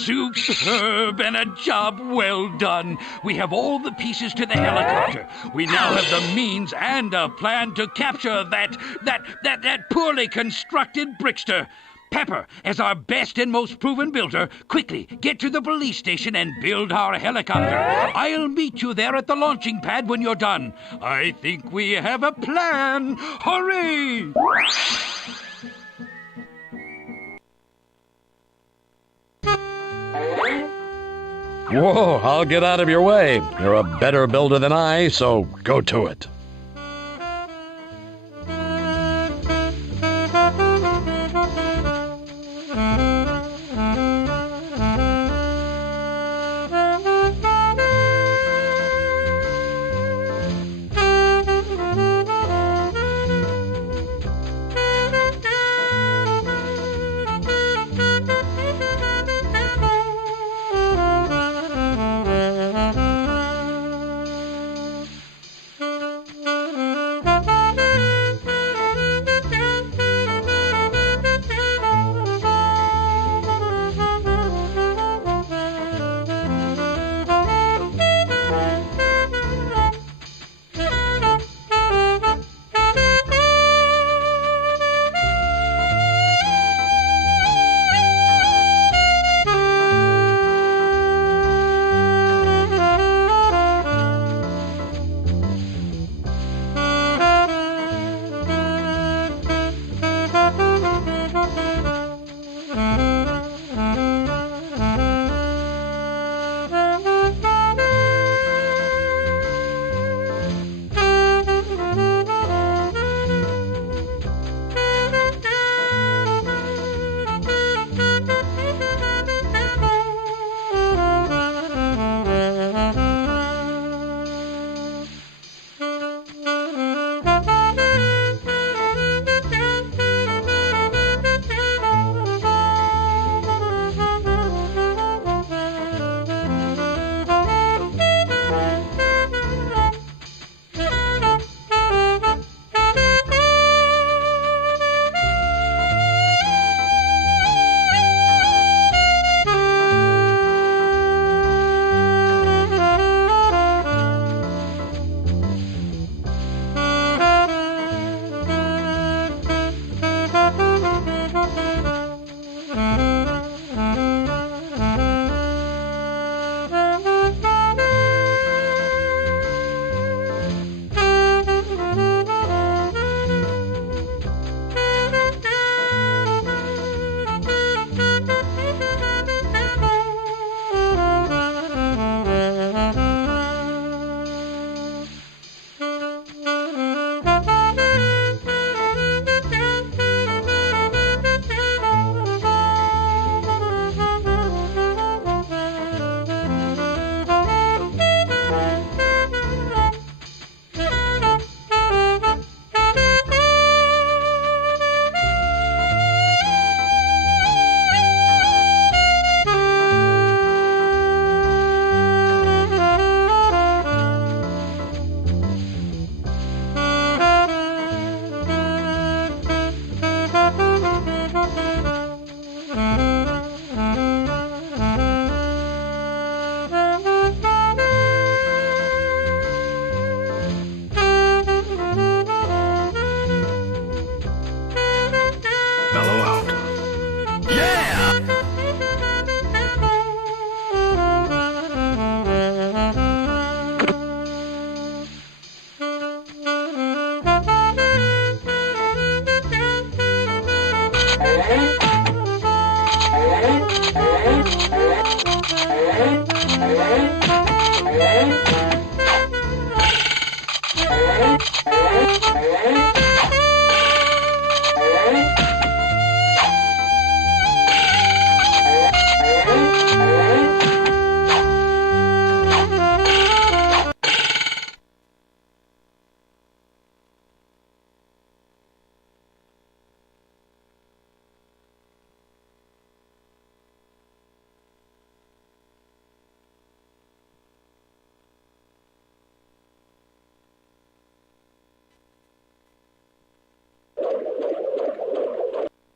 Superb and a job well done. We have all the pieces to the helicopter. We now have the means and a plan to capture that poorly constructed Brickster. Pepper, as our best and most proven builder, quickly get to the police station and build our helicopter. I'll meet you there at the launching pad when you're done. I think we have a plan. Hurry! Whoa, I'll get out of your way. You're a better builder than I, so go to it.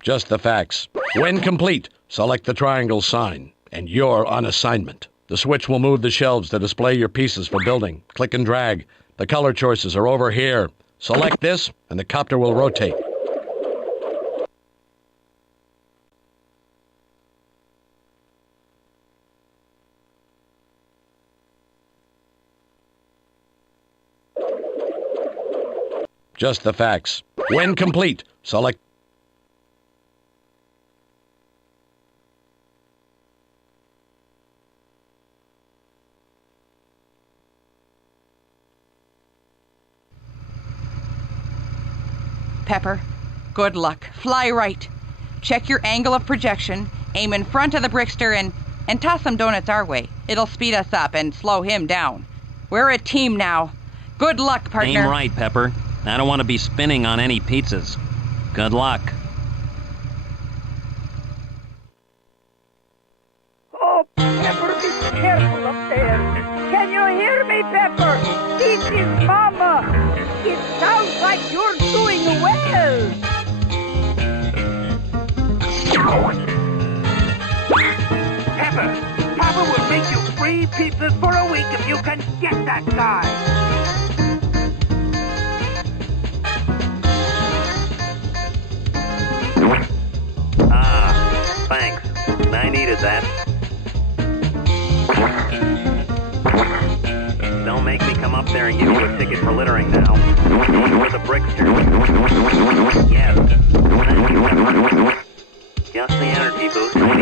Just the facts. When complete, select the triangle sign. and you're on assignment. The switch will move the shelves to display your pieces for building. Click and drag. The color choices are over here. Select this, and the copter will rotate. Just the facts. When complete, select. Pepper, good luck. Fly right. Check your angle of projection, aim in front of the Brickster, and toss some donuts our way. It'll speed us up and slow him down. We're a team now. Good luck, partner. Aim right, Pepper. I don't want to be spinning on any pizzas. Good luck. Oh, Pepper, be careful up there. Can you hear me, Pepper? This is Mama. It sounds like you're doing well. Pepper, Papa will make you free pizzas for a week if you can get that guy. Thanks. I needed that. Don't make me come up there and give you a ticket for littering now. Aim for the Brickster. Yes. Thank you, Pepper. Just the energy boost I needed.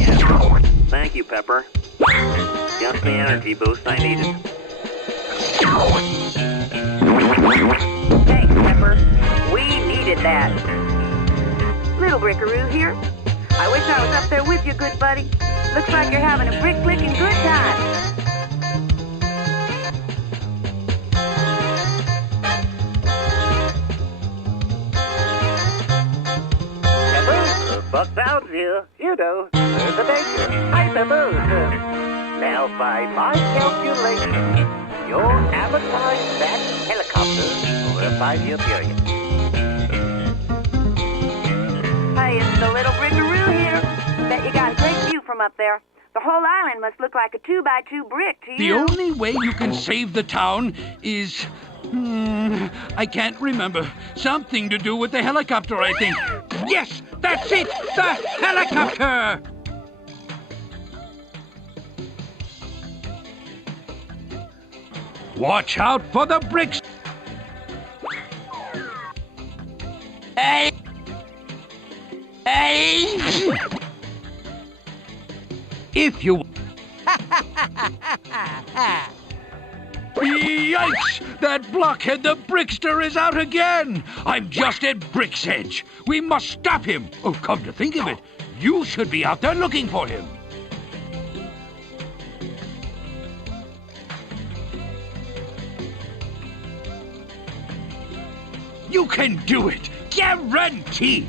Yes. Thank you, Pepper. Just the energy boost I needed. Thanks, Pepper. We needed that. Little Brickaroo here. I wish I was up there with you, good buddy. Looks like you're having a brick-clicking good time. Pepper, Buck Downs here. You know, there's a danger. Hi, Pepper. Now, by my calculation, you're amortized that helicopter over a 5-year period. Hey, it's the Little Brickaroo here. Bet you got a great view from up there. The whole island must look like a 2x2 brick to The you. only way you can save the town is... I can't remember. Something to do with the helicopter, I think. Yes, that's it! The helicopter! Watch out for the bricks! Hey! Hey! If you... Yikes! That blockhead, the Brickster, is out again! I'm just at Brick's Edge. We must stop him. Oh, come to think of it, you should be out there looking for him. You can do it! Guaranteed!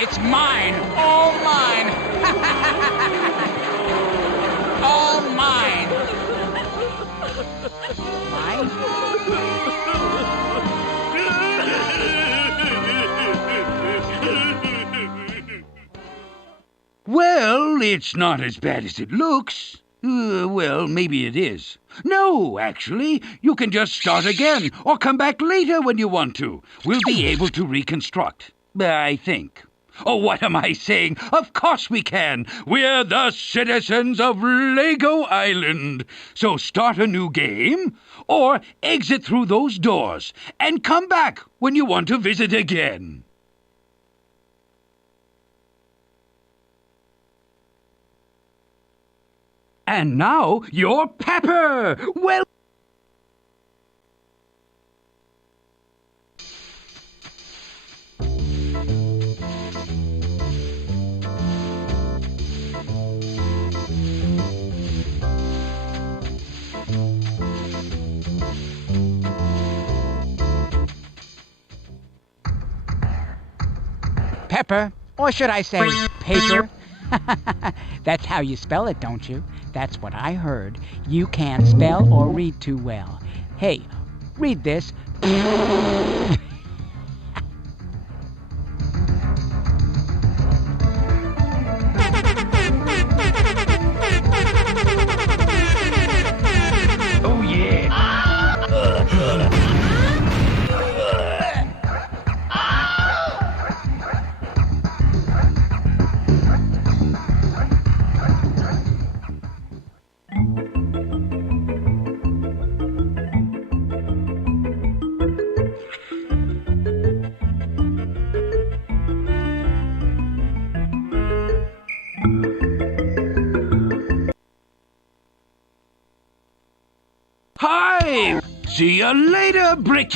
It's mine! All mine! All mine! Well, it's not as bad as it looks. Well, maybe it is. No, actually, you can just start again, or come back later when you want to. We'll be able to reconstruct, I think. Oh, what am I saying? Of course we can. We're the citizens of Lego Island. So start a new game, or exit through those doors, and come back when you want to visit again. And now, you're Pepper! Well... Pepper, or should I say paper? That's how you spell it, don't you? That's what I heard. You can't spell or read too well. Hey, read this. Oh, yeah. See you later, Brick.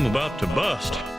I'm about to bust.